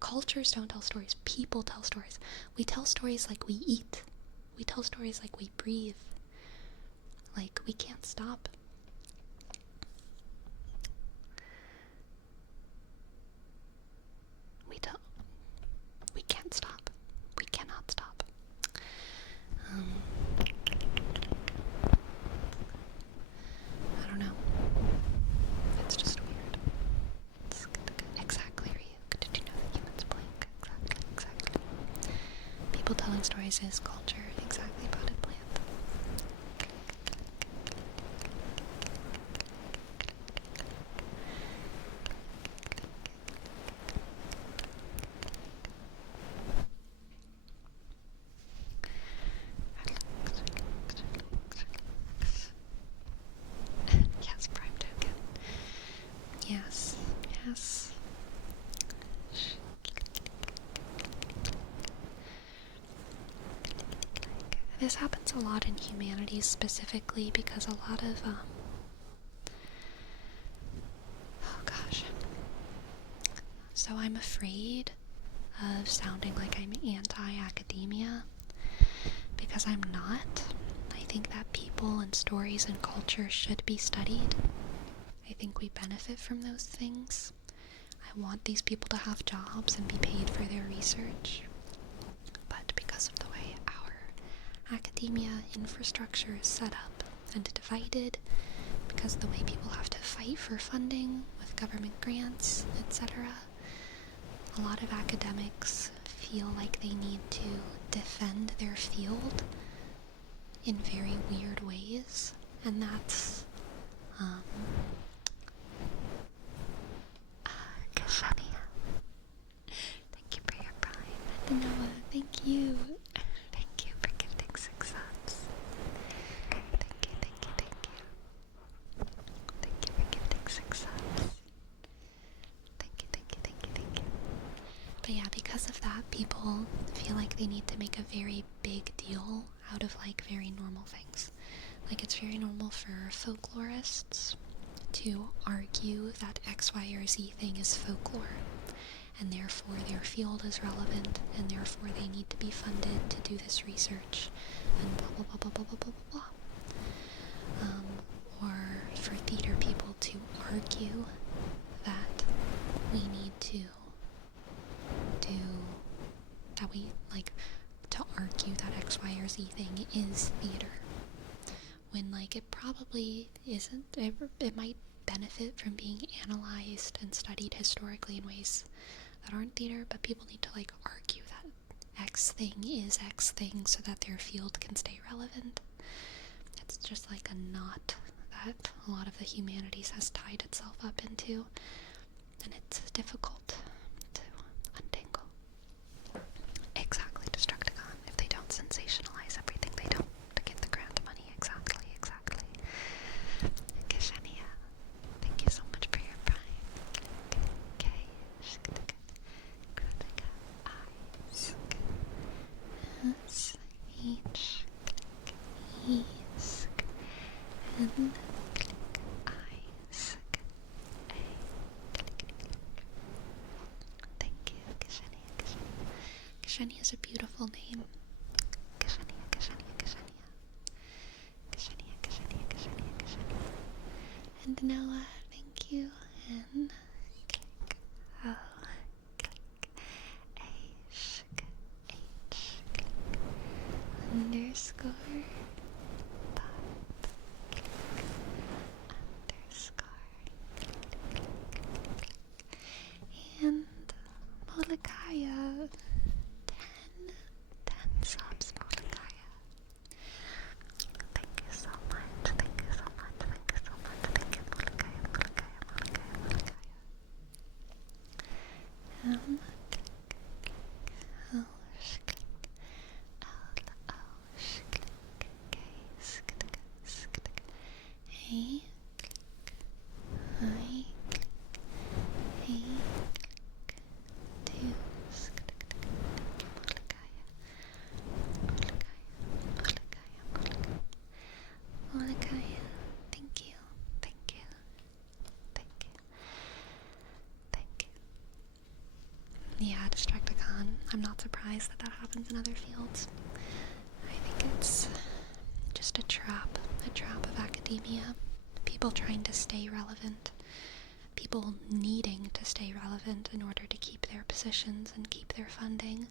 Cultures don't tell stories. People tell stories. We tell stories like we eat. We tell stories like we breathe. Like, we can't stop. We can't stop. We cannot stop. I don't know. It's just weird. Exactly, Ryuk. Did you know that humans blink? Exactly. People telling stories is culture. Exactly, potted plant. Yes, Prime Token. Yes. This happens a lot in humanities specifically because a lot of, so I'm afraid of sounding like I'm anti-academia because I'm not. I think that people and stories and culture should be studied. I think we benefit from those things. I want these people to have jobs and be paid for their research. But because of the way our academia infrastructure is set up and divided, because of the way people have to fight for funding with government grants, etc., a lot of academics feel like they need to defend their field in very weird ways, and that's Kashania. Thank you for your prime. very big deal out of like very normal things. Like it's very normal for folklorists to argue that X, Y, or Z thing is folklore, and therefore their field is relevant, and therefore they need to be funded to do this research, and blah blah blah blah blah blah blah blah. Or for theater people to argue that we need to do, that we, like, to argue that X, Y, or Z thing is theater. When, like, it probably isn't. It might benefit from being analyzed and studied historically in ways that aren't theater, but people need to, like, argue that X thing is X thing so that their field can stay relevant. It's just like a knot that a lot of the humanities has tied itself up into, and it's difficult to untangle. Exactly, Destructicon. If they don't sensationalize everything, they don't get the grant money. Exactly. Kishania, thank you so much for your prime. Thank you, Kishania. Kishania is a beautiful name. Kishania. And Noah, thank you. And click O, click H, click underscore pop, click underscore click. And Molokhaya, 10 subs, Molokhaya. Thank you so much, thank you, Molokhaya. Hey, hi, hey, two, Molokhaya, thank you. Yeah, Destructicon. I'm not surprised that happens in other fields. I think it's just a trap of academia. People trying to stay relevant. People needing to stay relevant in order to keep their positions and keep their funding,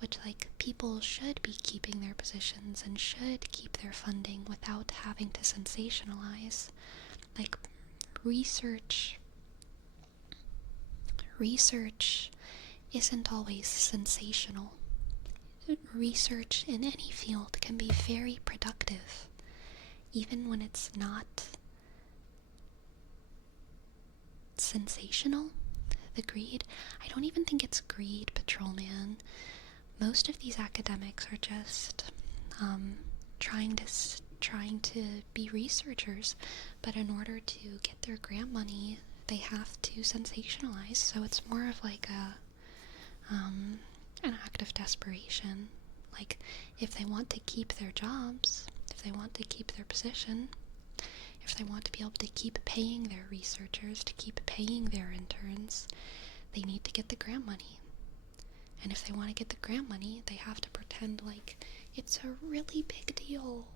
which, like, people should be keeping their positions and should keep their funding without having to sensationalize. Like, research isn't always sensational. Research in any field can be very productive, even when it's not sensational. The greed, I don't even think it's greed, Patrolman. Most of these academics are just trying to be researchers, but in order to get their grant money, they have to sensationalize. So it's more of like an act of desperation. Like, if they want to keep their jobs, if they want to keep their position, if they want to be able to keep paying their researchers, to keep paying their interns, they need to get the grant money. And if they want to get the grant money, they have to pretend like it's a really big deal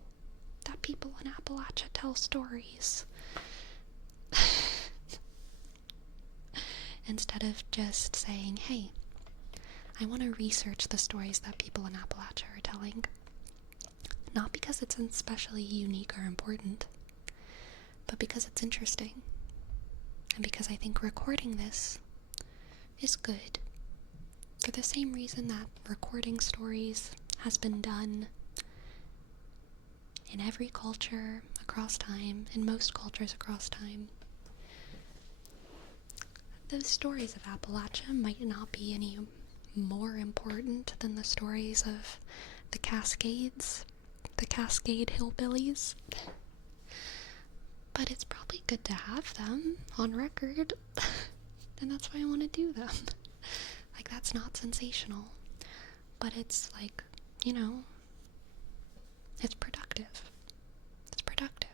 that people in Appalachia tell stories. Instead of just saying, hey, I want to research the stories that people in Appalachia are telling. Not because it's especially unique or important, but because it's interesting. And because I think recording this is good. For the same reason that recording stories has been done in every culture across time, in most cultures across time. The stories of Appalachia might not be any more important than the stories of the Cascades, the Cascade Hillbillies. But it's probably good to have them on record, and that's why I want to do them. Like, that's not sensational, but it's like you know, it's productive. It's productive.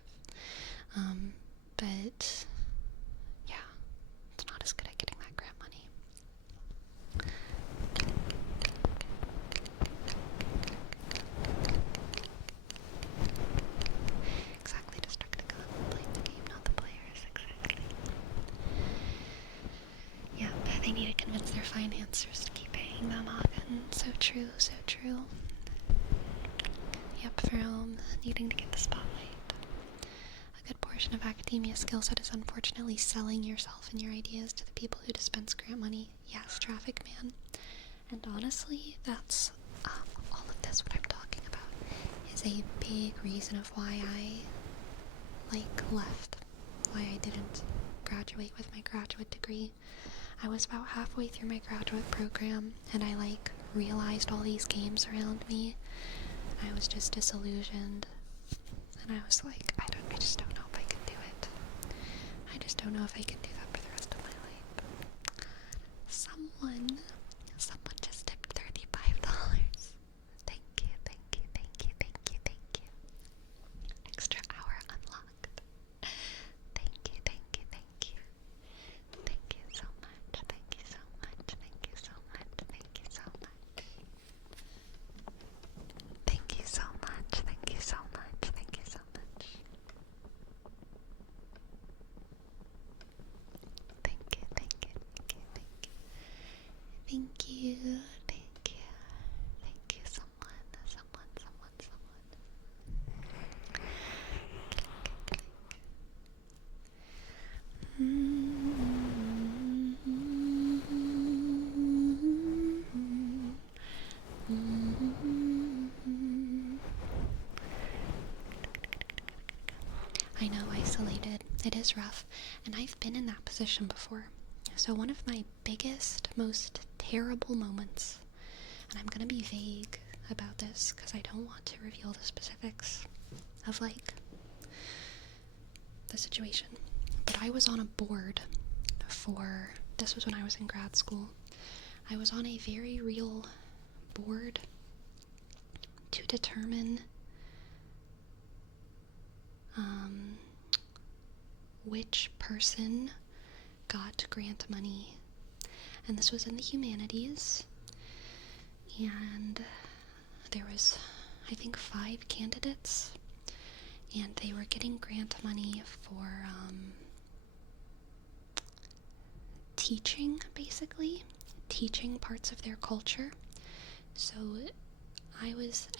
But yeah, it's not as good at getting that grant money. Exactly, Destructicon. Blame the game, not the players. Exactly. Yeah, but they need to convince their financiers to keep paying them often. So true, so true. Yep, from needing to get the spotlight. A good portion of academia skill set is unfortunately selling yourself and your ideas to the people who dispense grant money. Yes, traffic man. And honestly, that's all of this, what I'm talking about, is a big reason of why I, left. Why I didn't graduate with my graduate degree. I was about halfway through my graduate program, and I, realized all these games around me. I was just disillusioned. And I was like, I just don't know if I can do it. I just don't know if I can do that for the rest of my life. Someone just tipped $35. Thank you, thank you, thank you, thank you, thank you. Extra hour unlocked. Thank you, thank you, thank you. Thank you so much, thank you so much, thank you so much, thank you so much. Thank you so much, thank you so much, thank you so much. Thank you, thank you, thank you, thank you. Thank you, thank you. Thank you, someone. I know, isolated. It is rough, and I've been in that position before. So one of my biggest, most terrible moments, and I'm gonna be vague about this because I don't want to reveal the specifics of, the situation, but I was on a board this was when I was in grad school. I was on a very real board to determine which person got grant money, and this was in the humanities, and there was, I think, 5 candidates, and they were getting grant money for teaching, basically teaching parts of their culture. So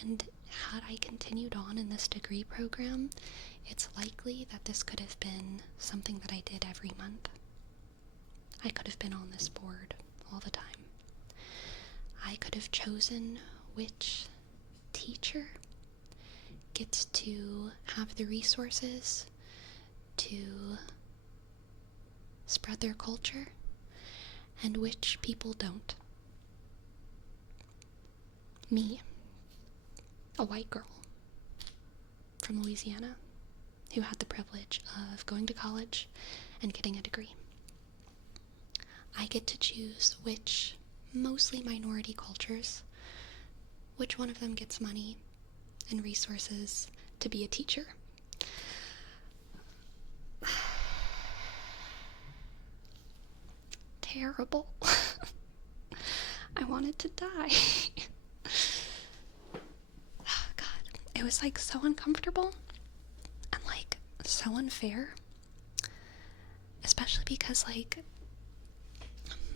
and had I continued on in this degree program, it's likely that this could have been something that I did every month. I could have been on this board all the time. I could have chosen which teacher gets to have the resources to spread their culture and which people don't. Me, a white girl from Louisiana who had the privilege of going to college and getting a degree. I get to choose which mostly minority cultures, which one of them gets money and resources to be a teacher. Terrible. I wanted to die. Oh, God. It was so uncomfortable and so unfair. Especially because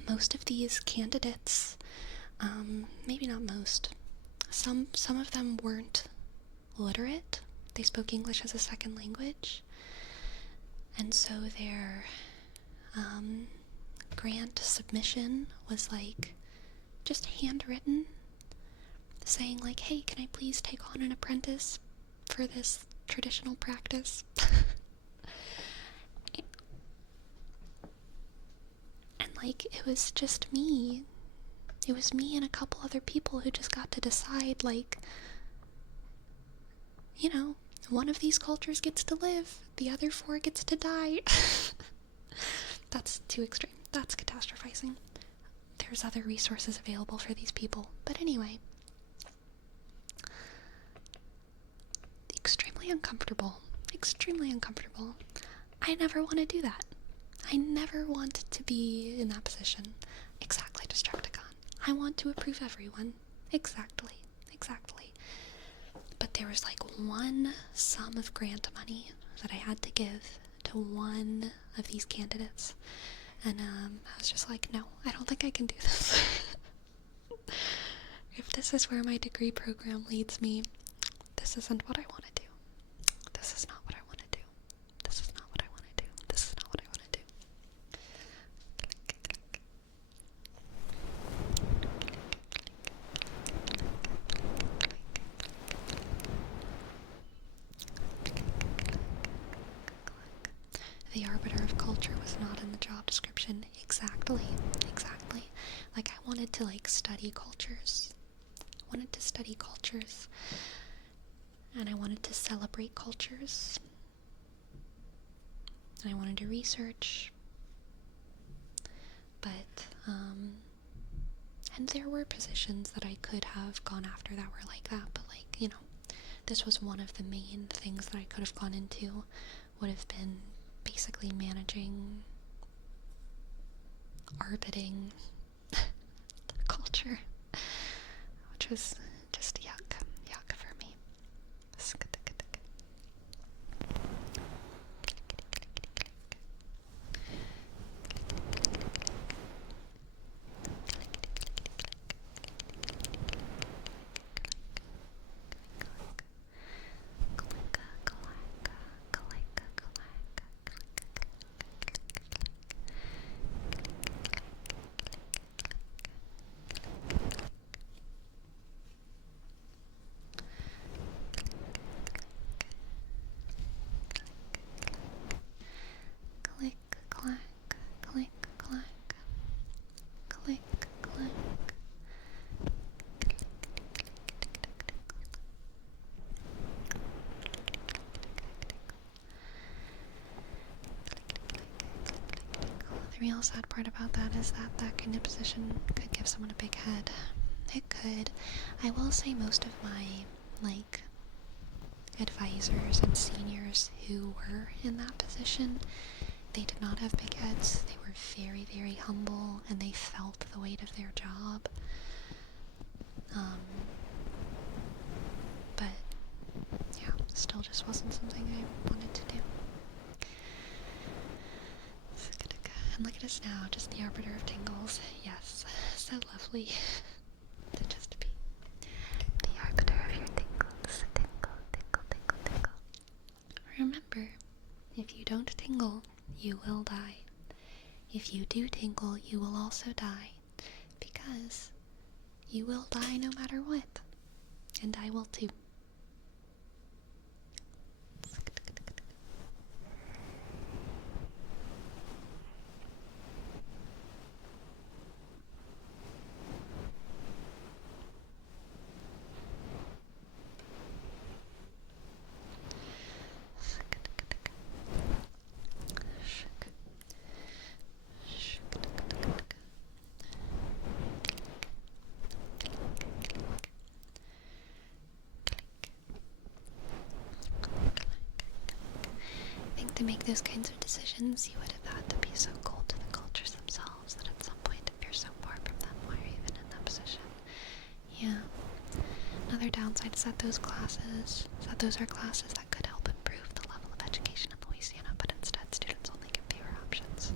most of these candidates, maybe not most, some of them weren't literate. They spoke English as a second language. And so their grant submission was just handwritten, saying hey, can I please take on an apprentice for this traditional practice? And it was just me. It was me and a couple other people who just got to decide one of these cultures gets to live, the other 4 gets to die. That's too extreme. That's catastrophizing. There's other resources available for these people. But anyway, extremely uncomfortable. Extremely uncomfortable. I never want to do that. I never want to be in that position. Exactly, Destructicon. I want to approve everyone. Exactly. But there was like one sum of grant money that I had to give to one of these candidates. And I was just like, no, I don't think I can do this. If this is where my degree program leads me, this isn't what I want to do. This is not what I want to do. This is not what I want to do. This is not what I want to do. The arbiter of culture was not in the job description. Exactly. Like, I wanted to, like, study cultures. And I wanted to celebrate cultures. And I wanted to research. But, and there were positions that I could have gone after that were like that, but, like, you know, this was one of the main things that I could have gone into, would have been basically managing, arbiting the culture, which was just yuck for me. Click, clack, click, clack, click, clack. The real sad part about that is that that kind of position could give someone a big head. It could. I will say most of my, like, advisors and seniors who were in that position, they did not have big heads. They were very, very humble, and they felt the weight of their job. But yeah, still just wasn't something I wanted to do. And look at us now, just the arbiter of tingles. Yes, so lovely to just be the arbiter of your tingles. Tingle. Remember, if you don't tingle, you will die. If you do tingle, you will also die. Because you will die no matter what. And I will too. To make those kinds of decisions, you would have had to be so cold to the cultures themselves that at some point, if you're so far from them, why are you even in that position? Yeah. Another downside is that those are classes that could help improve the level of education in Louisiana, but instead students only get fewer options.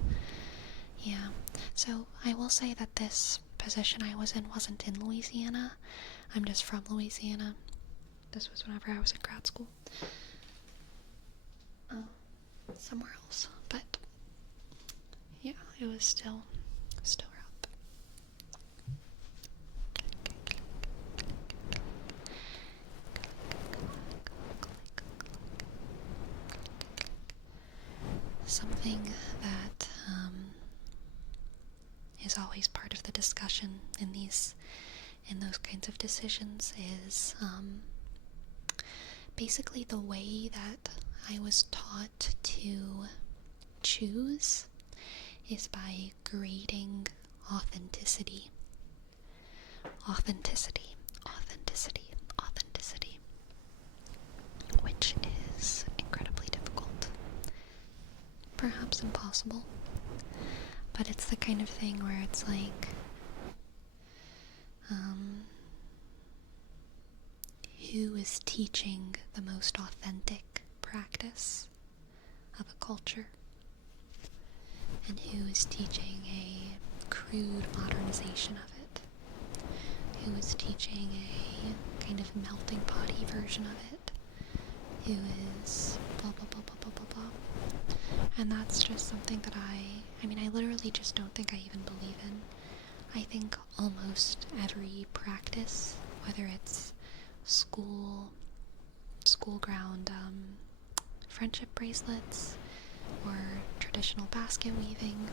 Yeah. So I will say that this position I was in wasn't in Louisiana. I'm just from Louisiana. This was whenever I was in grad school. Somewhere else, but yeah, it was still rough. Something that is always part of the discussion in those kinds of decisions is basically the way that I was taught to choose is by grading authenticity. Which almost impossible. But it's the kind of thing where it's like, who is teaching the most authentic practice of a culture? And who is teaching a crude modernization of it? Who is teaching a kind of melting potty version of it? Who is blah blah blah blah blah blah blah? And that's just something that I literally just don't think I even believe in. I think almost every practice, whether it's school ground friendship bracelets, or traditional basket weaving,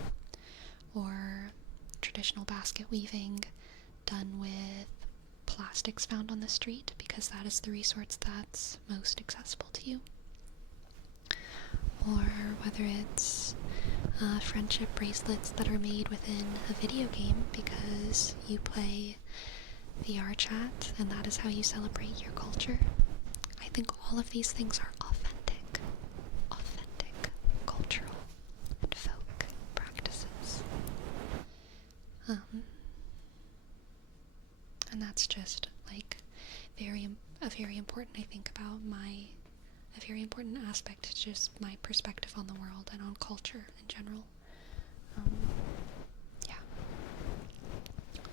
or traditional basket weaving done with plastics found on the street, because that is the resource that's most accessible to you, or whether it's friendship bracelets that are made within a video game because you play VR chat and that is how you celebrate your culture. I think all of these things are authentic cultural and folk practices. And that's just like a very important, I think, a very important aspect to just my perspective on the world and on culture in general. Yeah.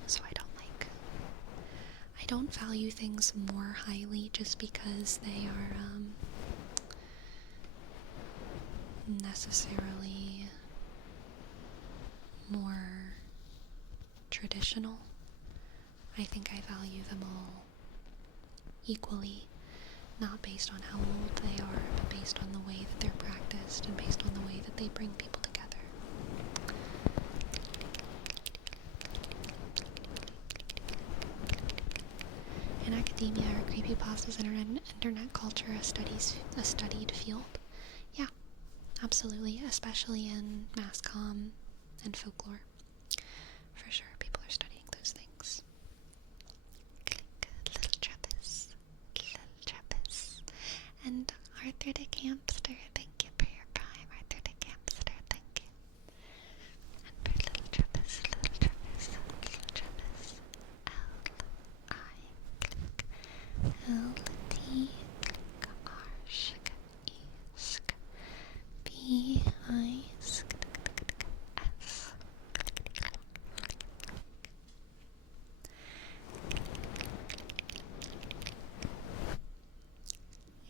So I don't value things more highly just because they are necessarily more traditional. I think I value them all equally, not based on how old they are, but based on the way that they're practiced and based on the way that they bring people together. In academia, are creepypastas and internet culture a studied field? Yeah, absolutely, especially in mass comm and folklore. For sure, people are studying those things. Click, little Travis. And Arthur the Hamster, thank you for your prime. Arthur the Hamster, thank you. And for little Travis, L-I, click, L-T, R-S-K, B-I-S,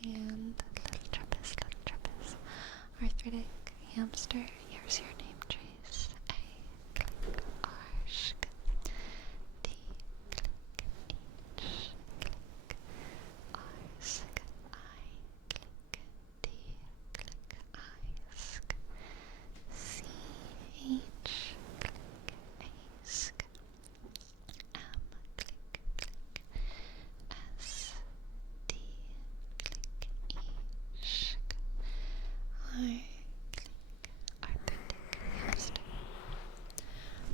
and little Travis, arthritic hamster, here's your name, Trace. A, click, R, shk, D, click, H, click, R, sk, I, click, D, click, I, sk, C, H, click, A, sk, M, click, S, D, click, E, shk, R, click, arthritic hamster.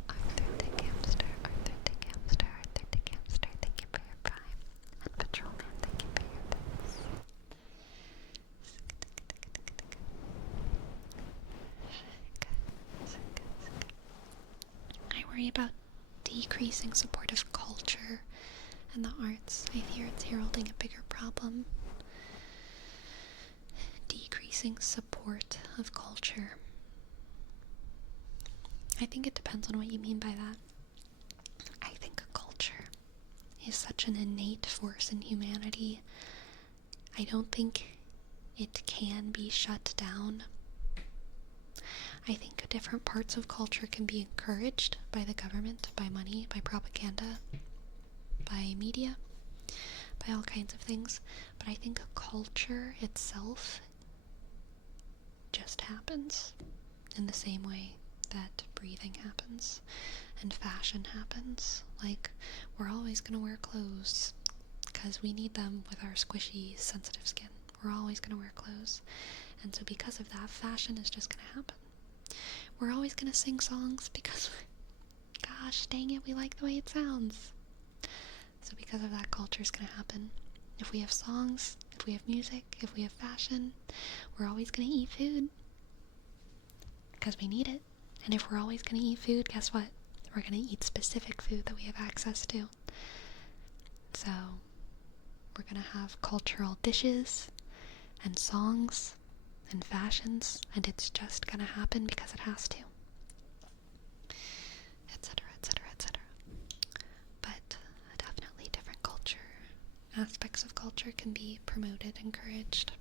Arthritic hamster, thank you for your prime. And Patrolman, thank you for your bits. I worry about decreasing support of culture and the arts. I fear it's heralding a bigger problem. Decreasing support of culture. I think it depends on what you mean by that. I think culture is such an innate force in humanity. I don't think it can be shut down. I think different parts of culture can be encouraged by the government, by money, by propaganda, by media, by all kinds of things. But I think culture itself just happens in the same way that breathing happens and fashion happens. Like, we're always going to wear clothes because we need them with our squishy, sensitive skin. We're always going to wear clothes. And so because of that, fashion is just going to happen. We're always going to sing songs because, gosh dang it, we like the way it sounds. So because of that, culture is going to happen. If we have songs, if we have music, if we have fashion, we're always going to eat food. because we need it. And if we're always going to eat food, guess what? We're going to eat specific food that we have access to. So we're going to have cultural dishes and songs and fashions, and it's just going to happen because it has to, etc., etc., etc. But definitely different aspects of culture can be promoted, encouraged.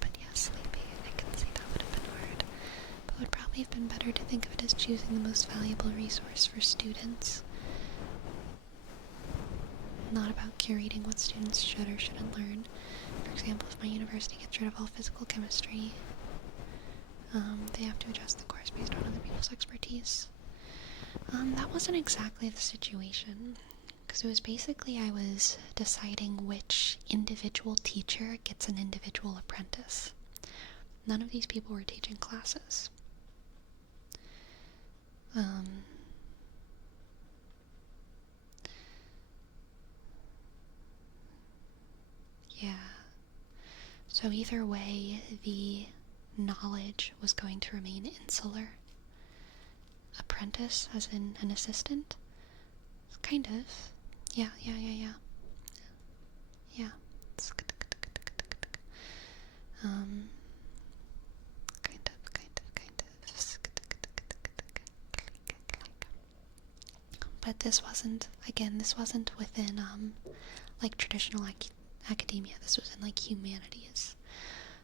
But yeah, sleepy, I can see that would have been hard. But it would probably have been better to think of it as choosing the most valuable resource for students. Not about curating what students should or shouldn't learn. For example, if my university gets rid of all physical chemistry, they have to adjust the course based on other people's expertise. That wasn't exactly the situation, because it was basically I was deciding which individual teacher gets an individual apprentice. None of these people were teaching classes. Yeah. So either way, the knowledge was going to remain insular. Apprentice, as in an assistant? Kind of. Yeah. Yeah. Kind of. But this wasn't within, like traditional academia. This was in, like, humanities.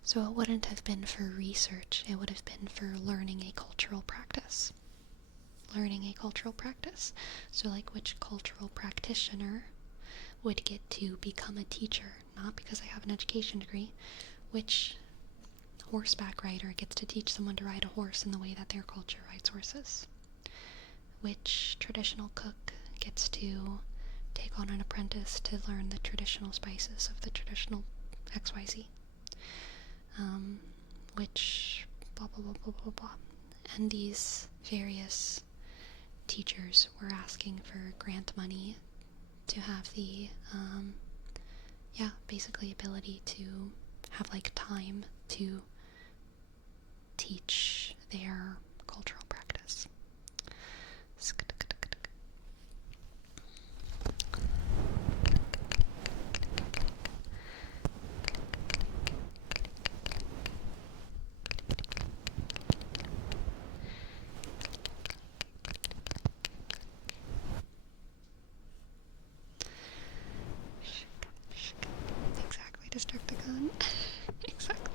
So it wouldn't have been for research, it would have been for learning a cultural practice. So, like, which cultural practitioner would get to become a teacher, not because I have an education degree, which horseback rider gets to teach someone to ride a horse in the way that their culture rides horses, which traditional cook gets to take on an apprentice to learn the traditional spices of the traditional XYZ, which blah blah blah blah blah blah. And these various teachers were asking for grant money to have the basically ability to have, like, time to teach their cultural practice. Exactly, Destructicon. Exactly.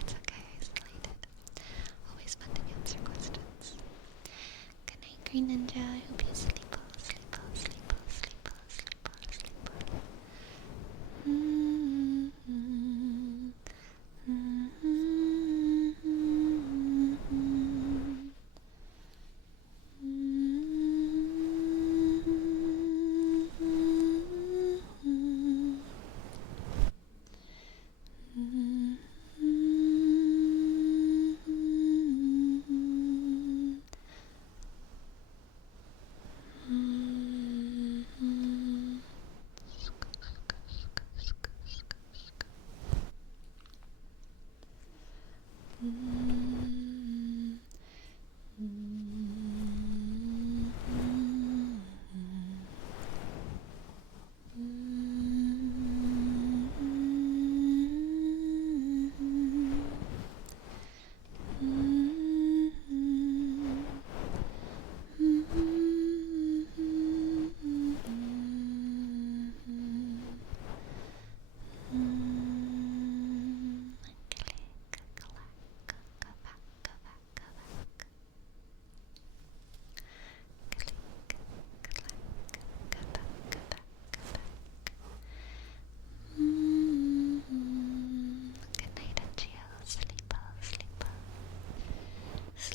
It's okay, isolated. Always fun to answer questions. Good night, Green Ninja. I hope you sleep well.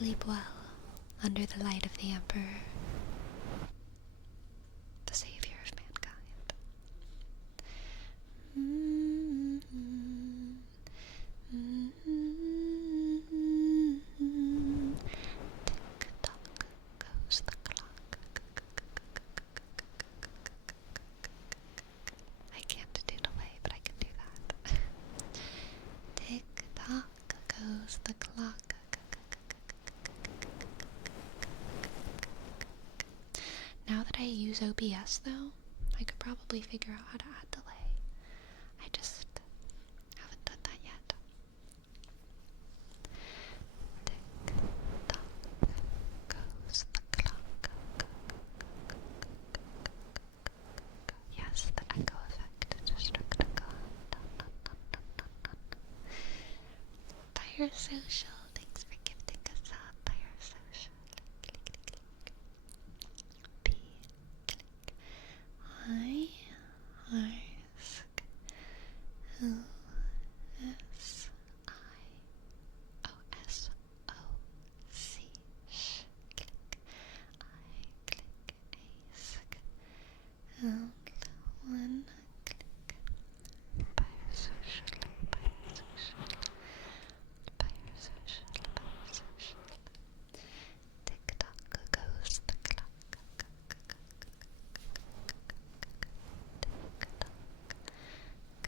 sleep well under the light of the Emperor, the savior of mankind. Tick-tock goes the clock. I can't do delay, but I can do that. Tick-tock goes the clock. Now that I use OBS, though, I could probably figure out how to add delay. I just haven't done that yet. Tick-tock goes the clock. Yes, the echo effect just struck a Fire Social, thanks for gifting us up. Fire Social. Click, click, click. P. Click. I ask who S I O S O C sh click I click ask and one click biosocial TikTok goes the clock. TikTok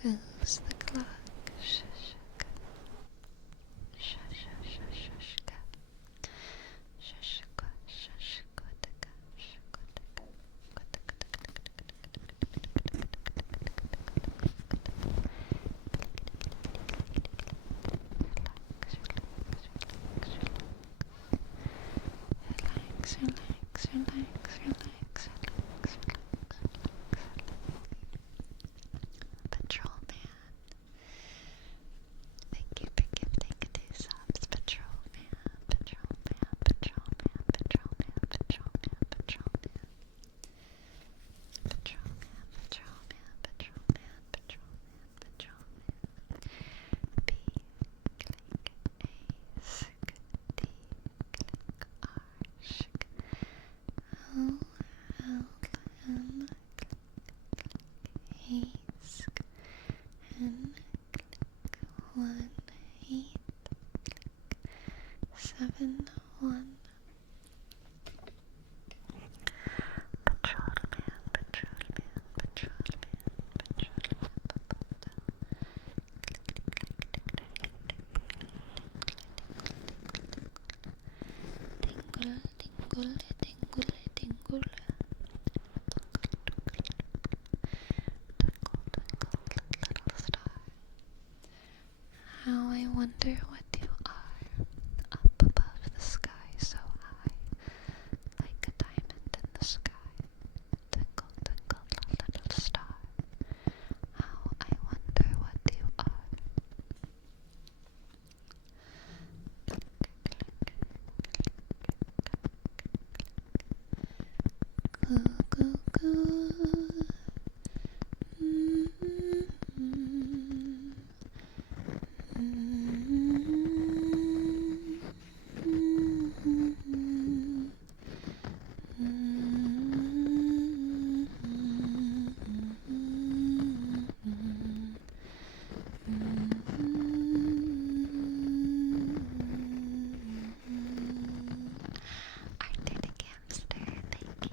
goes the clock. Shushka. Shushka. Shushka. Shushka. Relax. Patrol Man. Thank you for gifting 2 subs, Patrol Man. B, click A, sk, D, click R, shk, O, L, M, click A, sk, N, click 1, 8, click 7, 1. Patrol Man. Tingle. Twinkle, little star. How I wonder what you are, up above the sky so high, like a diamond in the sky. Twinkle, little star. How I wonder what you are. Goo. Arthur the Gamster, thank you.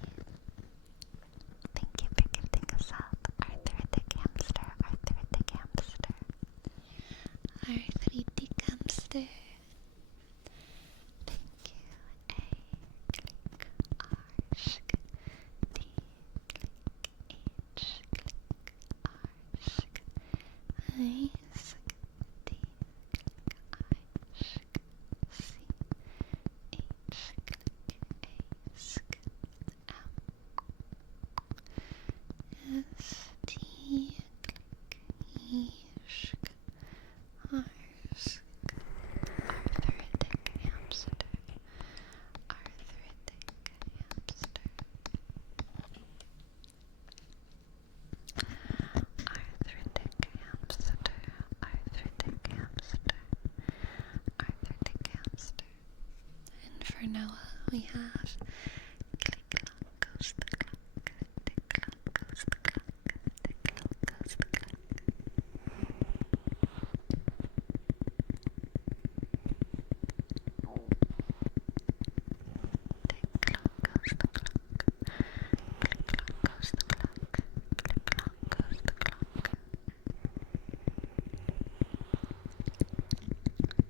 Thank you for gifting us up, Arthur the Gamster. Arthur the Gamster. Thank you. A, click R, shk, D, click H, click R, shk, I, sk, D, click I, shk, C, H, click A, sk, M, S, T, click E, shk, R, sk, arthritic hamster. Arthritic hamster. Click clock goes the clock. Tick clock goes the clock. Tick clock goes the clock. Tick clock goes the clock. Click clock goes the clock. Click clock goes the clock.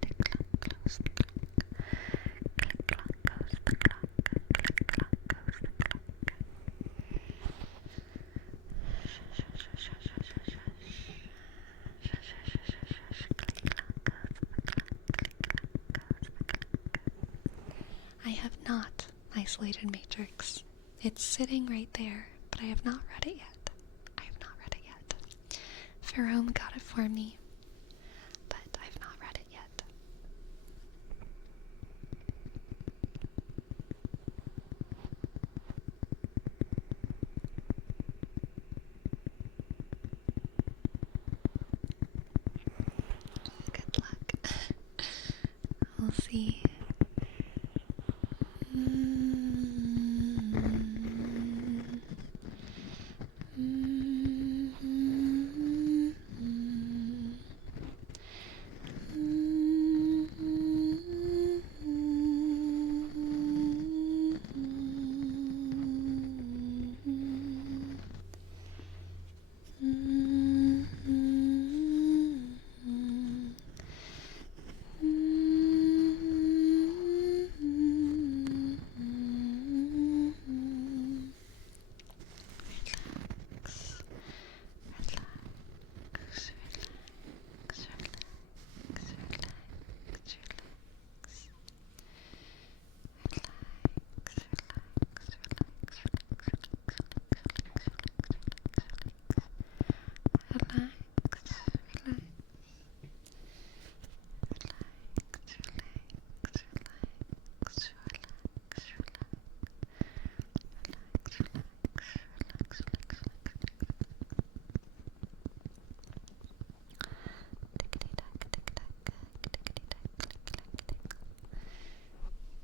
Tick clock goes the clock. Click clock goes the clock. Click clock goes the clock. I have not isolated Matrix. It's sitting right there, but I have not read it yet. I have not read it yet. Ferome got it for me, but I have not read it yet. Good luck. We'll see.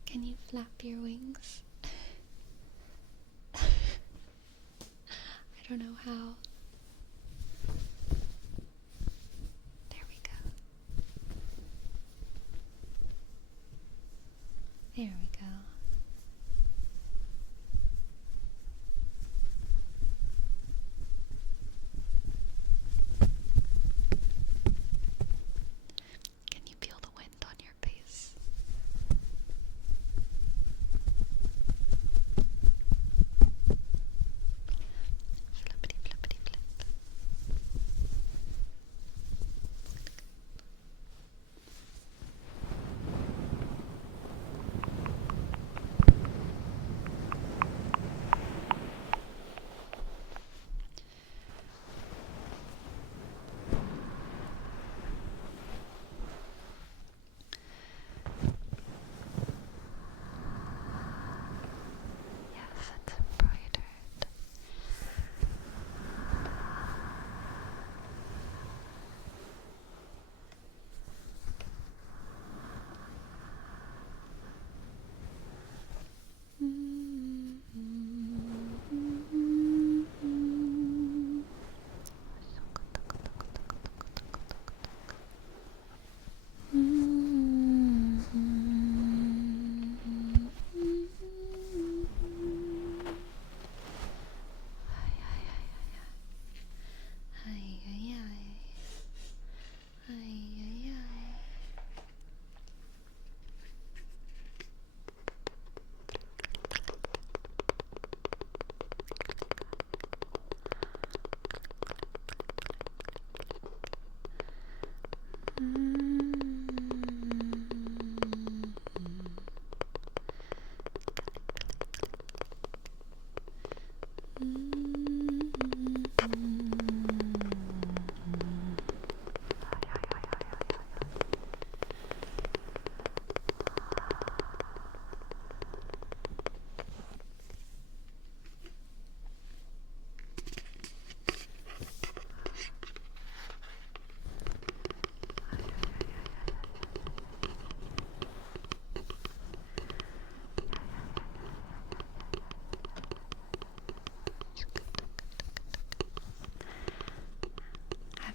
Can you flap your wings? I don't know how. There we go. There we go. Can you feel the wind on your face? Flippity flippity flip. Yes, it's embroidered.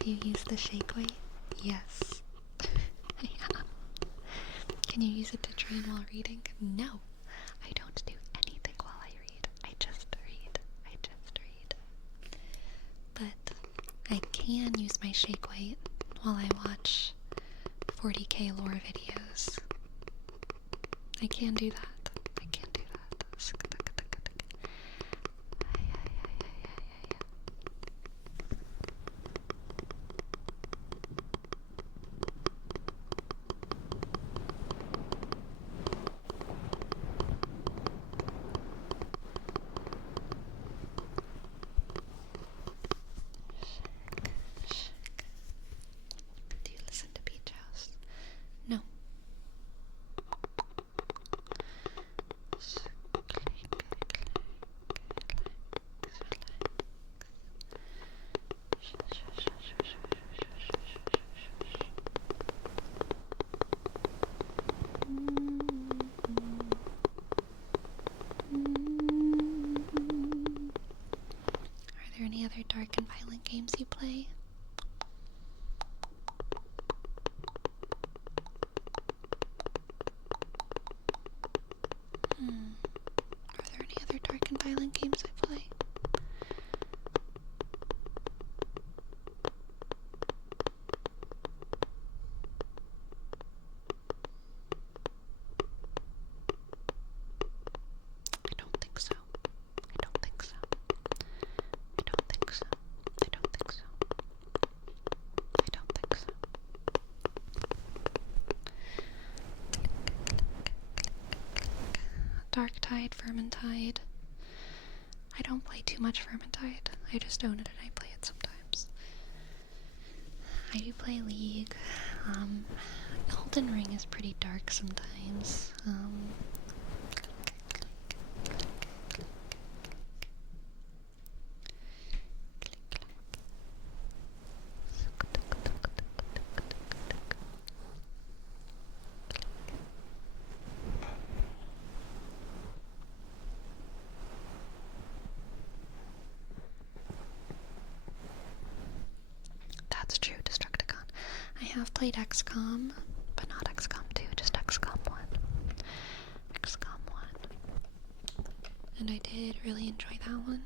you used the shake weight? Yes. I have. Can you use it to train while reading? No. I don't do anything while I read. I just read. I just read. But I can use my shake weight while I watch 40k lore videos. I can do that. I can do that. Do you listen to Beach House? No. Are there any other dark and violent games you play? Are there any other dark and violent games I play? I don't think so. I don't think so. I don't think so. I don't think so. I don't think so. Darktide, Vermintide. I don't play too much Vermintide. I just own it and I play it sometimes. I do play League. Elden Ring is pretty dark sometimes. That's true, Destructicon. I have played XCOM, but not XCOM 2, just XCOM 1. XCOM 1. And I did really enjoy that one.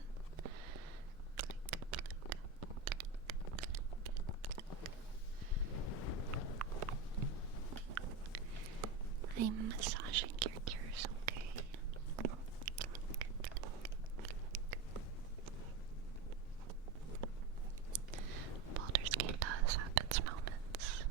I'm massaging your ears, okay? Baldur's Gate does have its moments.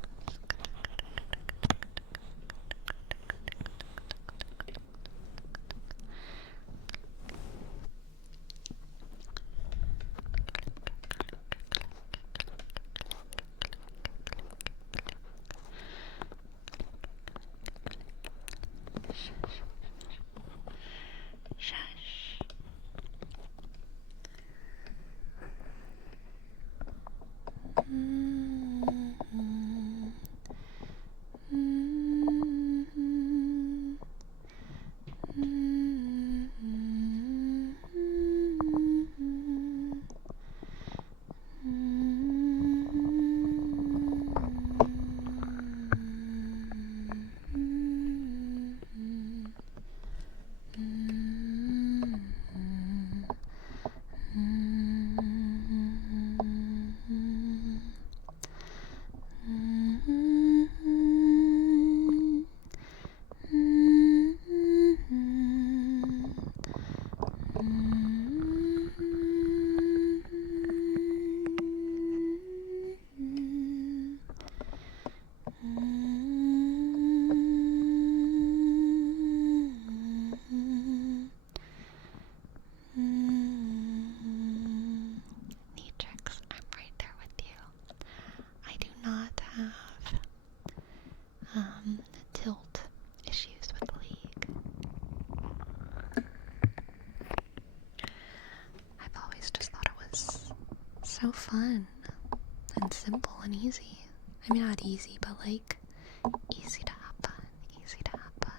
Shush. Neatrix, I'm right there with you. I do not have tilt issues with League. I've always just thought it was so fun and simple and easy. I mean, not easy, but like easy to have fun. Easy to have fun.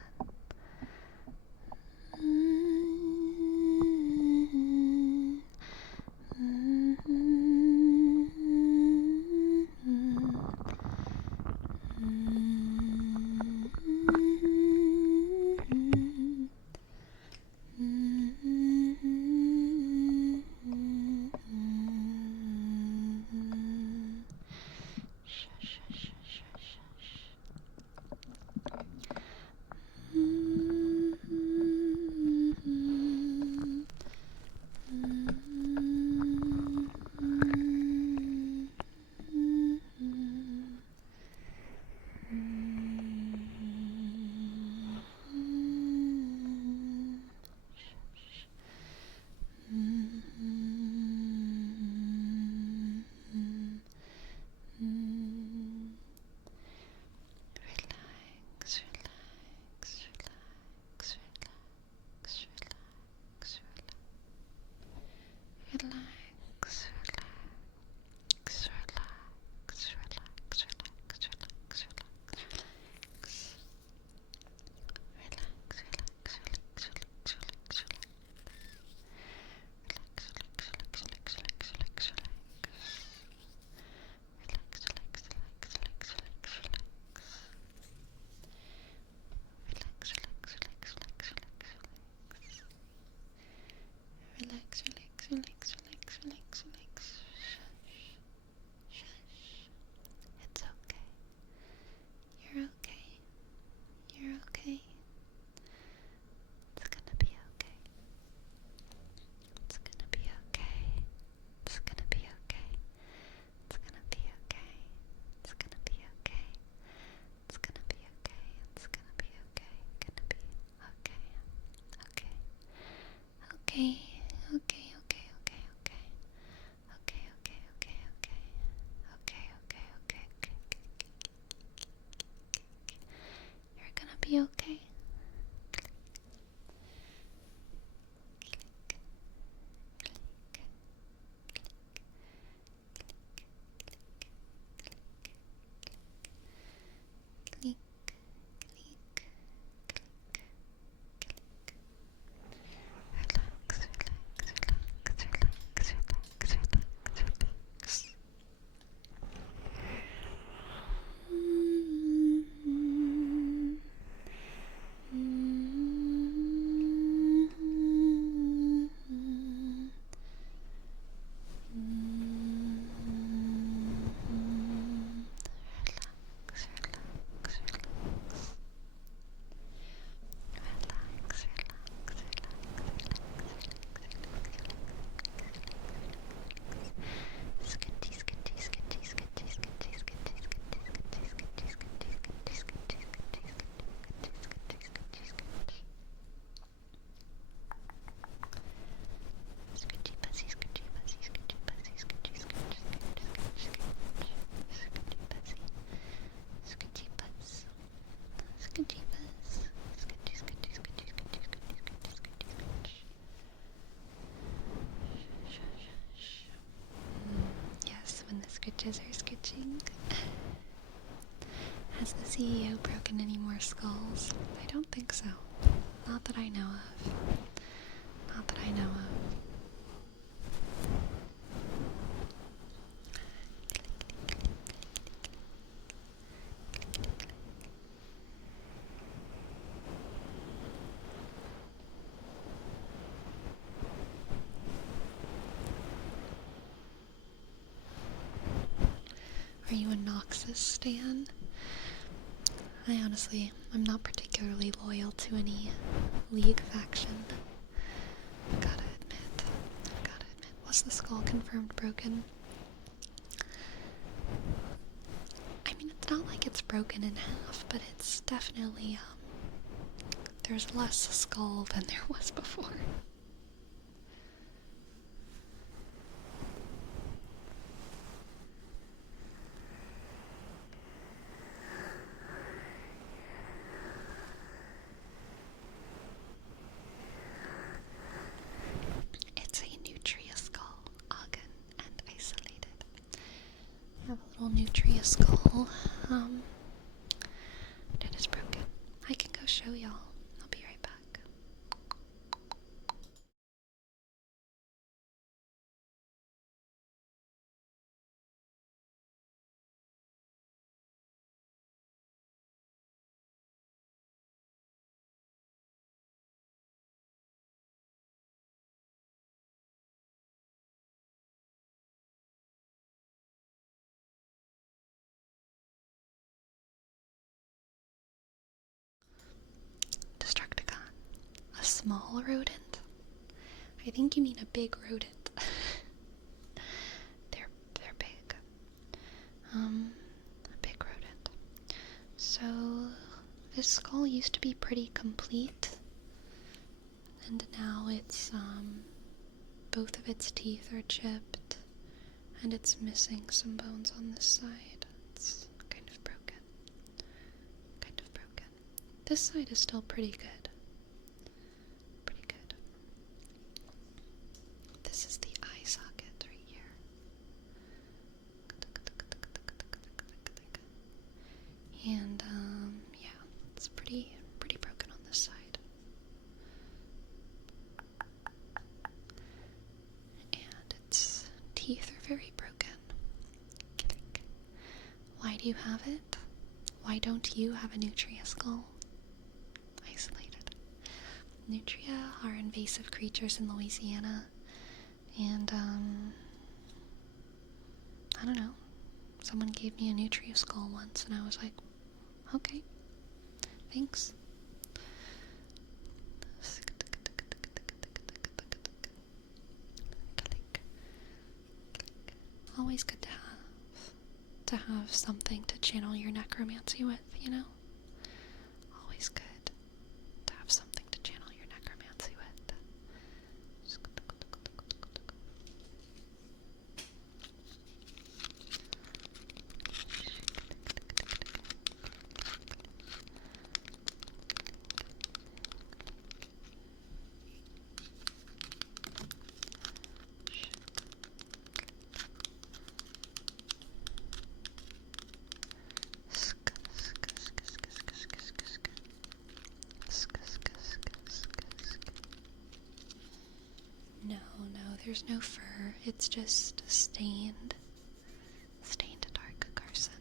It's okay. You're okay. You're okay. It's gonna be okay. It's gonna be okay. It's gonna be okay. It's gonna be okay. It's gonna be okay. It's gonna be okay. It's gonna be okay. Gonna be okay. Okay. Okay. Okay. Okay. Okay. Okay. Okay. Okay. Okay. Okay. Okay. Okay. Okay. Okay. You're gonna be okay. Click, click, click, click. Relax, relax, relax, relax, relax, relax. Yes, when the scritches are scritching. Has the CEO broken any more skulls? I don't think so. Not that I know of. Not that I know of. Are you a Noxus stan? I'm not particularly loyal to any League faction. Gotta admit. Was the skull confirmed broken? I mean, it's not like it's broken in half, but it's definitely, there's less skull than there was before. It's a Nutria skull, Ogden, and isolated. I have a little Nutria skull, that is broken. I can go show y'all. I'll be right back. small rodent? I think you mean a big rodent. they're big. A big rodent. So this skull used to be pretty complete, and now it's both of its teeth are chipped, and it's missing some bones on this side. It's kind of broken. Kind of broken. This side is still pretty good. Pretty good. This is the eye socket right here. And yeah, it's pretty broken on this side. And its teeth are very broken. Why do you have it? Why don't you have a nutria skull? Isolated. Nutria are invasive creatures in Louisiana, and I don't know. Someone gave me a nutria skull once, and I was like, okay, thanks. Always good to have something to channel your necromancy with, you know? Always good to have something to channel your necromancy with. No, there's no fur. It's just stained dark Carson.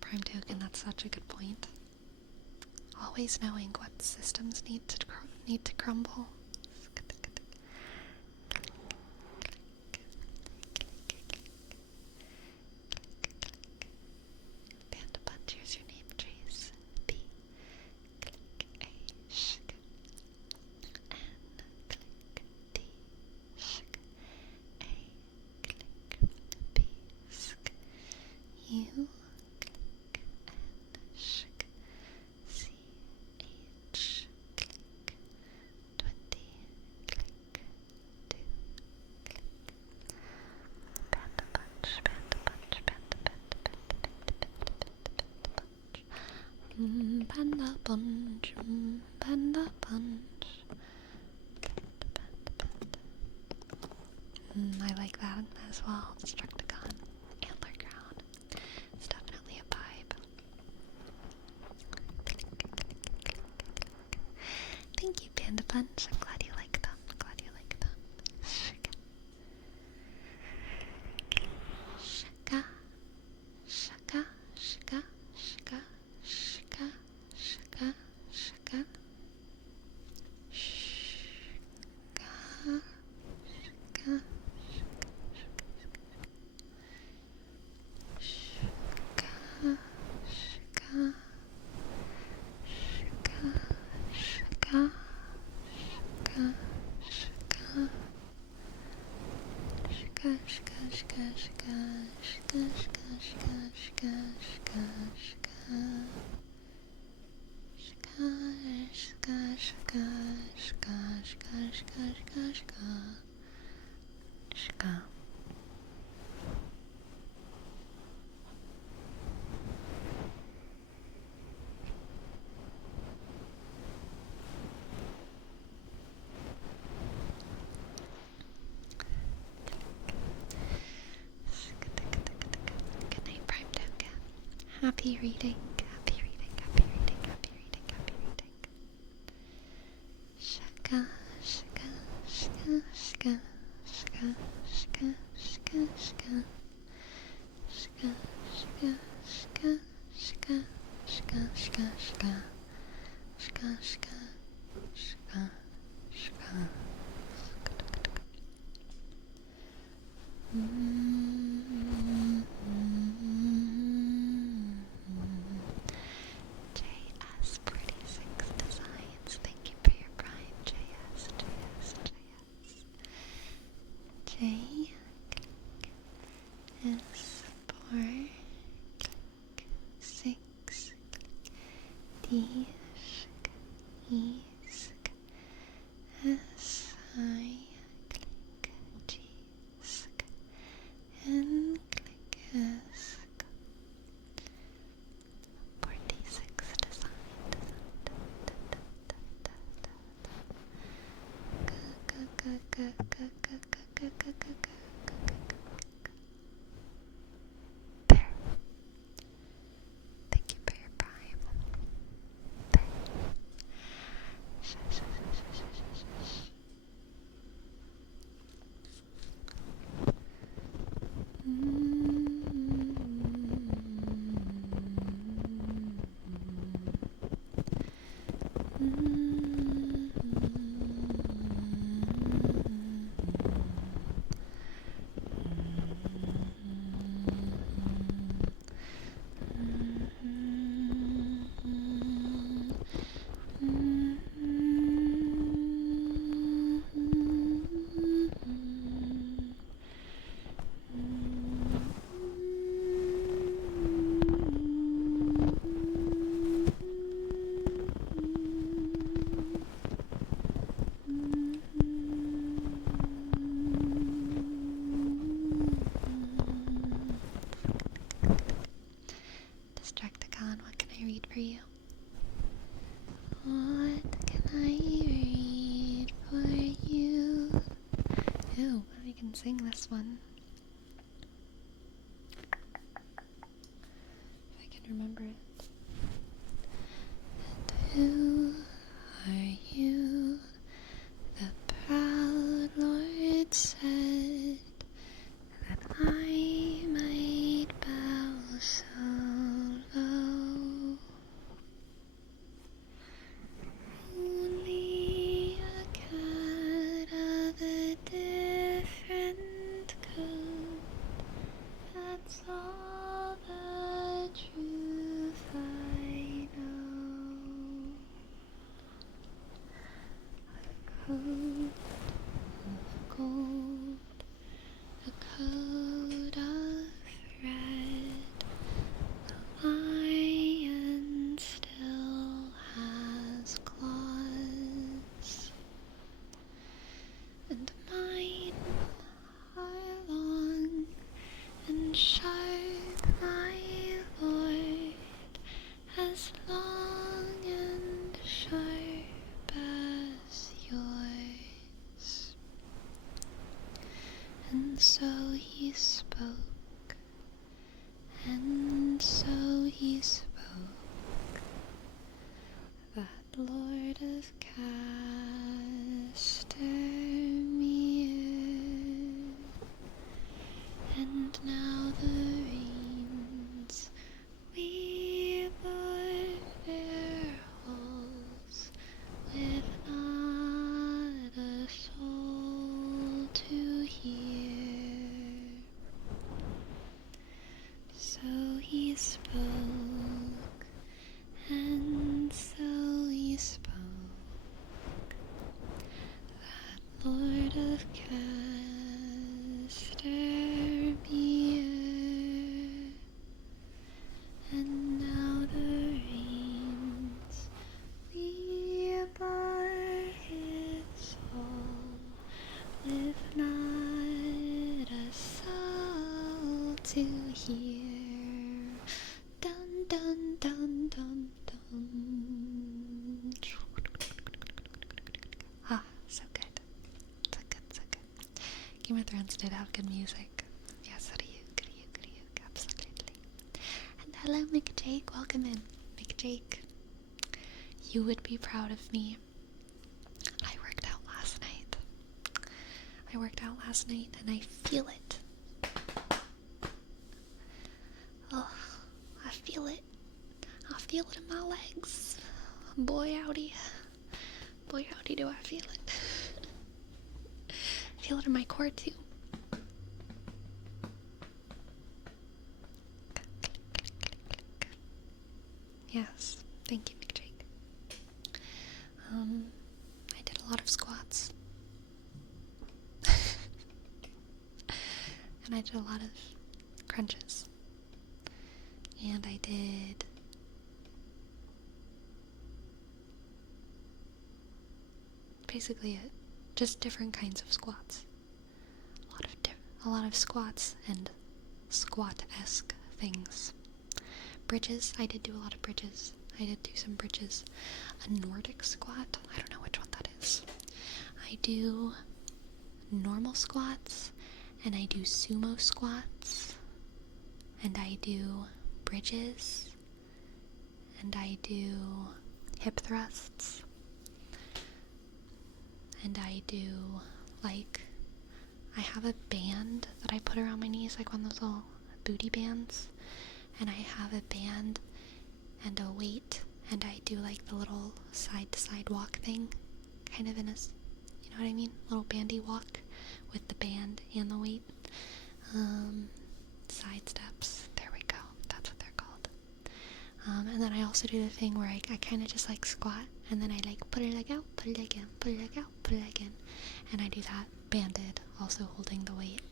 Prime token, that's such a good point. Always knowing what systems need to crumble. Panda Punch, here's your name, Trace. B. Click A. Shk. N. Click D. Shk. A. Click B. Sk. U. Panda punch, panda punch. I like that as well. Destructicon, antler crown. It's definitely a vibe. Thank you, Panda Punch. I'm glad you like them. Glad you like them. Shaka, shaka, shaka, shaka, shaka, shaka, shaka, shaka, shaka, shaka, shaka, shaka, Happy reading, happy reading, happy reading, happy reading, happy reading. Shaka, shaka, shaka, shaka, shaka, shaka, shaka, shaka. Shaka, shaka, shaka, shaka, shaka, shaka, shaka. Shaka, shaka, shaka, shaka. JS46 Designs, thank you for your prime. JS, JS, JS. J is for 6. D E S I G N S 46 design. There. Thank you for your prime. There. Distracticon, what can I read for you? What can I read for you? Ew, I can sing this one. If I can remember it. And who are you? The proud Lord said that I might bow so low. Only a cat of a different coat. That's all the truth I know. A coat of gold, a coat of red. The lion still has claws, and mine are long and sharp, my lord, as long and sharp as yours. And so he spoke, and so he spoke, that Lord of Castamere. And now the rains we bore their halls, with not a soul to hear. So he spoke, and so he spoke, that Lord of Castamere. And now the rains we bore his hall, with not a soul to hear. Dun dun dun dun dun. Ah, so good. So good, so good. Game of Thrones did have good music. Yes, absolutely. And Hello, McJake. Welcome in. McJake, you would be proud of me. I worked out last night. And I feel it. Oh, I feel it. I feel it in my legs. Boy, howdy. Boy, howdy, do I feel it. I feel it in my core, too. Yes, thank you, McJake. I did a lot of squats. And I did a lot of crunches. And I did basically it. Just different kinds of squats. A lot of squats and squat-esque things. Bridges, I did do a lot of bridges. I did do some bridges. A Nordic squat, I don't know which one that is. I do normal squats, and I do sumo squats, and I do bridges, and I do hip thrusts, and I do, like, I have a band that I put around my knees, like one of those little booty bands, and I have a band and a weight, and I do like the little side-to-side walk thing, kind of in a, you know what I mean? Little bandy walk with the band and the weight. Side steps, there we go, that's what they're called. And then I also do the thing where I kind of just like squat, and then I like put it like out, put it again, put it like out, put it again, and I do that banded, also holding the weight.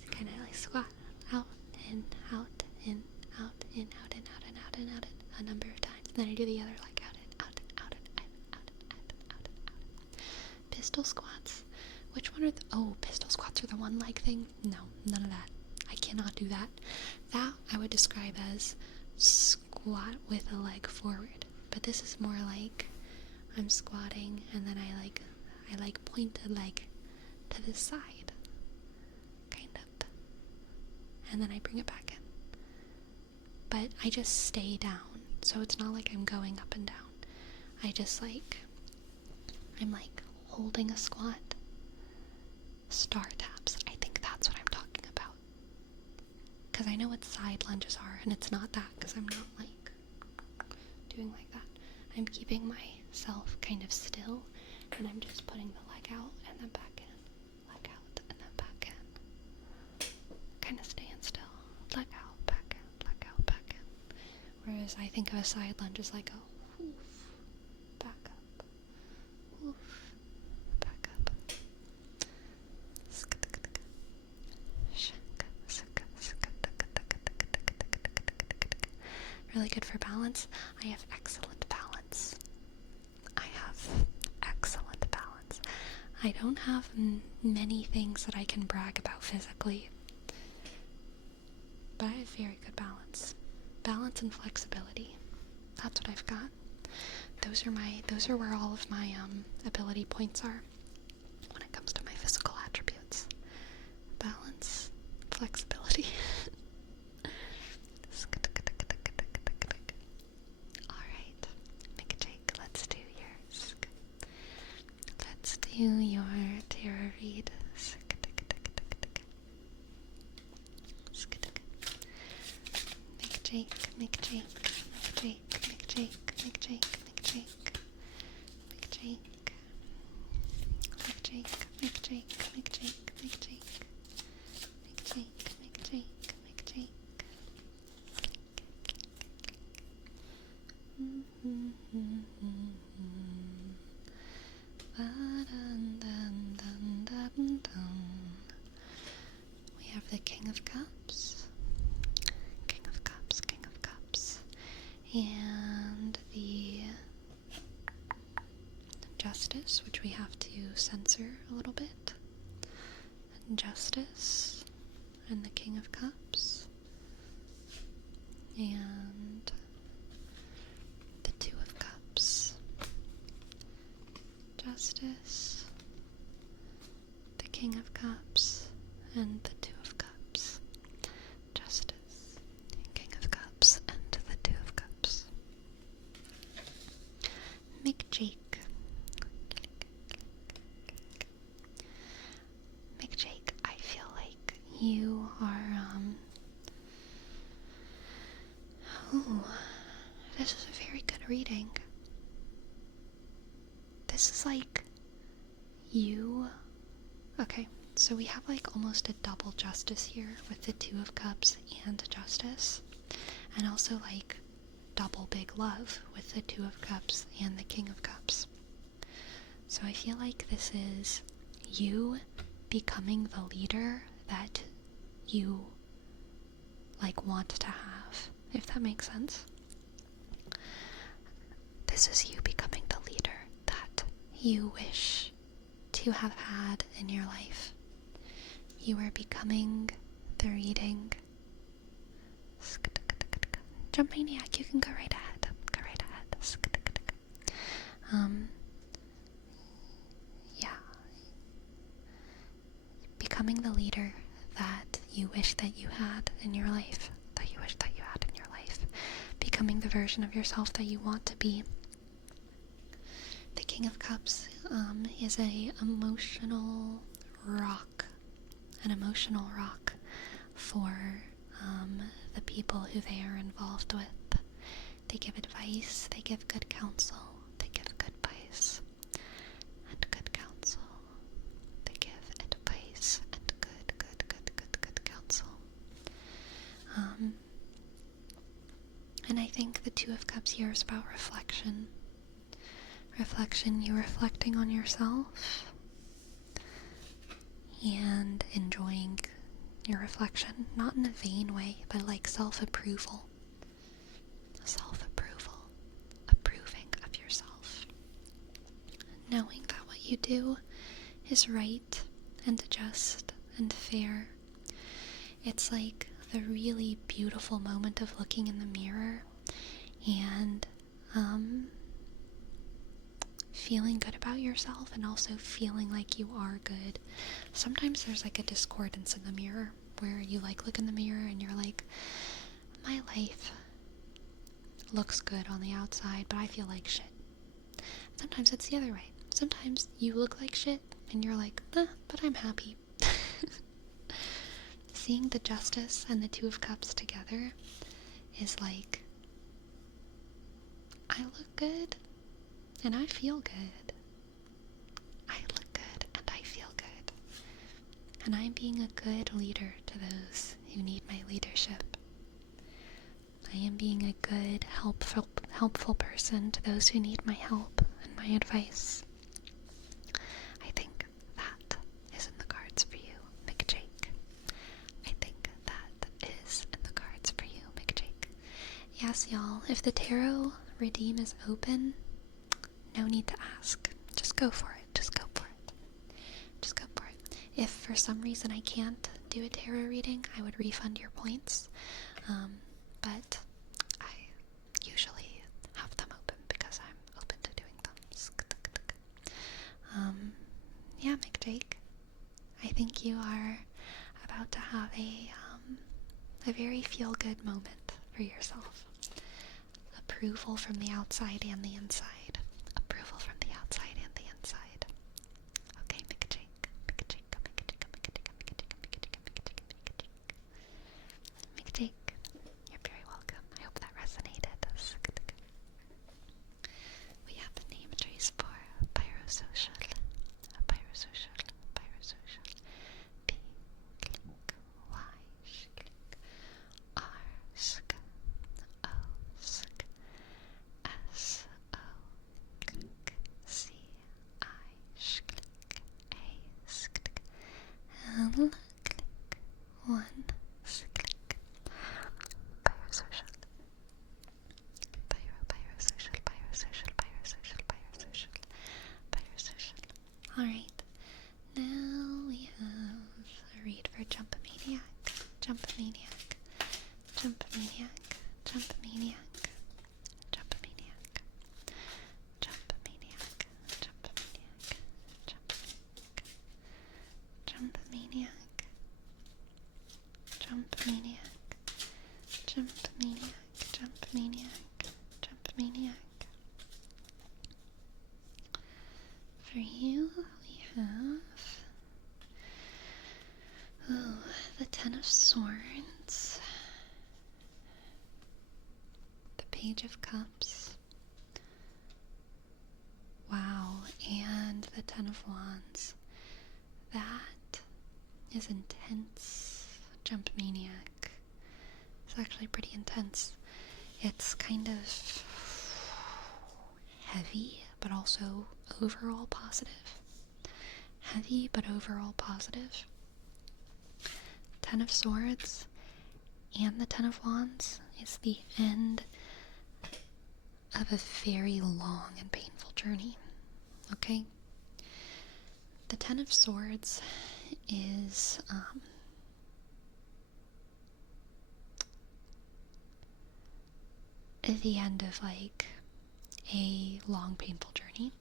It's kind of like squat, out, in, out, in, out, in, out, in, out, in, out, in, out, in, a number of times. And then I do the other like out, in, out, in, out, in, out, in, out, in, out, in, out, in, out, in. Pistol squats. Which one are the, oh, pistol squats are the one leg thing? No, none of that. I cannot do that. That I would describe as squat with a leg forward. But this is more like I'm squatting and then I point a leg to the side. Kind of. And then I bring it back in. But I just stay down. So it's not like I'm going up and down. I just I'm holding a squat. Star taps. I think that's what I'm talking about. Because I know what side lunges are, and it's not that, because I'm not doing like that. I'm keeping myself kind of still, and I'm just putting the leg out and then back in. Leg out and then back in. Kind of staying still. Leg out, back in. Leg out, back in. Whereas I think of a side lunge as like a woof, back up, woof, back up. Really good for balance. I have excellent balance. I don't have many things that I can brag about physically, but I have very good balance. Balance and flexibility. That's what I've got. Those are where all of my ability points are when it comes to my physical attributes. Balance, flexibility. Alright, McJake, let's do yours. Let's do your tarot read. McJake. We have the King of Cups, and the Justice, which we have to censor a little bit, and Justice, and the King of Cups, and the Two of Cups, Justice, the King of Cups, and the Two of Cups, Justice, King of Cups, and you are, ooh, this is a very good reading. This is like you. Okay, so we have like almost a double justice here with the Two of Cups and Justice, and also like double big love with the Two of Cups and the King of Cups. So I feel like this is you becoming the leader that you like want to have, if that makes sense. This is you becoming the leader that you wish to have had in your life. You are becoming the reading. Jump Maniac, you can go right ahead. Go right ahead. Yeah. Becoming the leader that you wish that you had in your life. That you wish that you had in your life. Becoming the version of yourself that you want to be. The King of Cups is an emotional rock for the people who they are involved with. They give advice, they give good counsel, they give good advice, and good counsel. They give advice and good counsel. And I think the Two of Cups here is about reflection. Reflection, you're reflecting on yourself and enjoying your reflection, not in a vain way, but like self-approval. Self-approval, approving of yourself. Knowing that what you do is right and just and fair. It's like the really beautiful moment of looking in the mirror and feeling good about yourself and also feeling like you are good. Sometimes there's like a discordance in the mirror where you like look in the mirror and you're like, my life looks good on the outside, but I feel like shit. Sometimes it's the other way. Sometimes you look like shit and you're like, but I'm happy. Seeing the Justice and the Two of Cups together is like, I look good and I feel good. I look good and I feel good. And I'm being a good leader to those who need my leadership. I am being a good, helpful person to those who need my help and my advice. I think that is in the cards for you, McJake. I think that is in the cards for you, McJake. Yes, y'all, if the tarot redeem is open, no need to ask. Just go for it. Just go for it. Just go for it. If for some reason I can't do a tarot reading, I would refund your points. But I usually have them open because I'm open to doing them. Yeah, McJake, I think you are about to have a very feel-good moment for yourself. Approval from the outside and the inside. Approval from the outside and the inside. Okay, McJake. McJake, you're very welcome. I hope that resonated. We have the name trace for Pyrosocial. Pyrosocial. P, click, Y, click, R, sk, O, sk, S, O, click, C, I, click, A, click, L, click, 1, click. Pyrosocial. Pyrosocial. Alright, now we have a read for Jumpamaniac. Jumpamaniac. Jumpamaniac. Jumpamaniac. Jumpamaniac. Jumpamaniac. Jumpamaniac. Jumpamaniac. Jumpamaniac. Jumpamaniac. Jumpamaniac. Jumpamaniac. For you, we have the Ten of Swords, the Page of Cups, wow, and the Ten of Wands. That is intense, Jump Maniac. It's actually pretty intense. It's kind of heavy, but also overall positive. Heavy, but overall positive. Ten of Swords and the Ten of Wands is the end of a very long and painful journey. Okay? The Ten of Swords is the end of like a long painful journey,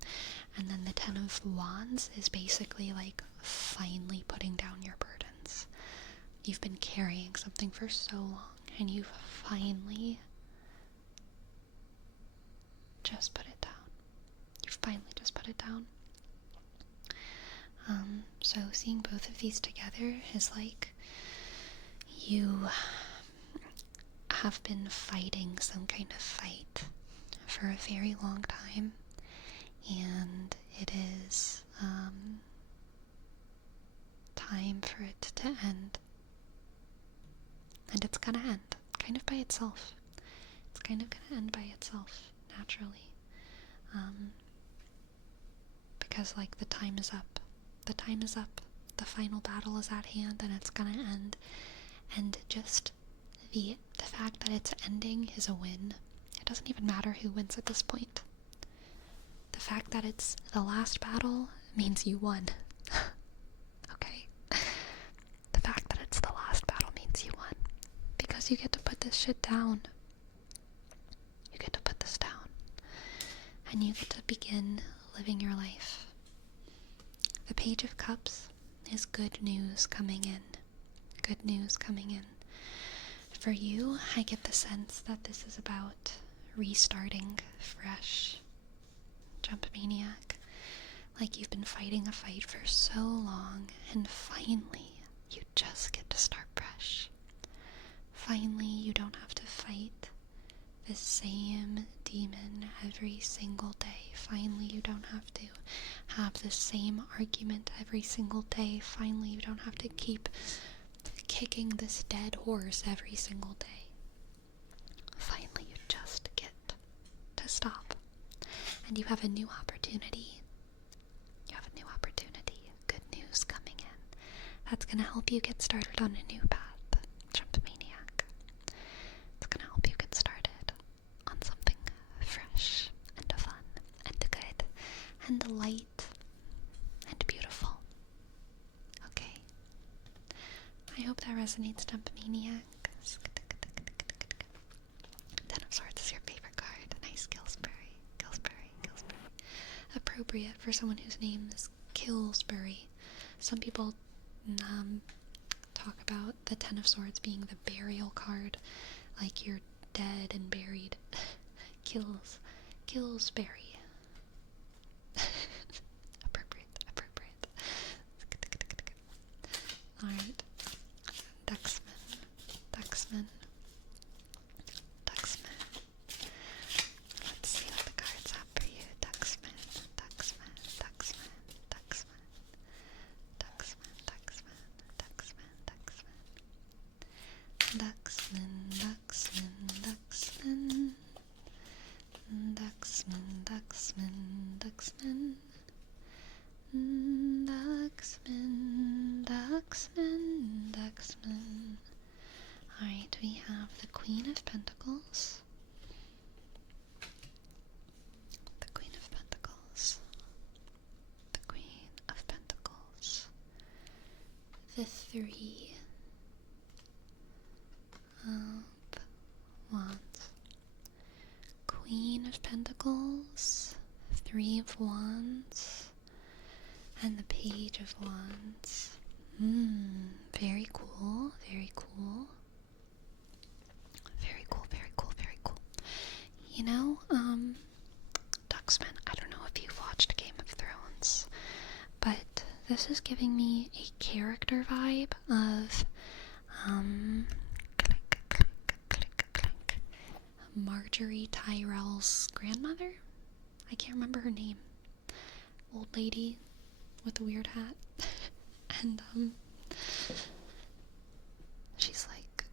and then the Ten of Wands is basically like finally putting down your burdens. You've been carrying something for so long, and you've finally just put it down. You've finally just put it down. So seeing both of these together is like you have been fighting some kind of fight for a very long time, and it is time for it to end. And it's gonna end kind of by itself. It's kind of gonna end by itself naturally, because like the time is up. The time is up. The final battle is at hand, and it's gonna end. And just the fact that it's ending is a win. It doesn't even matter who wins at this point. The fact that it's the last battle means you won. Okay? The fact that it's the last battle means you won. Because you get to put this shit down. You get to put this down. And you get to begin living your life. The Page of Cups is good news coming in. Good news coming in. For you, I get the sense that this is about restarting fresh. Jump Maniac. Like you've been fighting a fight for so long, and finally, you just get to start fresh. Finally, you don't have to fight the same demon every single day. Finally, you don't have to have the same argument every single day. Finally, you don't have to keep kicking this dead horse every single day. Finally, you just get to stop. And you have a new opportunity. You have a new opportunity. Good news coming in. That's going to help you get started on a new path. Jump Maniac. It's going to help you get started on something fresh and fun and good and light and beautiful. Okay. I hope that resonates, Jump Maniac. Ten of Swords is your favorite card. Nice, Gillsbury. Appropriate for someone whose name is Killsbury. Some people talk about the Ten of Swords being the burial card, like you're dead and buried. Killsbury. Appropriate. Alright. Duxman. Let's see what the cards have for you. Duxman. Alright, we have the Queen of Pentacles. The Queen of Pentacles. The Three of Wands. Queen of Pentacles, Three of Wands, and the Page of Wands. Very cool. You know, Duxman, I don't know if you've watched Game of Thrones, but this is giving me a character vibe of Clink, clink, clink, clink. Marjorie Tyrell's grandmother? I can't remember her name. Old lady with a weird hat. And, she's like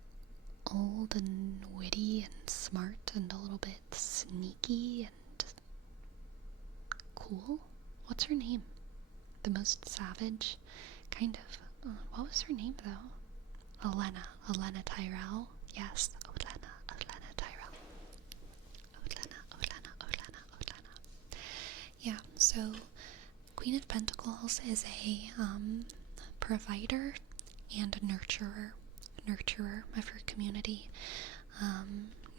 old and witty and smart and a little bit sneaky and cool. What's her name? The most savage? Kind of. What was her name, though? Olenna Tyrell. Yes, Olenna Tyrell. Olenna. Yeah, so Queen of Pentacles is a provider and a nurturer of her community.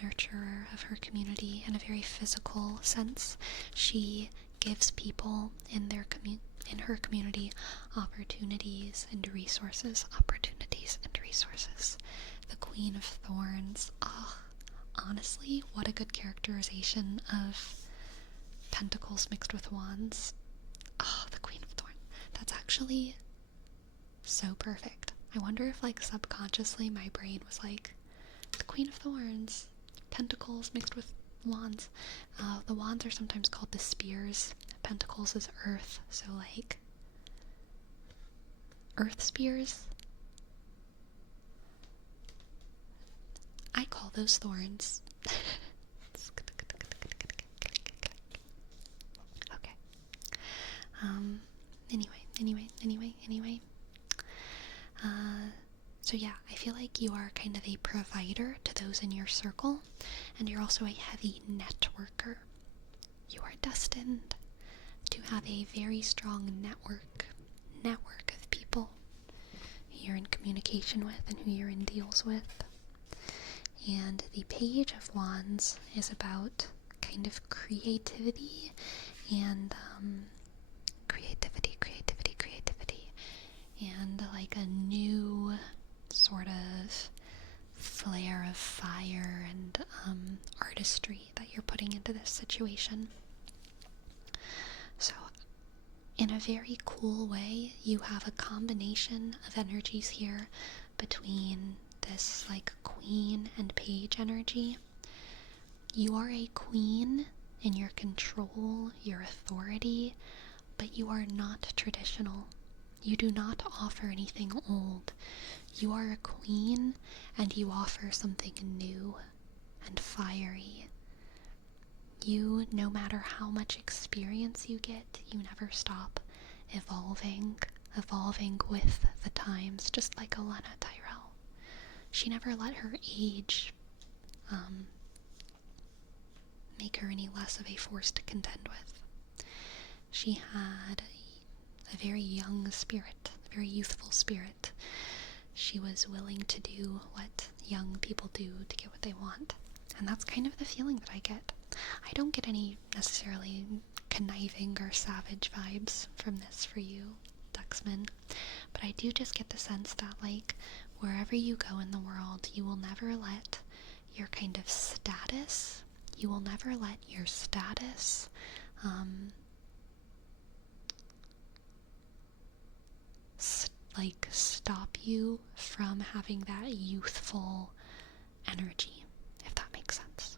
Nurturer of her community in a very physical sense. She gives people in her community opportunities and resources. The Queen of Thorns. Oh, honestly, what a good characterization of Pentacles mixed with Wands. Oh, the Queen of Thorns. That's actually so perfect. I wonder if, like, subconsciously my brain was like, the Queen of Thorns, Pentacles mixed with Wands. The Wands are sometimes called the Spears. Pentacles is Earth, so like Earth Spears. I call those thorns. Okay. Anyway. So yeah, I feel like you are kind of a provider to those in your circle, and you're also a heavy networker. You are destined to have a very strong network of people who you're in communication with and who you're in deals with. And the Page of Wands is about kind of creativity and creativity, and like a new sort of flare of fire and artistry that you're putting into this situation. So in a very cool way, you have a combination of energies here between this like queen and page energy. You are a queen in your control, your authority, but you are not traditional. You do not offer anything old. You are a queen and you offer something new and fiery. You, no matter how much experience you get, you never stop evolving with the times, just like Olenna Tyrell. She never let her age make her any less of a force to contend with. She had a very young spirit, a very youthful spirit. She was willing to do what young people do to get what they want. And that's kind of the feeling that I get. I don't get any necessarily conniving or savage vibes from this for you, Ducksman. But I do just get the sense that, like, wherever you go in the world, you will never let your kind of status, stop you from having that youthful energy, if that makes sense.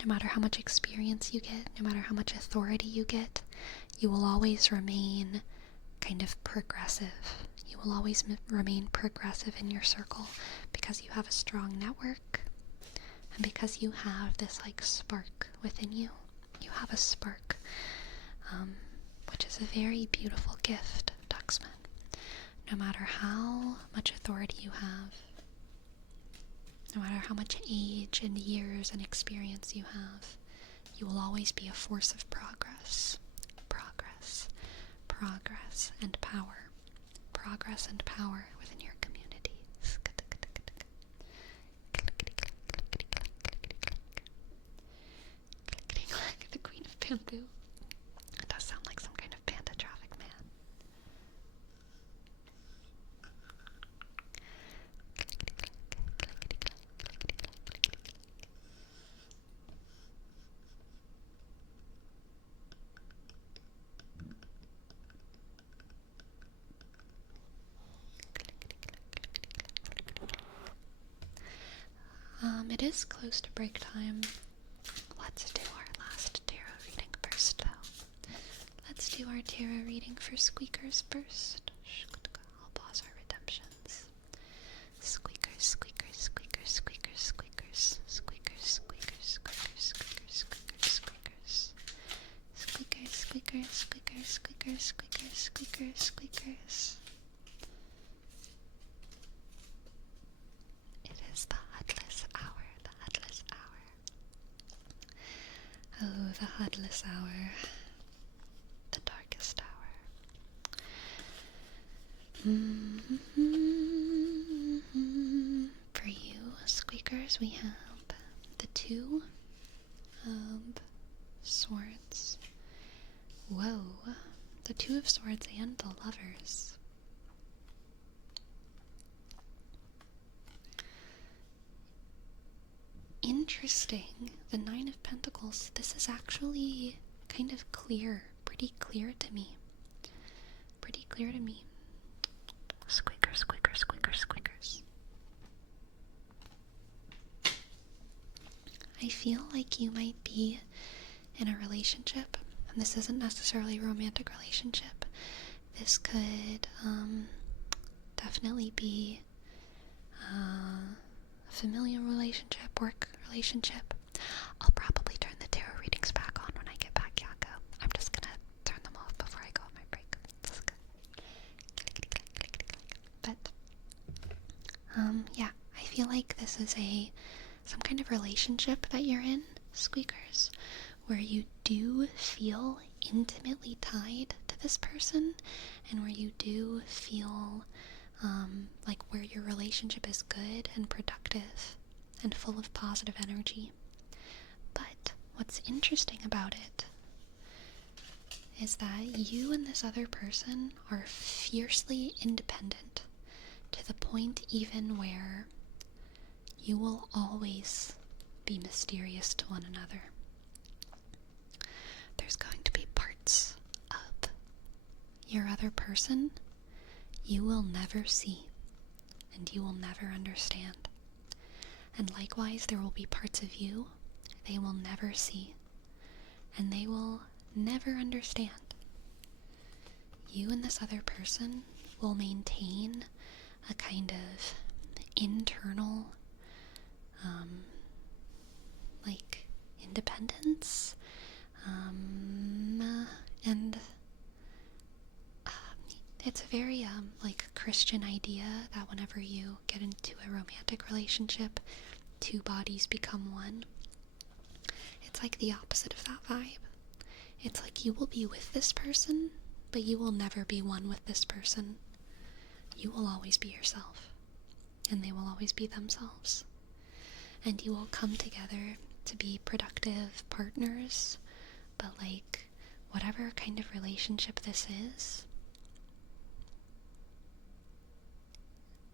No matter how much experience you get, no matter how much authority you get, you will always remain kind of progressive. You will always remain progressive in your circle because you have a strong network and because you have this like spark within you. You have a spark, which is a very beautiful gift, Ducksman. No matter how much authority you have, no matter how much age and years and experience you have, you will always be a force of progress. Progress and power. Progress and power within your community. The Queen of Bamboo. It does sound like some kind of panda traffic man. It is close to break time. Let's do our last tarot reading first, though. Let's do our tarot reading for squeakers first. I'll pause our redemptions. Squeakers, squeakers, squeakers, squeakers, squeakers, squeakers, squeakers, squeakers, squeakers, squeakers, squeakers. Squeakers, squeakers, squeakers, squeakers, squeakers, squeakers, squeakers. It is the Headless Hour, the Headless Hour. Oh, the Headless Hour. The darkest hour. For you, squeakers, we have the Two of Swords. Whoa, the Two of Swords and the Lovers. Interesting. The Nine of Pentacles. This is actually kind of clear. Pretty clear to me. Pretty clear to me. Squeakers, squeakers, squeakers, squeakers. I feel like you might be in a relationship, and this isn't necessarily a romantic relationship. This could definitely be a familial relationship, work relationship. I'll probably turn the tarot readings back on when I get back, Yako. I'm just gonna turn them off before I go on my break. But yeah, I feel like this is some kind of relationship that you're in, squeakers, where you do feel intimately tied to this person, and where you do feel like where your relationship is good and productive and full of positive energy. But what's interesting about it is that you and this other person are fiercely independent, to the point even where you will always be mysterious to one another. There's going to be parts of your other person you will never see, and you will never understand. And likewise, there will be parts of you they will never see, and they will never understand. You and this other person will maintain a kind of internal, like, independence, and it's a very, like, Christian idea that whenever you get into a romantic relationship, two bodies become one. It's like the opposite of that vibe. It's like you will be with this person, but you will never be one with this person. You will always be yourself, and they will always be themselves. And you will come together to be productive partners, but like, whatever kind of relationship this is,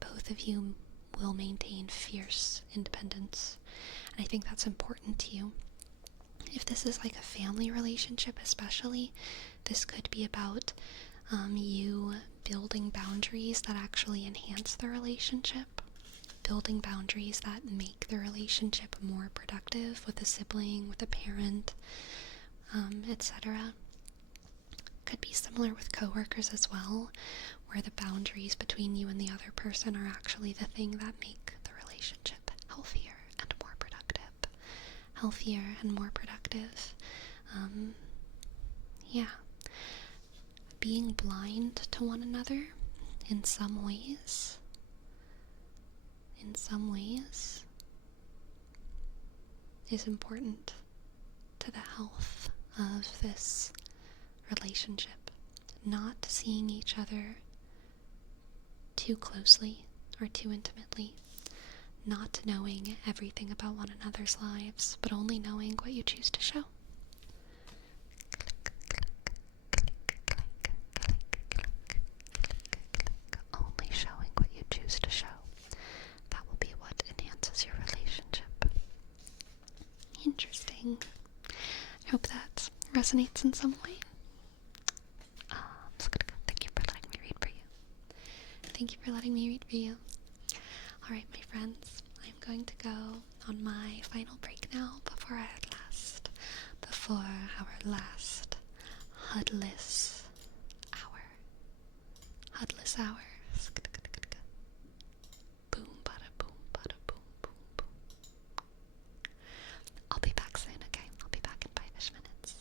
both of you will maintain fierce independence. And I think that's important to you. If this is like a family relationship especially, this could be about you building boundaries that actually enhance the relationship, building boundaries that make the relationship more productive with a sibling, with a parent, etc. Could be similar with coworkers as well, where the boundaries between you and the other person are actually the thing that make the relationship healthier and more productive. Healthier and more productive. Yeah. Being blind to one another in some ways is important to the health of this relationship. Not seeing each other too closely or too intimately. Not knowing everything about one another's lives, but only knowing what you choose to show. Only showing what you choose to show. That will be what enhances your relationship. Interesting. I hope that resonates in some way. Thank you for letting me read for you. Thank you for letting me read for you. Alright, my friends, I'm going to go on my final break now before our last hudless hour. Hudless hour. Boom, bada, boom, bada, boom, boom, boom. I'll be back soon, okay? I'll be back in 5-ish minutes.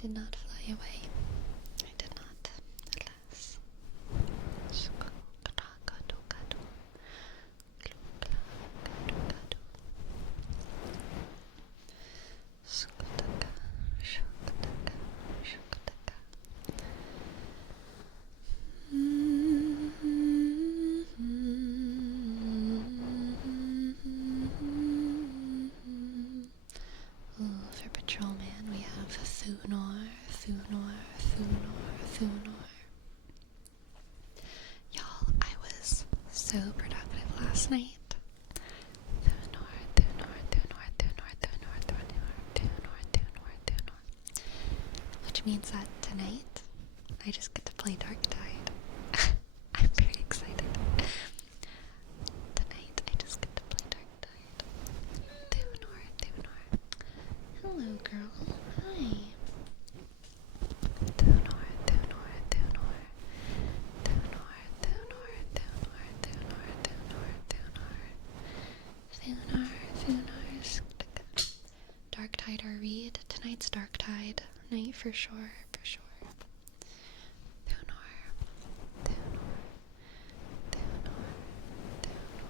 did not fly away. I did not, alas. Ooh, for Patrolman we have Thunor, Thunor, Thunor, Thunor. Y'all, I was so productive last night. Thunor, Thunor, Thunor, Thunor, Thunor, Thunor, Thunor, Thunor, Thunor. Which means that tonight, I just get to play Dark Tide. I'm very excited. Tonight, I just get to play Dark Tide. Thunor, Thunor. Hello, girl. Hi. Thunor, Thunor, Thunor. Thunor, Thunor, Thunor, Thunor, Thunor, Thunor. Thunor, Thunor. Dark Tide our read. Tonight's Dark Tide night for sure, for sure. Thunor, Thunor, Thunor, Thunor.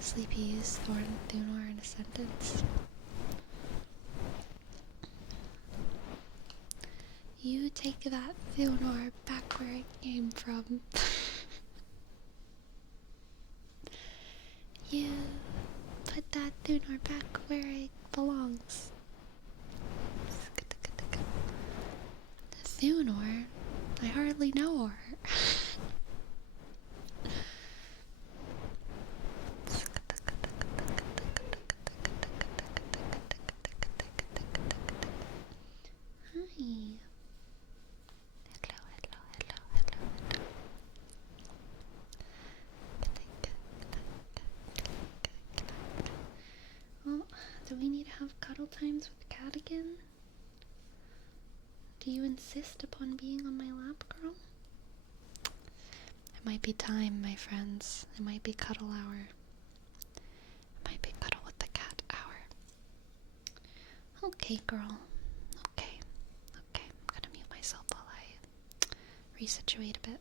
Sleepy use Thorn Thunor in a sentence. You take that Thunor back where it came from. You put that Thunor back where it belongs. The Thunor? I hardly know her. Hi. Hello. Oh, do we need to have cuddle times with Cat again? Do you insist upon being on my lap, girl? It might be time, my friends. It might be cuddle hour. It might be cuddle with the cat hour. Okay, girl. Okay. I'm gonna mute myself while I resituate a bit.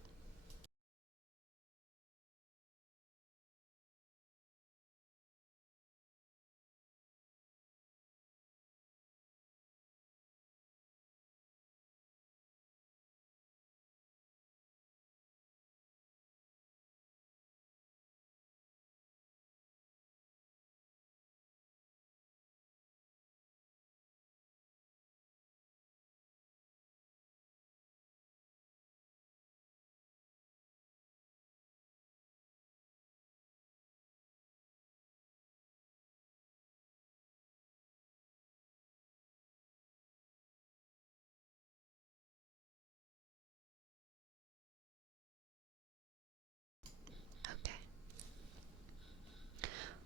Okay.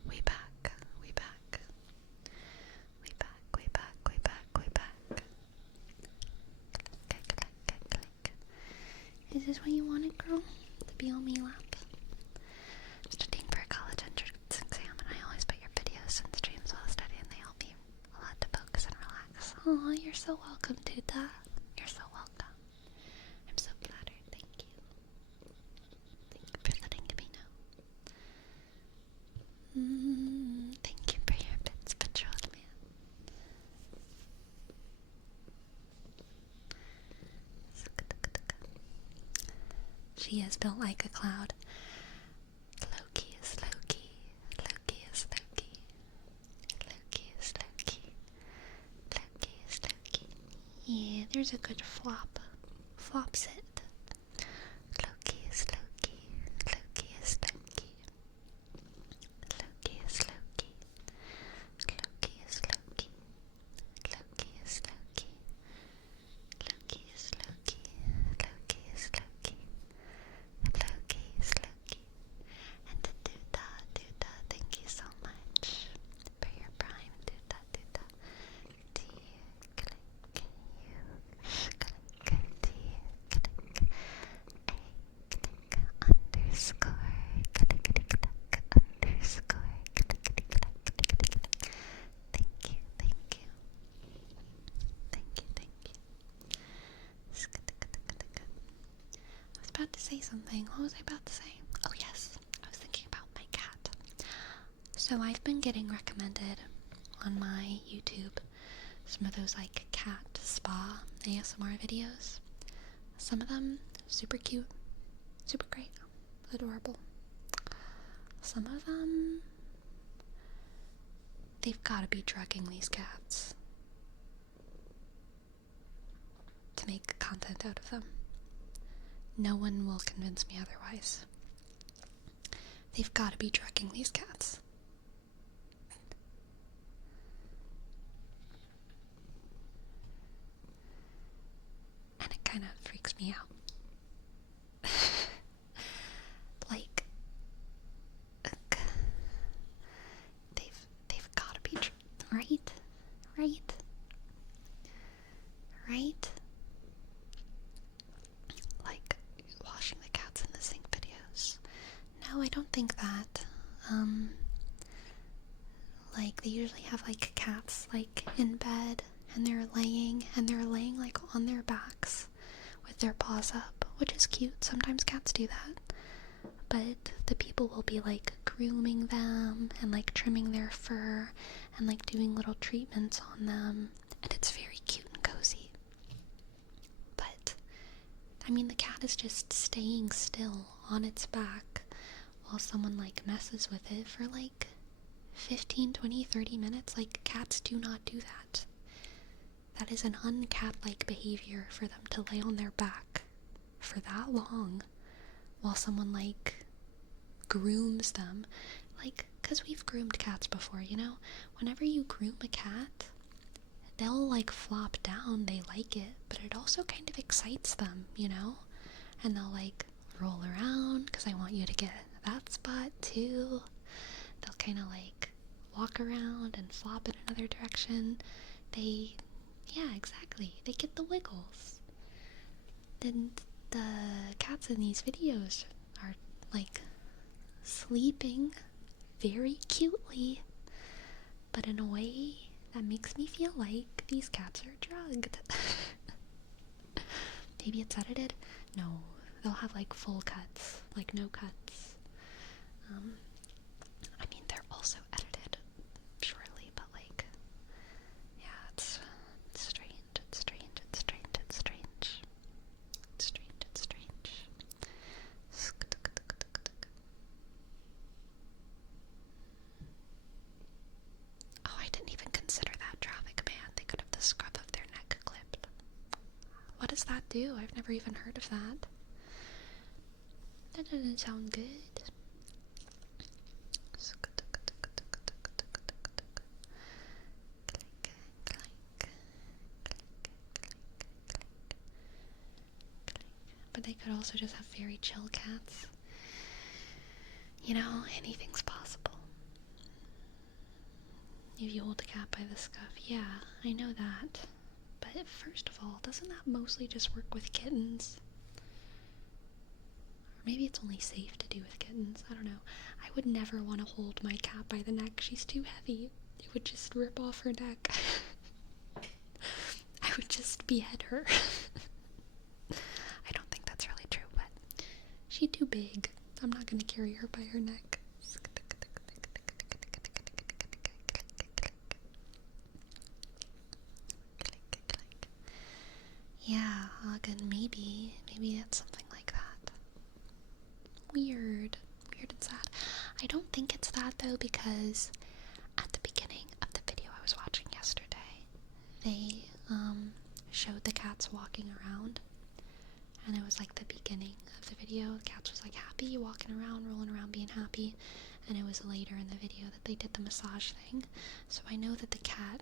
We back. Click. Is this what you wanted, girl? To be on me lap? Studying for a college entrance exam, and I always put your videos and streams while studying. They help me a lot to focus and relax. Oh, you're so welcome, Tuta. You're so welcome. I'm so flattered. Thank you. Thank you for letting me know. Thank you for your bits, Patrol Man. She is built like a cloud. Loki is Loki. Loki is Loki. Loki is Loki. Loki is Loki. Yeah, there's a good flop. Flops it. Loki is Loki. Loki is Loki. Loki is Loki. Loki is Loki. Loki is Loki. Loki is Loki. Loki is Loki. Loki is Loki. And Duda, thank you so much for your prime. Duda. T click you. Click T click. say something. What was I about to say? Oh yes, I was thinking about my cat. So I've been getting recommended on my YouTube some of those like cat spa ASMR videos. Some of them super cute, super great, adorable. Some of them, they've got to be drugging these cats to make content out of them. No one will convince me otherwise. They've got to be drugging these cats. And it kind of freaks me out. Like, they've got to be, right? Right? Right? Like, washing the cats in the sink videos. No, I don't think that. Like, they usually have, like, cats, like, in bed, and they're laying like, on their backs with their paws up, which is cute. Sometimes cats do that. But the people will be, like, grooming them, and, like, trimming their fur, and, like, doing little treatments on them, and it's very cute and cozy. But, I mean, the cat is just staying still on its back while someone, like, messes with it for, like, 15, 20, 30 minutes. Like, cats do not do that. That is an uncat-like behavior for them to lay on their back for that long while someone, like, grooms them. Like, because we've groomed cats before, you know? Whenever you groom a cat, they'll, like, flop down. They like it, but it also kind of excites them, you know? And they'll, like, roll around because I want you to get that spot, too. They'll kind of, like, walk around and flop in another direction. Yeah, exactly. They get the wiggles. Then the cats in these videos are, like, sleeping very cutely, but in a way that makes me feel like these cats are drugged. Maybe it's edited? No, they'll have, like, full cuts, like, no cuts. I mean, they're also edited, surely, but, like, yeah, it's strange, it's strange, it's strange, it's strange. It's strange, it's strange. Oh, I didn't even consider that traffic man. They could have the scruff of their neck clipped. What does that do? I've never even heard of that. That doesn't sound good. But they could also just have very chill cats. You know, anything's possible. If you hold a cat by the scruff, yeah, I know that. But first of all, doesn't that mostly just work with kittens? Or maybe it's only safe to do with kittens, I don't know. I would never want to hold my cat by the neck, she's too heavy. It would just rip off her neck. I would just behead her. I don't think that's really true, but she's too big. I'm not gonna carry her by her neck. Yeah, again, maybe it's something like that. Weird and sad. I don't think it's that though, because at the beginning of the video I was watching yesterday, they showed the cats walking around, and it was like the beginning of the video. The cats was like happy, walking around, rolling around, being happy, and it was later in the video that they did the massage thing. So I know that the cat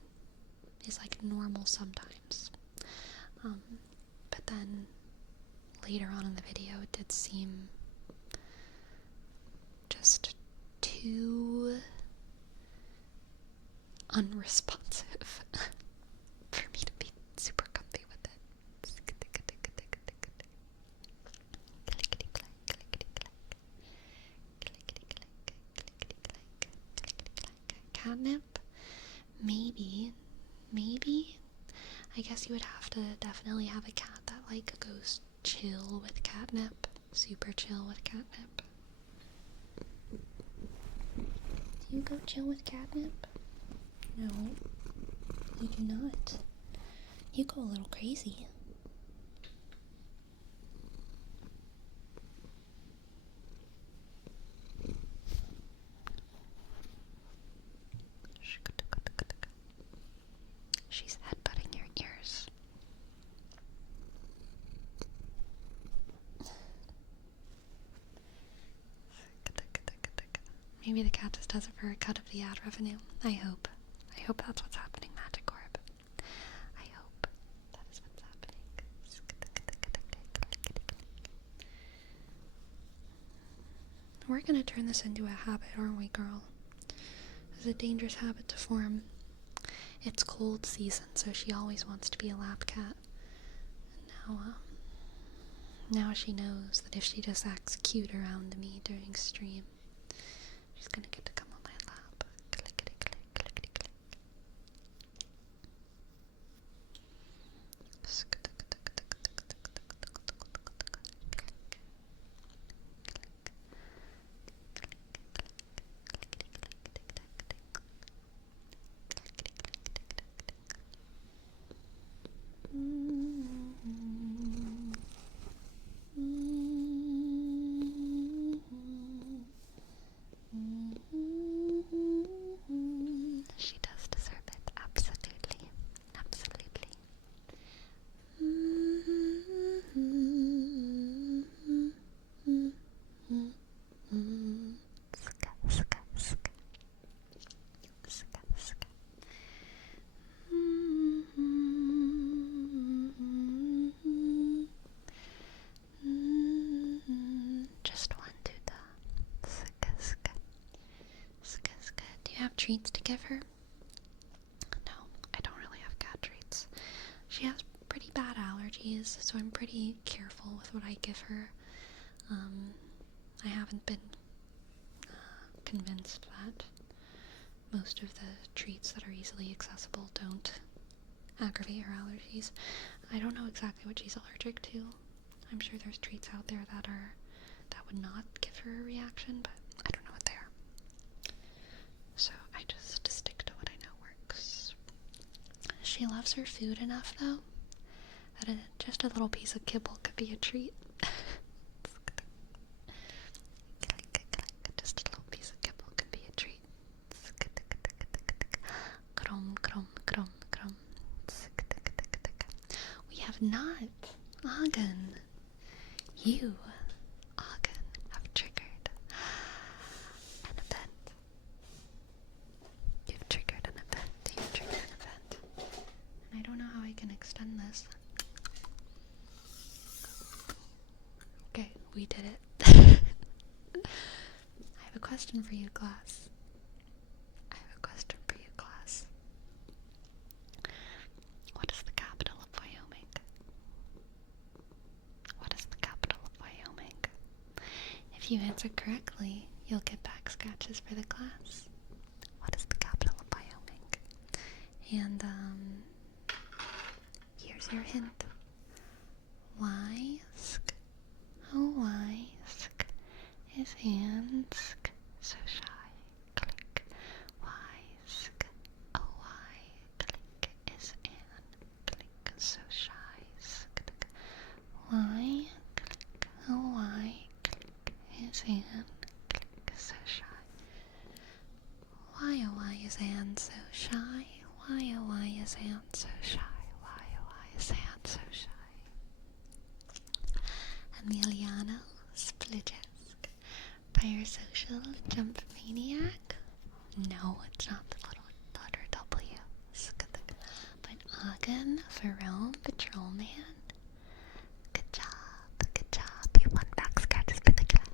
is like normal sometimes. But then later on in the video, it did seem just too unresponsive for me to be super comfy with it. Catnip? Maybe. I guess you would have to definitely have a cat that, like, goes chill with catnip. super chill with catnip. Do you go chill with catnip? No, you do not. You go a little crazy. She's headbutting your ears. Maybe the cat just does it for a cut of the ad revenue. I hope. I hope that's what's happening, Magic Orb. I hope that is what's happening. We're gonna turn this into a habit, aren't we, girl? It's a dangerous habit to form. It's cold season, so she always wants to be a lap cat. And now she knows that if she just acts cute around me during stream, she's gonna get to come on my lap. Clickety click, clickety click. She does deserve it, absolutely. Absolutely. Just one to the do you have treats to give her? No, I don't really have cat treats. She has pretty bad allergies, so I'm pretty careful with what I give her. I haven't been convinced that most of the treats that are easily accessible don't aggravate her allergies. I don't know exactly what she's allergic to. I'm sure there's treats out there that would not give her a reaction, but I don't know what they are. So I just stick to what I know works. She loves her food enough, though, that just a little piece of kibble could be a treat. Just a little piece of kibble could be a treat. Krum, krum, krum, krum. We have not. Ogden. You, Ogden, have triggered an event. You've triggered an event. You've triggered an event. And I don't know how I can extend this. Okay, we did it. I have a question for you, class. What is the capital of Wyoming? What is the capital of Wyoming? If you answer correctly, you'll get back scratches for the class. What is the capital of Wyoming? And, here's your hint. Wysk. Oh, Wysk is handsk. So shy. Click. Wysk. Oh, why? Click is an. Click. So shy. Click. Why? Click. Oh, why? Click is an. Click. So shy. Why, oh, why is Anne so shy? Why, oh, why is Anne so shy? Why, oh, why is Anne so shy? Emiliano Splijesk. Parasocial Jump Maniac? No, it's not the little letter W. But Ogden Ferrone Patrolman? Good job, good job. You won back scratches for the class.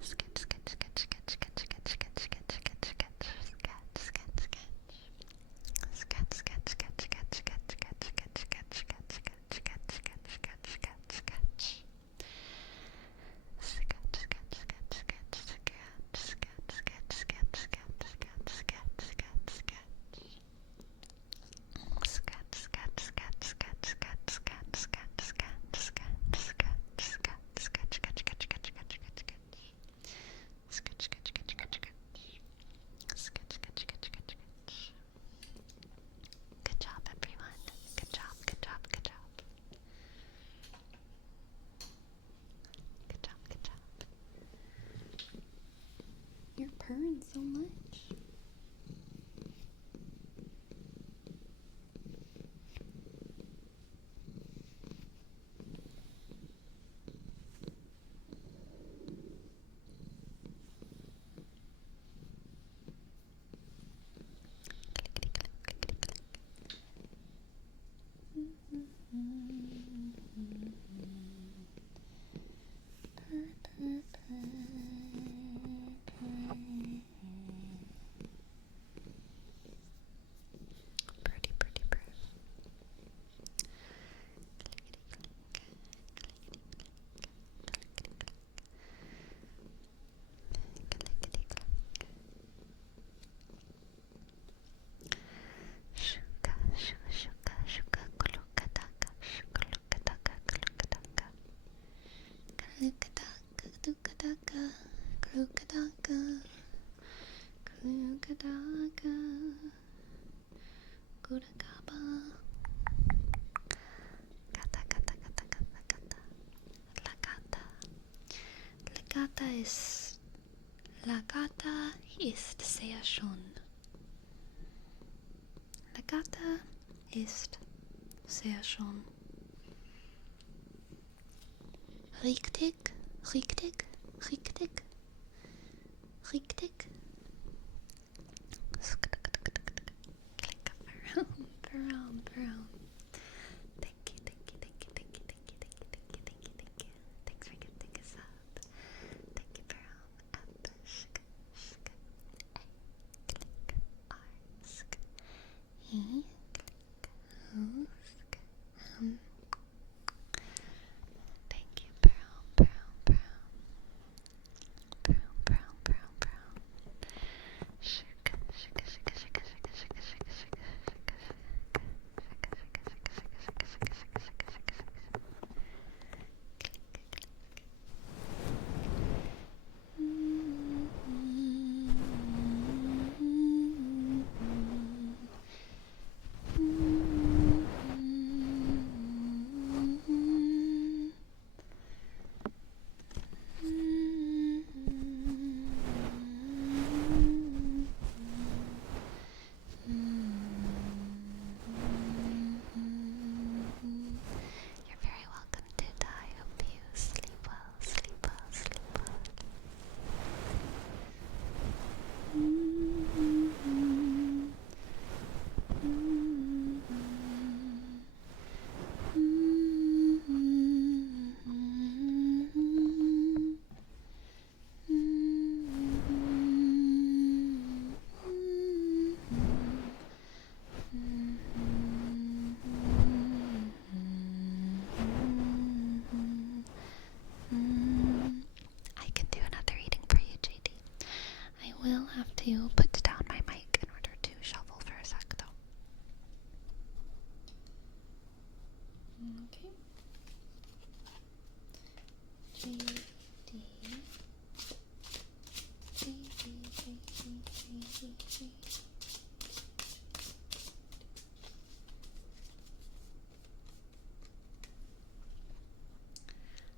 Sketch, sketch, sketch, sketch, sketch, sketch, sketch, sketch, sketch, sketch, sketch, sketch, sketch. Sketch, sketch, sketch, sketch, sketch, sketch, sketch, sketch, sketch, sketch, sketch, sketch, sketch, sketch, sketch. Sketch, sketch, sketch, sketch, sketch, sketch, sketch, sketch, sketch, sketch, sketch, sketch, sketch. Sketch, sketch, sketch, sketch, purring so much? Pretty, pretty, pretty. Shuka, shuka, shuka, shuka, kulukataka, shukulukataka, kulukataka. Kulukataka, kulukataka, kulukataka, kulukataka, kurakaba. Kata, kata, kata, kata, kata. Lagata. Lagata ist sehr schön. Lagata ist sehr schön. Richtig, richtig, richtig, richtig. Click around. Thank you, thank you, thank you, thank you, thank you, thank you, thank you, thank you, thank you. Thanks for gifting us up. Thank you, Brown. Up, shk, shk, a, click, r, sk, e, click, o, sk, Thank you, Brown. Shika, shika, shika, shika, shika, shika, shika, shika, You're very welcome, Tita. I hope you sleep well, sleep well, sleep well. I can do another reading for you, JD. I will have to put down my mic in order to shuffle for a sec, though. Okay. JD.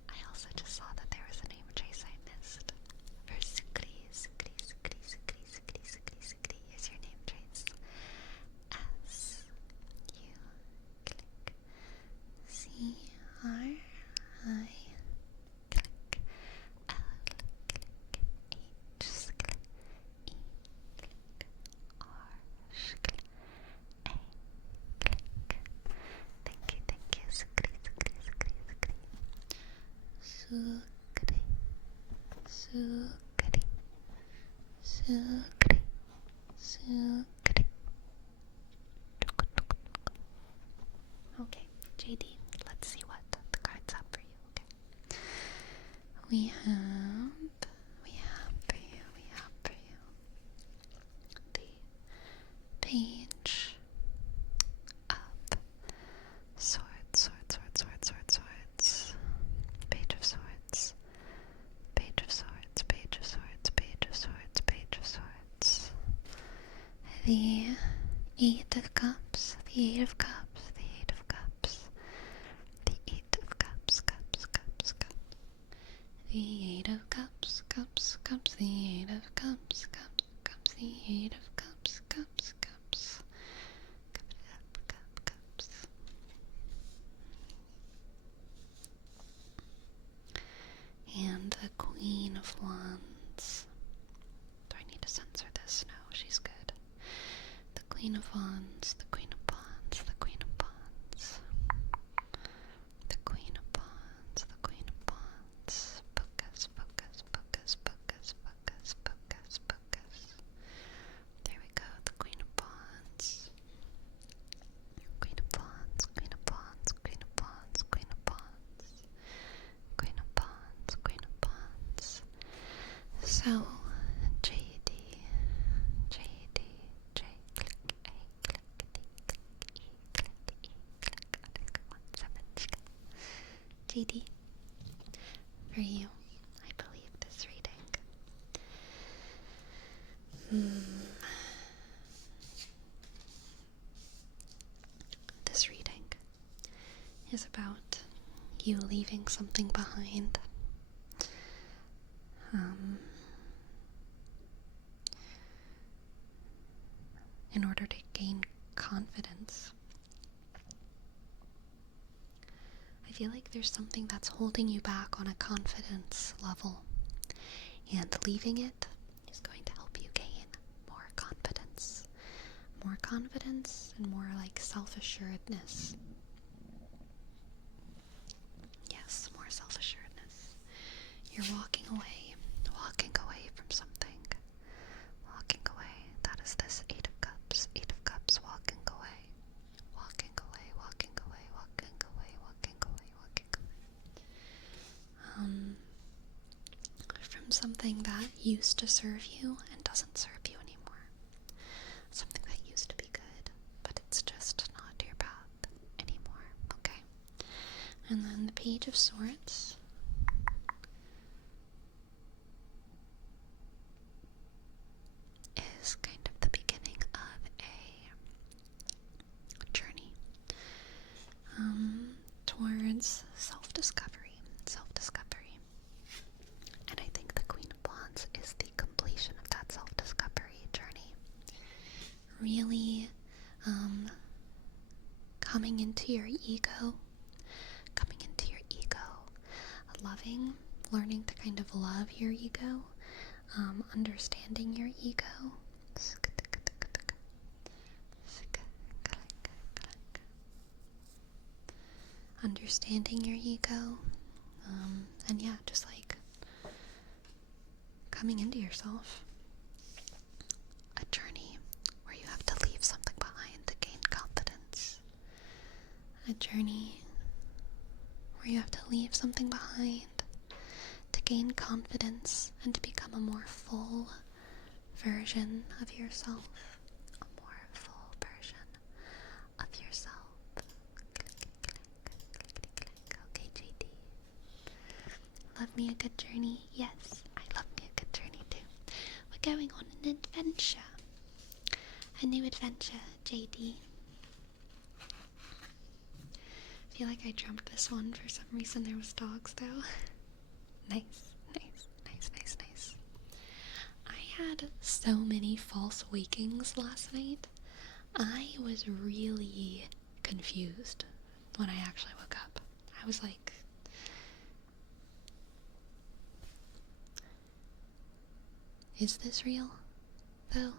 I also just saw that there was a name trace I missed. For Sukri is your name trace. S U click C R I click L click H click E click R click A click. Thank you, Sukri. Okay, JD, let's see what the cards have for you, okay? We have for you the Page of Swords. Page of Swords. The Eight of Cups. The Eight of Cups. The Eight of Cups. The Eight of Cups. The Eight of Cups. The Eight of Cups. Queen of Wands, the Queen of Wands, the Queen of Wands. The Queen of Wands, the Queen of Wands. Focus, focus, focus, focus, focus, focus, focus. There we go, the Queen of Wands. Queen of Wands, Queen of Wands, Queen of Wands, Queen of Wands. Queen of Wands, Queen of Wands. So, JD, JD, J, click, A, click, D, click, E, click, E, click, 1, 7, JD, for you, I believe this reading. This reading is about you leaving something behind. In order to gain confidence. I feel like there's something that's holding you back on a confidence level, and leaving it is going to help you gain more confidence. More confidence and more like self-assuredness. Yes, more self-assuredness. You're walking away from something. Walking away. That is this Eight of Cups. Eight of Cups, walking away. Walking away, walking away, walking away, walking away, walking away. From something that used to serve you and doesn't serve you anymore. Something that used to be good, but it's just not your path anymore. Okay? And then the Page of Swords. Is kind of the beginning of a journey towards self-discovery. And I think the Queen of Wands is the completion of that self-discovery journey. Really coming into your ego, learning to kind of love your ego, understanding your ego. Understanding your ego, and yeah, just like coming into yourself. A journey where you have to leave something behind to gain confidence. A journey where you have to leave something behind to gain confidence and to become a more full version of yourself. A more full version of yourself. Okay, JD. Love me a good journey? Yes, I love me a good journey too. We're going on an adventure. A new adventure, JD. I feel like I jumped this one for some reason. There was dogs though. Nice. I had so many false wakings last night. I was really confused when I actually woke up. I was like, is this real though?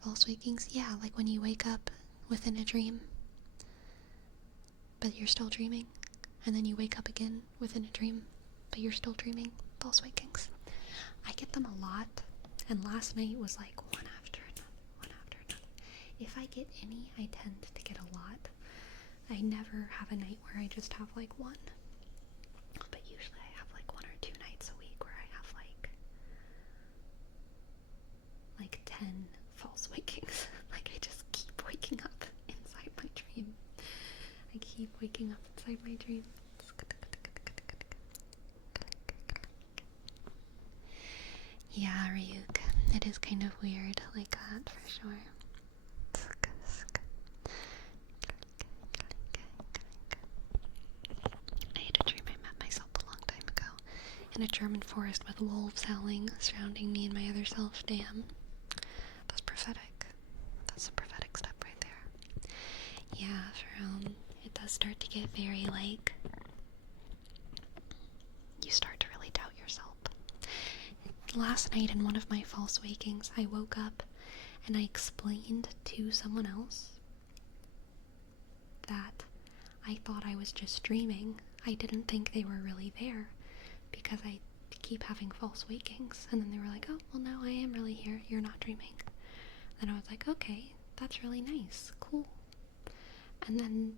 False wakings? Yeah, like when you wake up within a dream, but you're still dreaming, and then you wake up again within a dream, but you're still dreaming. False wakings. I get them a lot, and last night was like one after another. If I get any, I tend to get a lot. I never have a night where I just have like one, but usually I have like 1 or 2 nights a week where I have like 10 false wakings. Like I just keep waking up inside my dream. I keep waking up inside my dream. Yeah, Ryuk, it is kind of weird like that for sure. I had a dream I met myself a long time ago in a German forest with wolves howling surrounding me and my other self. Damn. That's prophetic. That's some prophetic stuff right there. Yeah, for it does start to get very like, you start to really doubt yourself. Last night in one of my false wakings, I woke up and I explained to someone else that I thought I was just dreaming. I didn't think they were really there because I keep having false wakings. And then they were like, oh, well, no, I am really here. You're not dreaming. And I was like, okay, that's really nice. Cool. And then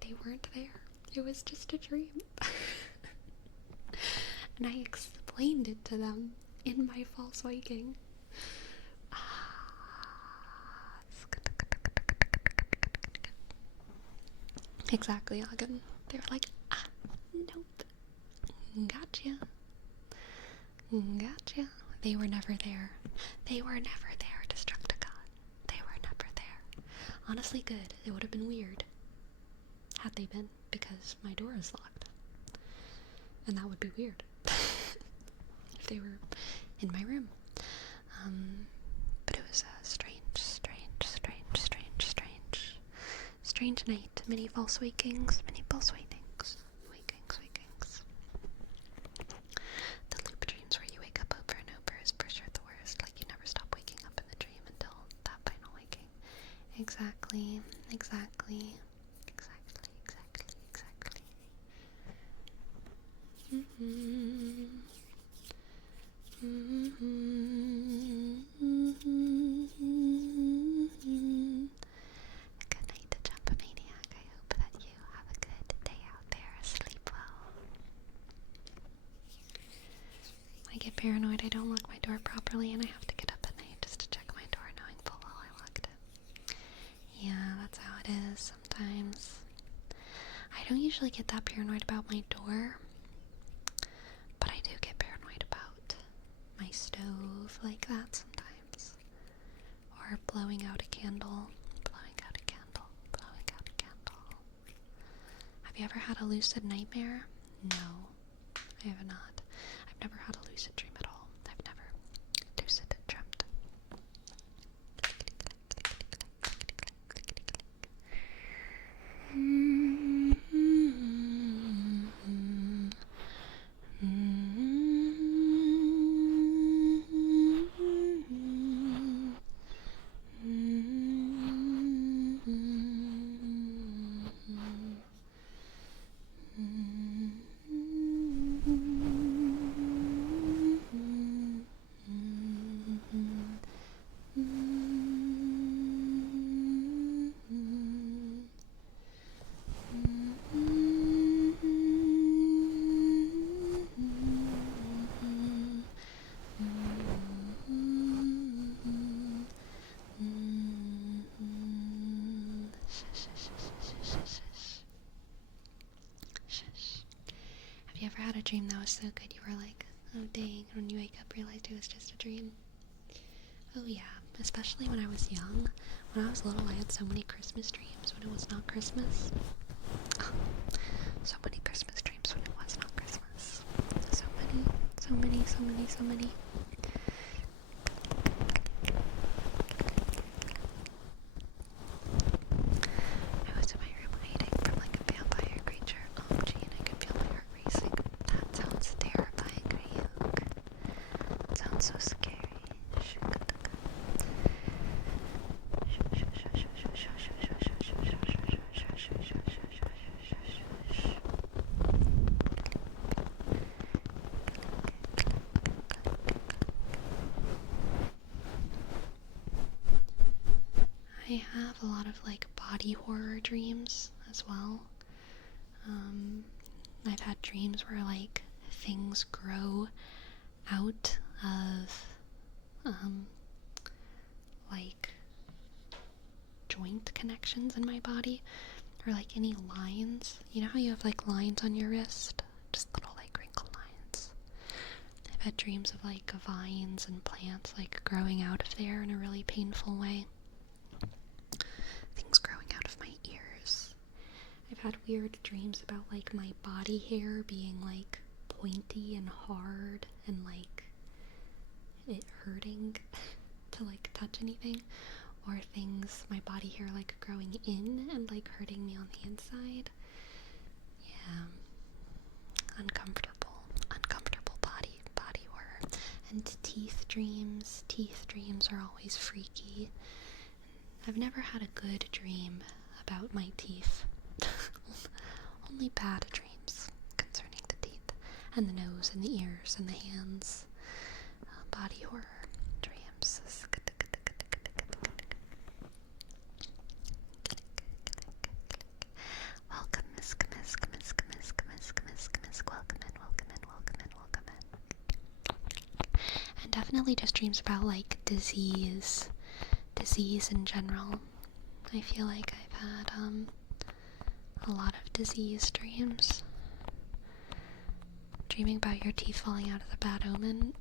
they weren't there. It was just a dream. And I explained it to them in my false waking. Exactly, Ogden. They were like, nope. Gotcha. Gotcha. They were never there. They were never there, Destructicon. They were never there. Honestly, good. It would have been weird had they been, because my door is locked. And that would be weird. If they were in my room. But it was a strange night. Many false wakings. The loop dreams where you wake up over and over is for sure the worst. Like, you never stop waking up in the dream until that final waking. Exactly. Good night to Jumpamaniac. I hope that you have a good day out there. Sleep well. I get paranoid. I don't lock my door properly, and I have to get up at night just to check my door, knowing full well I locked it. Yeah, that's how it is sometimes. I don't usually get that paranoid about my door, but I do get paranoid about my stove like that sometimes. Or blowing out a candle. Have you ever had a lucid nightmare? No, I have not. I've never had a lucid dream at all. I've never lucid dreamt. Have you ever had a dream that was so good you were like, oh dang, and when you wake up realized it was just a dream? Oh yeah, especially when I was young. When I was little, I had so many Christmas dreams when it was not Christmas. So many Christmas dreams when it was not Christmas. So many. I was in my room hiding from like a vampire creature. Gee, and I could feel my heart racing. That sounds terrifying, Ryuk. It sounds so scary. I have a lot of like body horror dreams as well. I've had dreams where like things grow out of like joint connections in my body, or like any lines. You know how you have like lines on your wrist? Just little like wrinkle lines. I've had dreams of like vines and plants like growing out of there in a really painful way. Things growing out of my ears. I've had weird dreams about like my body hair being like pointy and hard and like it hurting to like touch anything, or things, my body hair like growing in and like hurting me on the inside. Yeah, uncomfortable body horror. And teeth dreams are always freaky. I've never had a good dream about my teeth. Only bad dreams concerning the teeth, and the nose, and the ears, and the hands. Body horror dreams. Welcome, Misk. Welcome in. And definitely just dreams about, like, disease in general. I feel like I've had, a lot of disease dreams. Dreaming about your teeth falling out is a bad omen.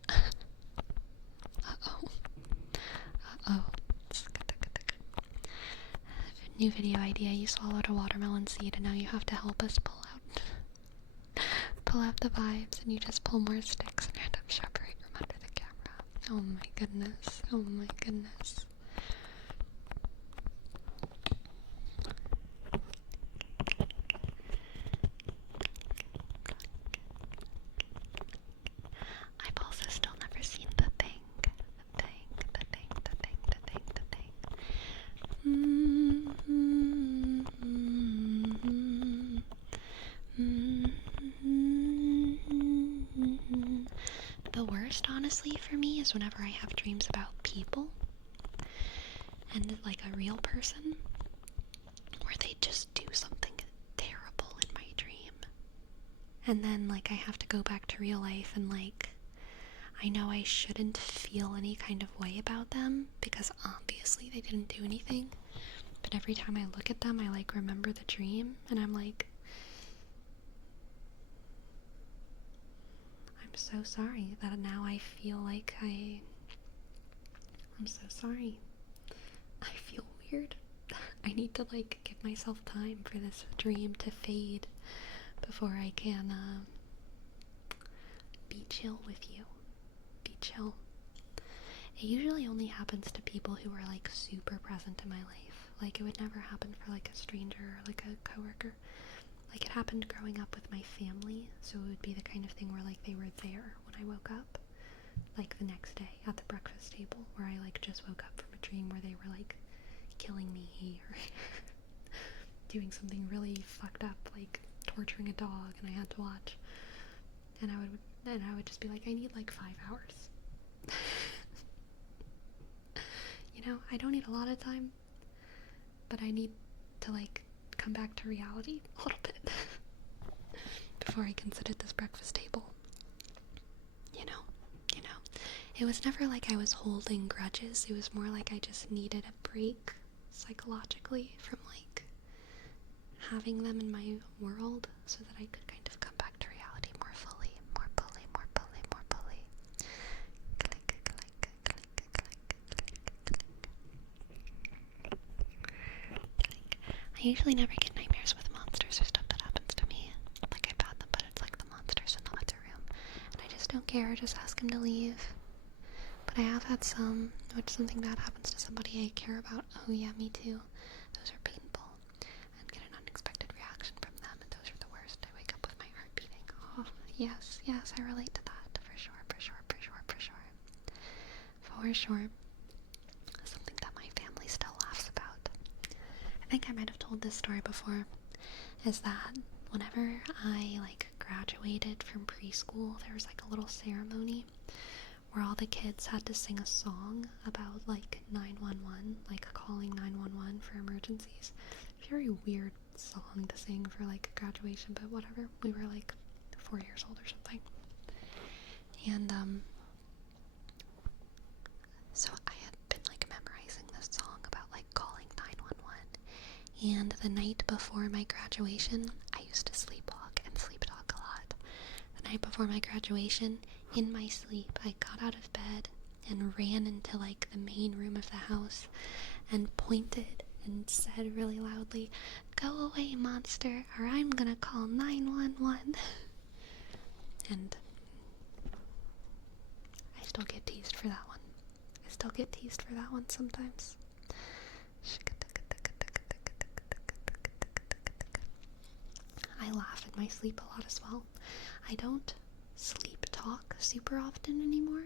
Uh-oh. New video idea, you swallowed a watermelon seed and now you have to help us pull out the vibes, and you just pull more sticks and end up sharpening from under the camera. Oh my goodness. I've also still never seen The Thing. The worst, honestly, for me is whenever I have dreams about people and, like, a real person, where they just do something terrible in my dream. And then, like, I have to go back to real life and, like, I know I shouldn't feel any kind of way about them because obviously they didn't do anything. But every time I look at them, I, like, remember the dream, and I'm like, I'm so sorry that now I feel like I'm so sorry. I feel weird. I need to, like, give myself time for this dream to fade before I can, be chill with you. Be chill. It usually only happens to people who are, like, super present in my life. Like, it would never happen for, like, a stranger or, like, a coworker. Like, it happened growing up with my family, so it would be the kind of thing where, like, they were there when I woke up. Like, the next day at the breakfast table, where I, like, just woke up from a dream where they were, like, killing me or doing something really fucked up, like torturing a dog, and I had to watch. And I would just be like, I need, like, 5 hours. You know, I don't need a lot of time, but I need to, like, come back to reality a little bit before I can sit at this breakfast table. You know. It was never like I was holding grudges. It was more like I just needed a break psychologically from, like, having them in my world so that I could kind of come back to reality more fully. I usually never get nightmares with monsters or stuff that happens to me. Like, I've had them, but it's like the monsters in the other room. And I just don't care, just ask him to leave. But I have had some, which something bad happens to somebody I care about. Oh yeah, me too. Those are painful. And get an unexpected reaction from them, and those are the worst. I wake up with my heart beating. Oh, yes, I relate to that. For sure. Something that my family still laughs about. I think I might have told this story before, is that whenever I, like, graduated from preschool, there was, like, a little ceremony where all the kids had to sing a song about, like, 911, like, calling 911 for emergencies. Very weird song to sing for, like, a graduation, but whatever. We were, like, 4 years old or something. And, so I had been, like, memorizing this song about, like, calling 911. And the night before my graduation, I used to sleepwalk and sleep talk a lot. The night before my graduation, in my sleep, I got out of bed and ran into, like, the main room of the house and pointed and said really loudly, "Go away, monster, or I'm gonna call 911. And I still get teased for that one. Sometimes. I laugh in my sleep a lot as well. I don't sleep talk super often anymore.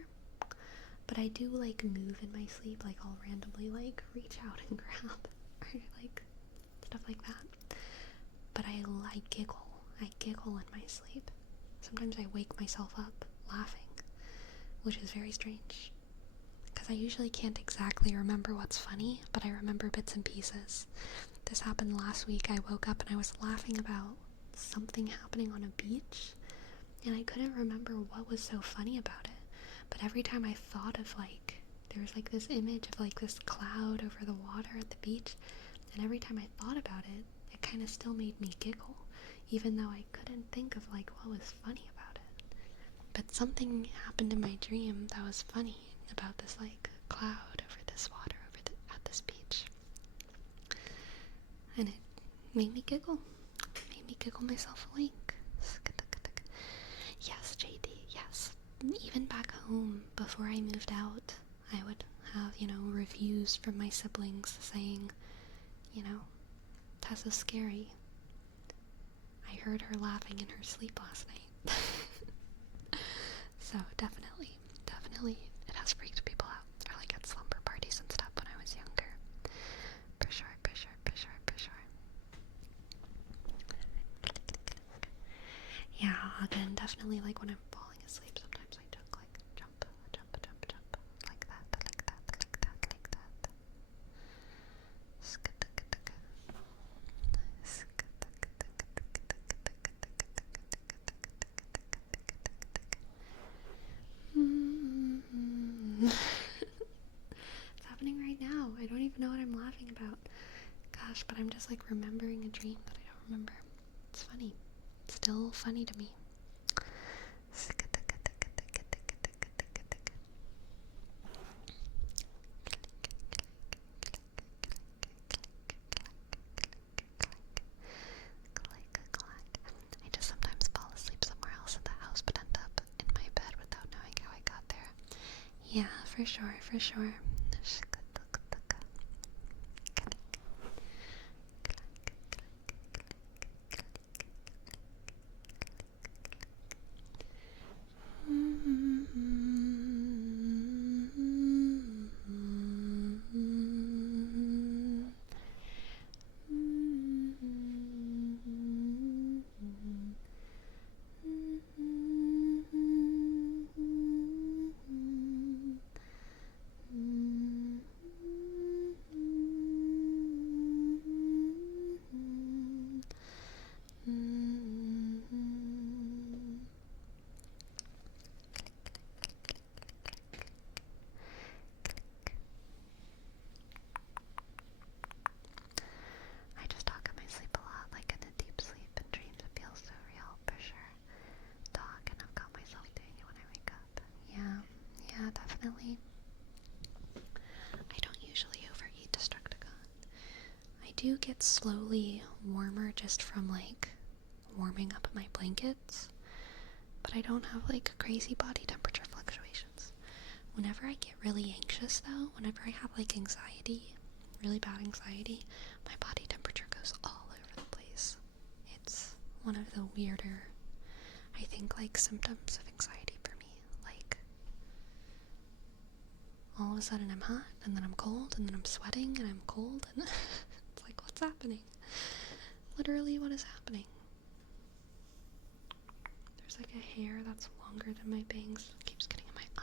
But I do like move in my sleep, like I'll randomly like reach out and grab or like stuff like that. But I giggle. I giggle in my sleep. Sometimes I wake myself up laughing, which is very strange. Because I usually can't exactly remember what's funny, but I remember bits and pieces. This happened last week. I woke up and I was laughing about something happening on a beach, and I couldn't remember what was so funny about it. But every time I thought of like, there was like this image of like this cloud over the water at the beach, and every time I thought about it, it kind of still made me giggle, even though I couldn't think of like what was funny about it. But something happened in my dream that was funny about this like cloud over this water at this beach, and it made me giggle. It made me giggle myself awake. Yes, JD, yes. Even back home, before I moved out, I would have, reviews from my siblings saying, Tessa's scary. I heard her laughing in her sleep last night. So definitely, it has freaked people out. Or like at slumber parties and stuff when I was younger. For sure. Yeah, again, definitely like when I'm falling asleep, sometimes I took like jump, like that. It's happening right now. I don't even know what I'm laughing about. Gosh, but I'm just like remembering a dream that I don't remember. It's funny. It's still funny to me. I just sometimes fall asleep somewhere else in the house but end up in my bed without knowing how I got there. Yeah, for sure. I just talk in my sleep a lot, like in a deep sleep and dreams. It feels so real, for sure. Talk, and I've got myself doing it when I wake up. Yeah, definitely. I don't usually overeat Destructicon. I do get slowly warmer just from like warming up my blankets, but I don't have like crazy body temperature fluctuations. Whenever I get really anxious though, whenever I have like anxiety, really bad anxiety, my body temperature goes all over the place. It's one of the weirder, I think, like symptoms of anxiety for me. Like all of a sudden I'm hot, and then I'm cold, and then I'm sweating, and I'm cold, and it's like, what's happening? Literally, what is happening? There's like a hair that's longer than my bangs. It keeps getting in my eye.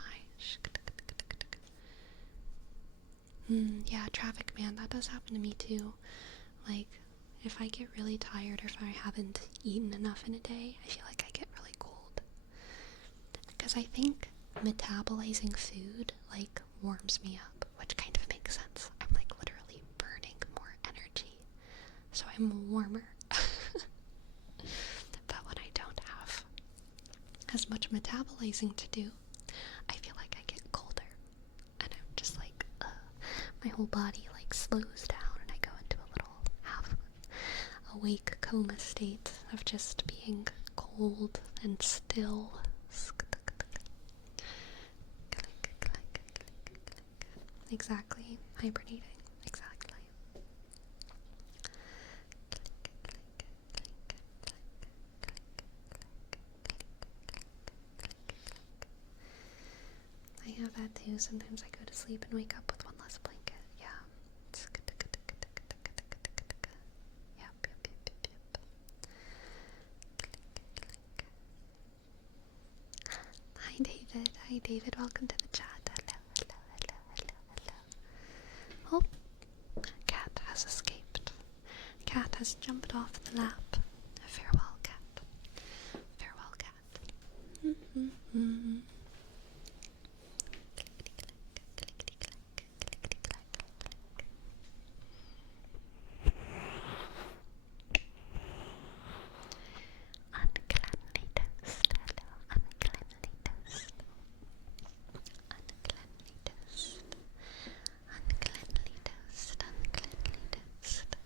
Yeah, traffic, man, that does happen to me too. Like, if I get really tired or if I haven't eaten enough in a day, I feel like I get really cold. Because I think metabolizing food, like, warms me up, which kind of makes sense. I'm, like, literally burning more energy, so I'm warmer. But when I don't have as much metabolizing to do, I feel like I get colder. And I'm just like, my whole body like slows down and I go into a little half awake coma state of just being cold and still. Exactly. Hibernating. Exactly. I have that too. Sometimes I go to sleep and wake up with one less blanket. Yeah. Hi David. Hi David. Welcome to the chat. Hello. Oh, cat has escaped. Cat has jumped off the lap. Farewell, cat. Farewell, cat. Uncleanly toast. Hello, uncleanly toast. Uncleanly toast. Uncleanly toast. Uncleanly toast.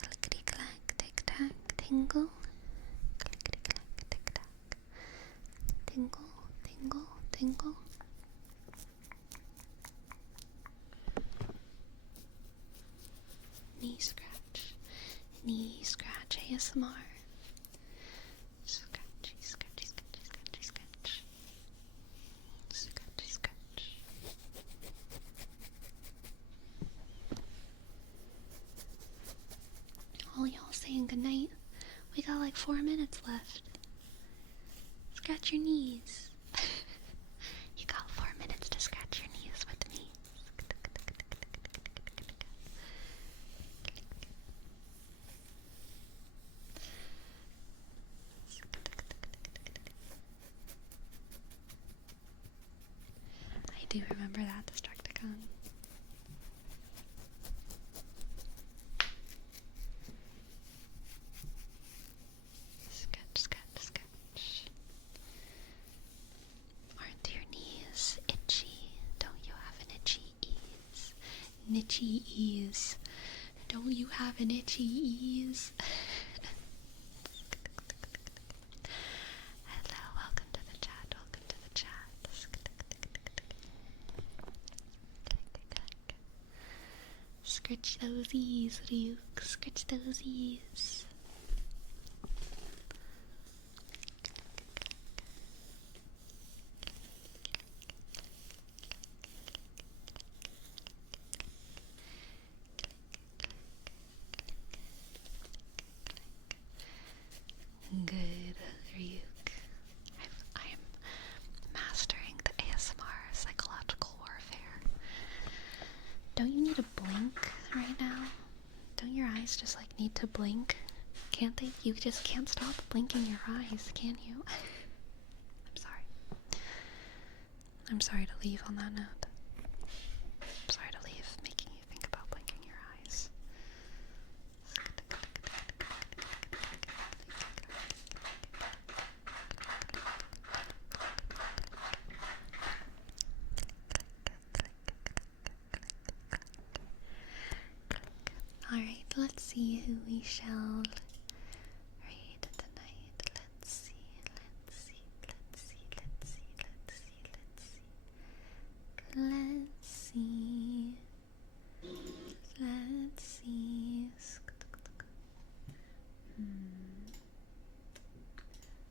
Clickety clack, tick tack, tingle. Clickety clack, tick tack. Tingle, tingle, tingle. Knee scratch. Knee scratch ASMR. Scratchy, scratchy, scratchy, scratchy, scratch. Scratchy, scratch. All y'all saying goodnight. We got like 4 minutes left. Scratch your knees. You got 4 minutes to scratch your knees with me. I do remember that Destructicon. Sketch, sketch, sketch. Aren't your knees itchy? Don't you have an itchy ease? Nitchy ease. Don't you have an itchy ease? Hello, welcome to the chat, welcome to the chat. Scratch those ears, Ryuk. Scratch those ears. Good, Ryuk. I am mastering the ASMR psychological warfare. Don't you need to blink right now? Don't your eyes just like need to blink? Can't they? You just can't stop blinking your eyes, can you? I'm sorry. I'm sorry to leave on that note. I'm sorry to leave making you think about blinking your eyes. Alright, let's see who we shall read tonight. Let's see, let's see, let's see, let's see, let's see, let's see. Let's see. Let's see.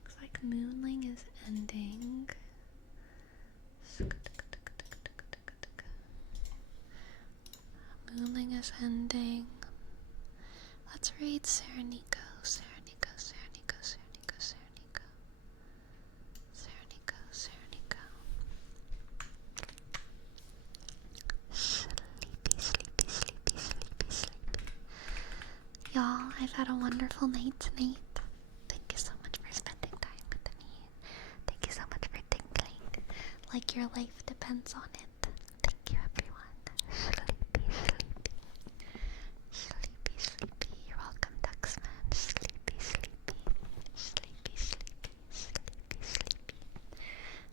Looks like Moonling is ending. Moonling is ending. Let's read Serenico. Serenico, Serenico, Serenico, Serenico. Serenico, Serenico. Sleepy, sleepy, sleepy, sleepy, sleepy. Y'all, I've had a wonderful night tonight. Thank you so much for spending time with me. Thank you so much for tingling. Like your life depends on it. Thank you, everyone. Sleepy, sleepy. Sleepy, sleepy. You're welcome, Duxman. Sleepy, sleepy. Sleepy, sleepy. Sleepy, sleepy.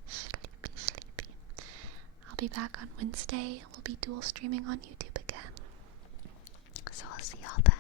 Sleepy, sleepy. I'll be back on Wednesday. We'll be dual streaming on YouTube again. So I'll see y'all then.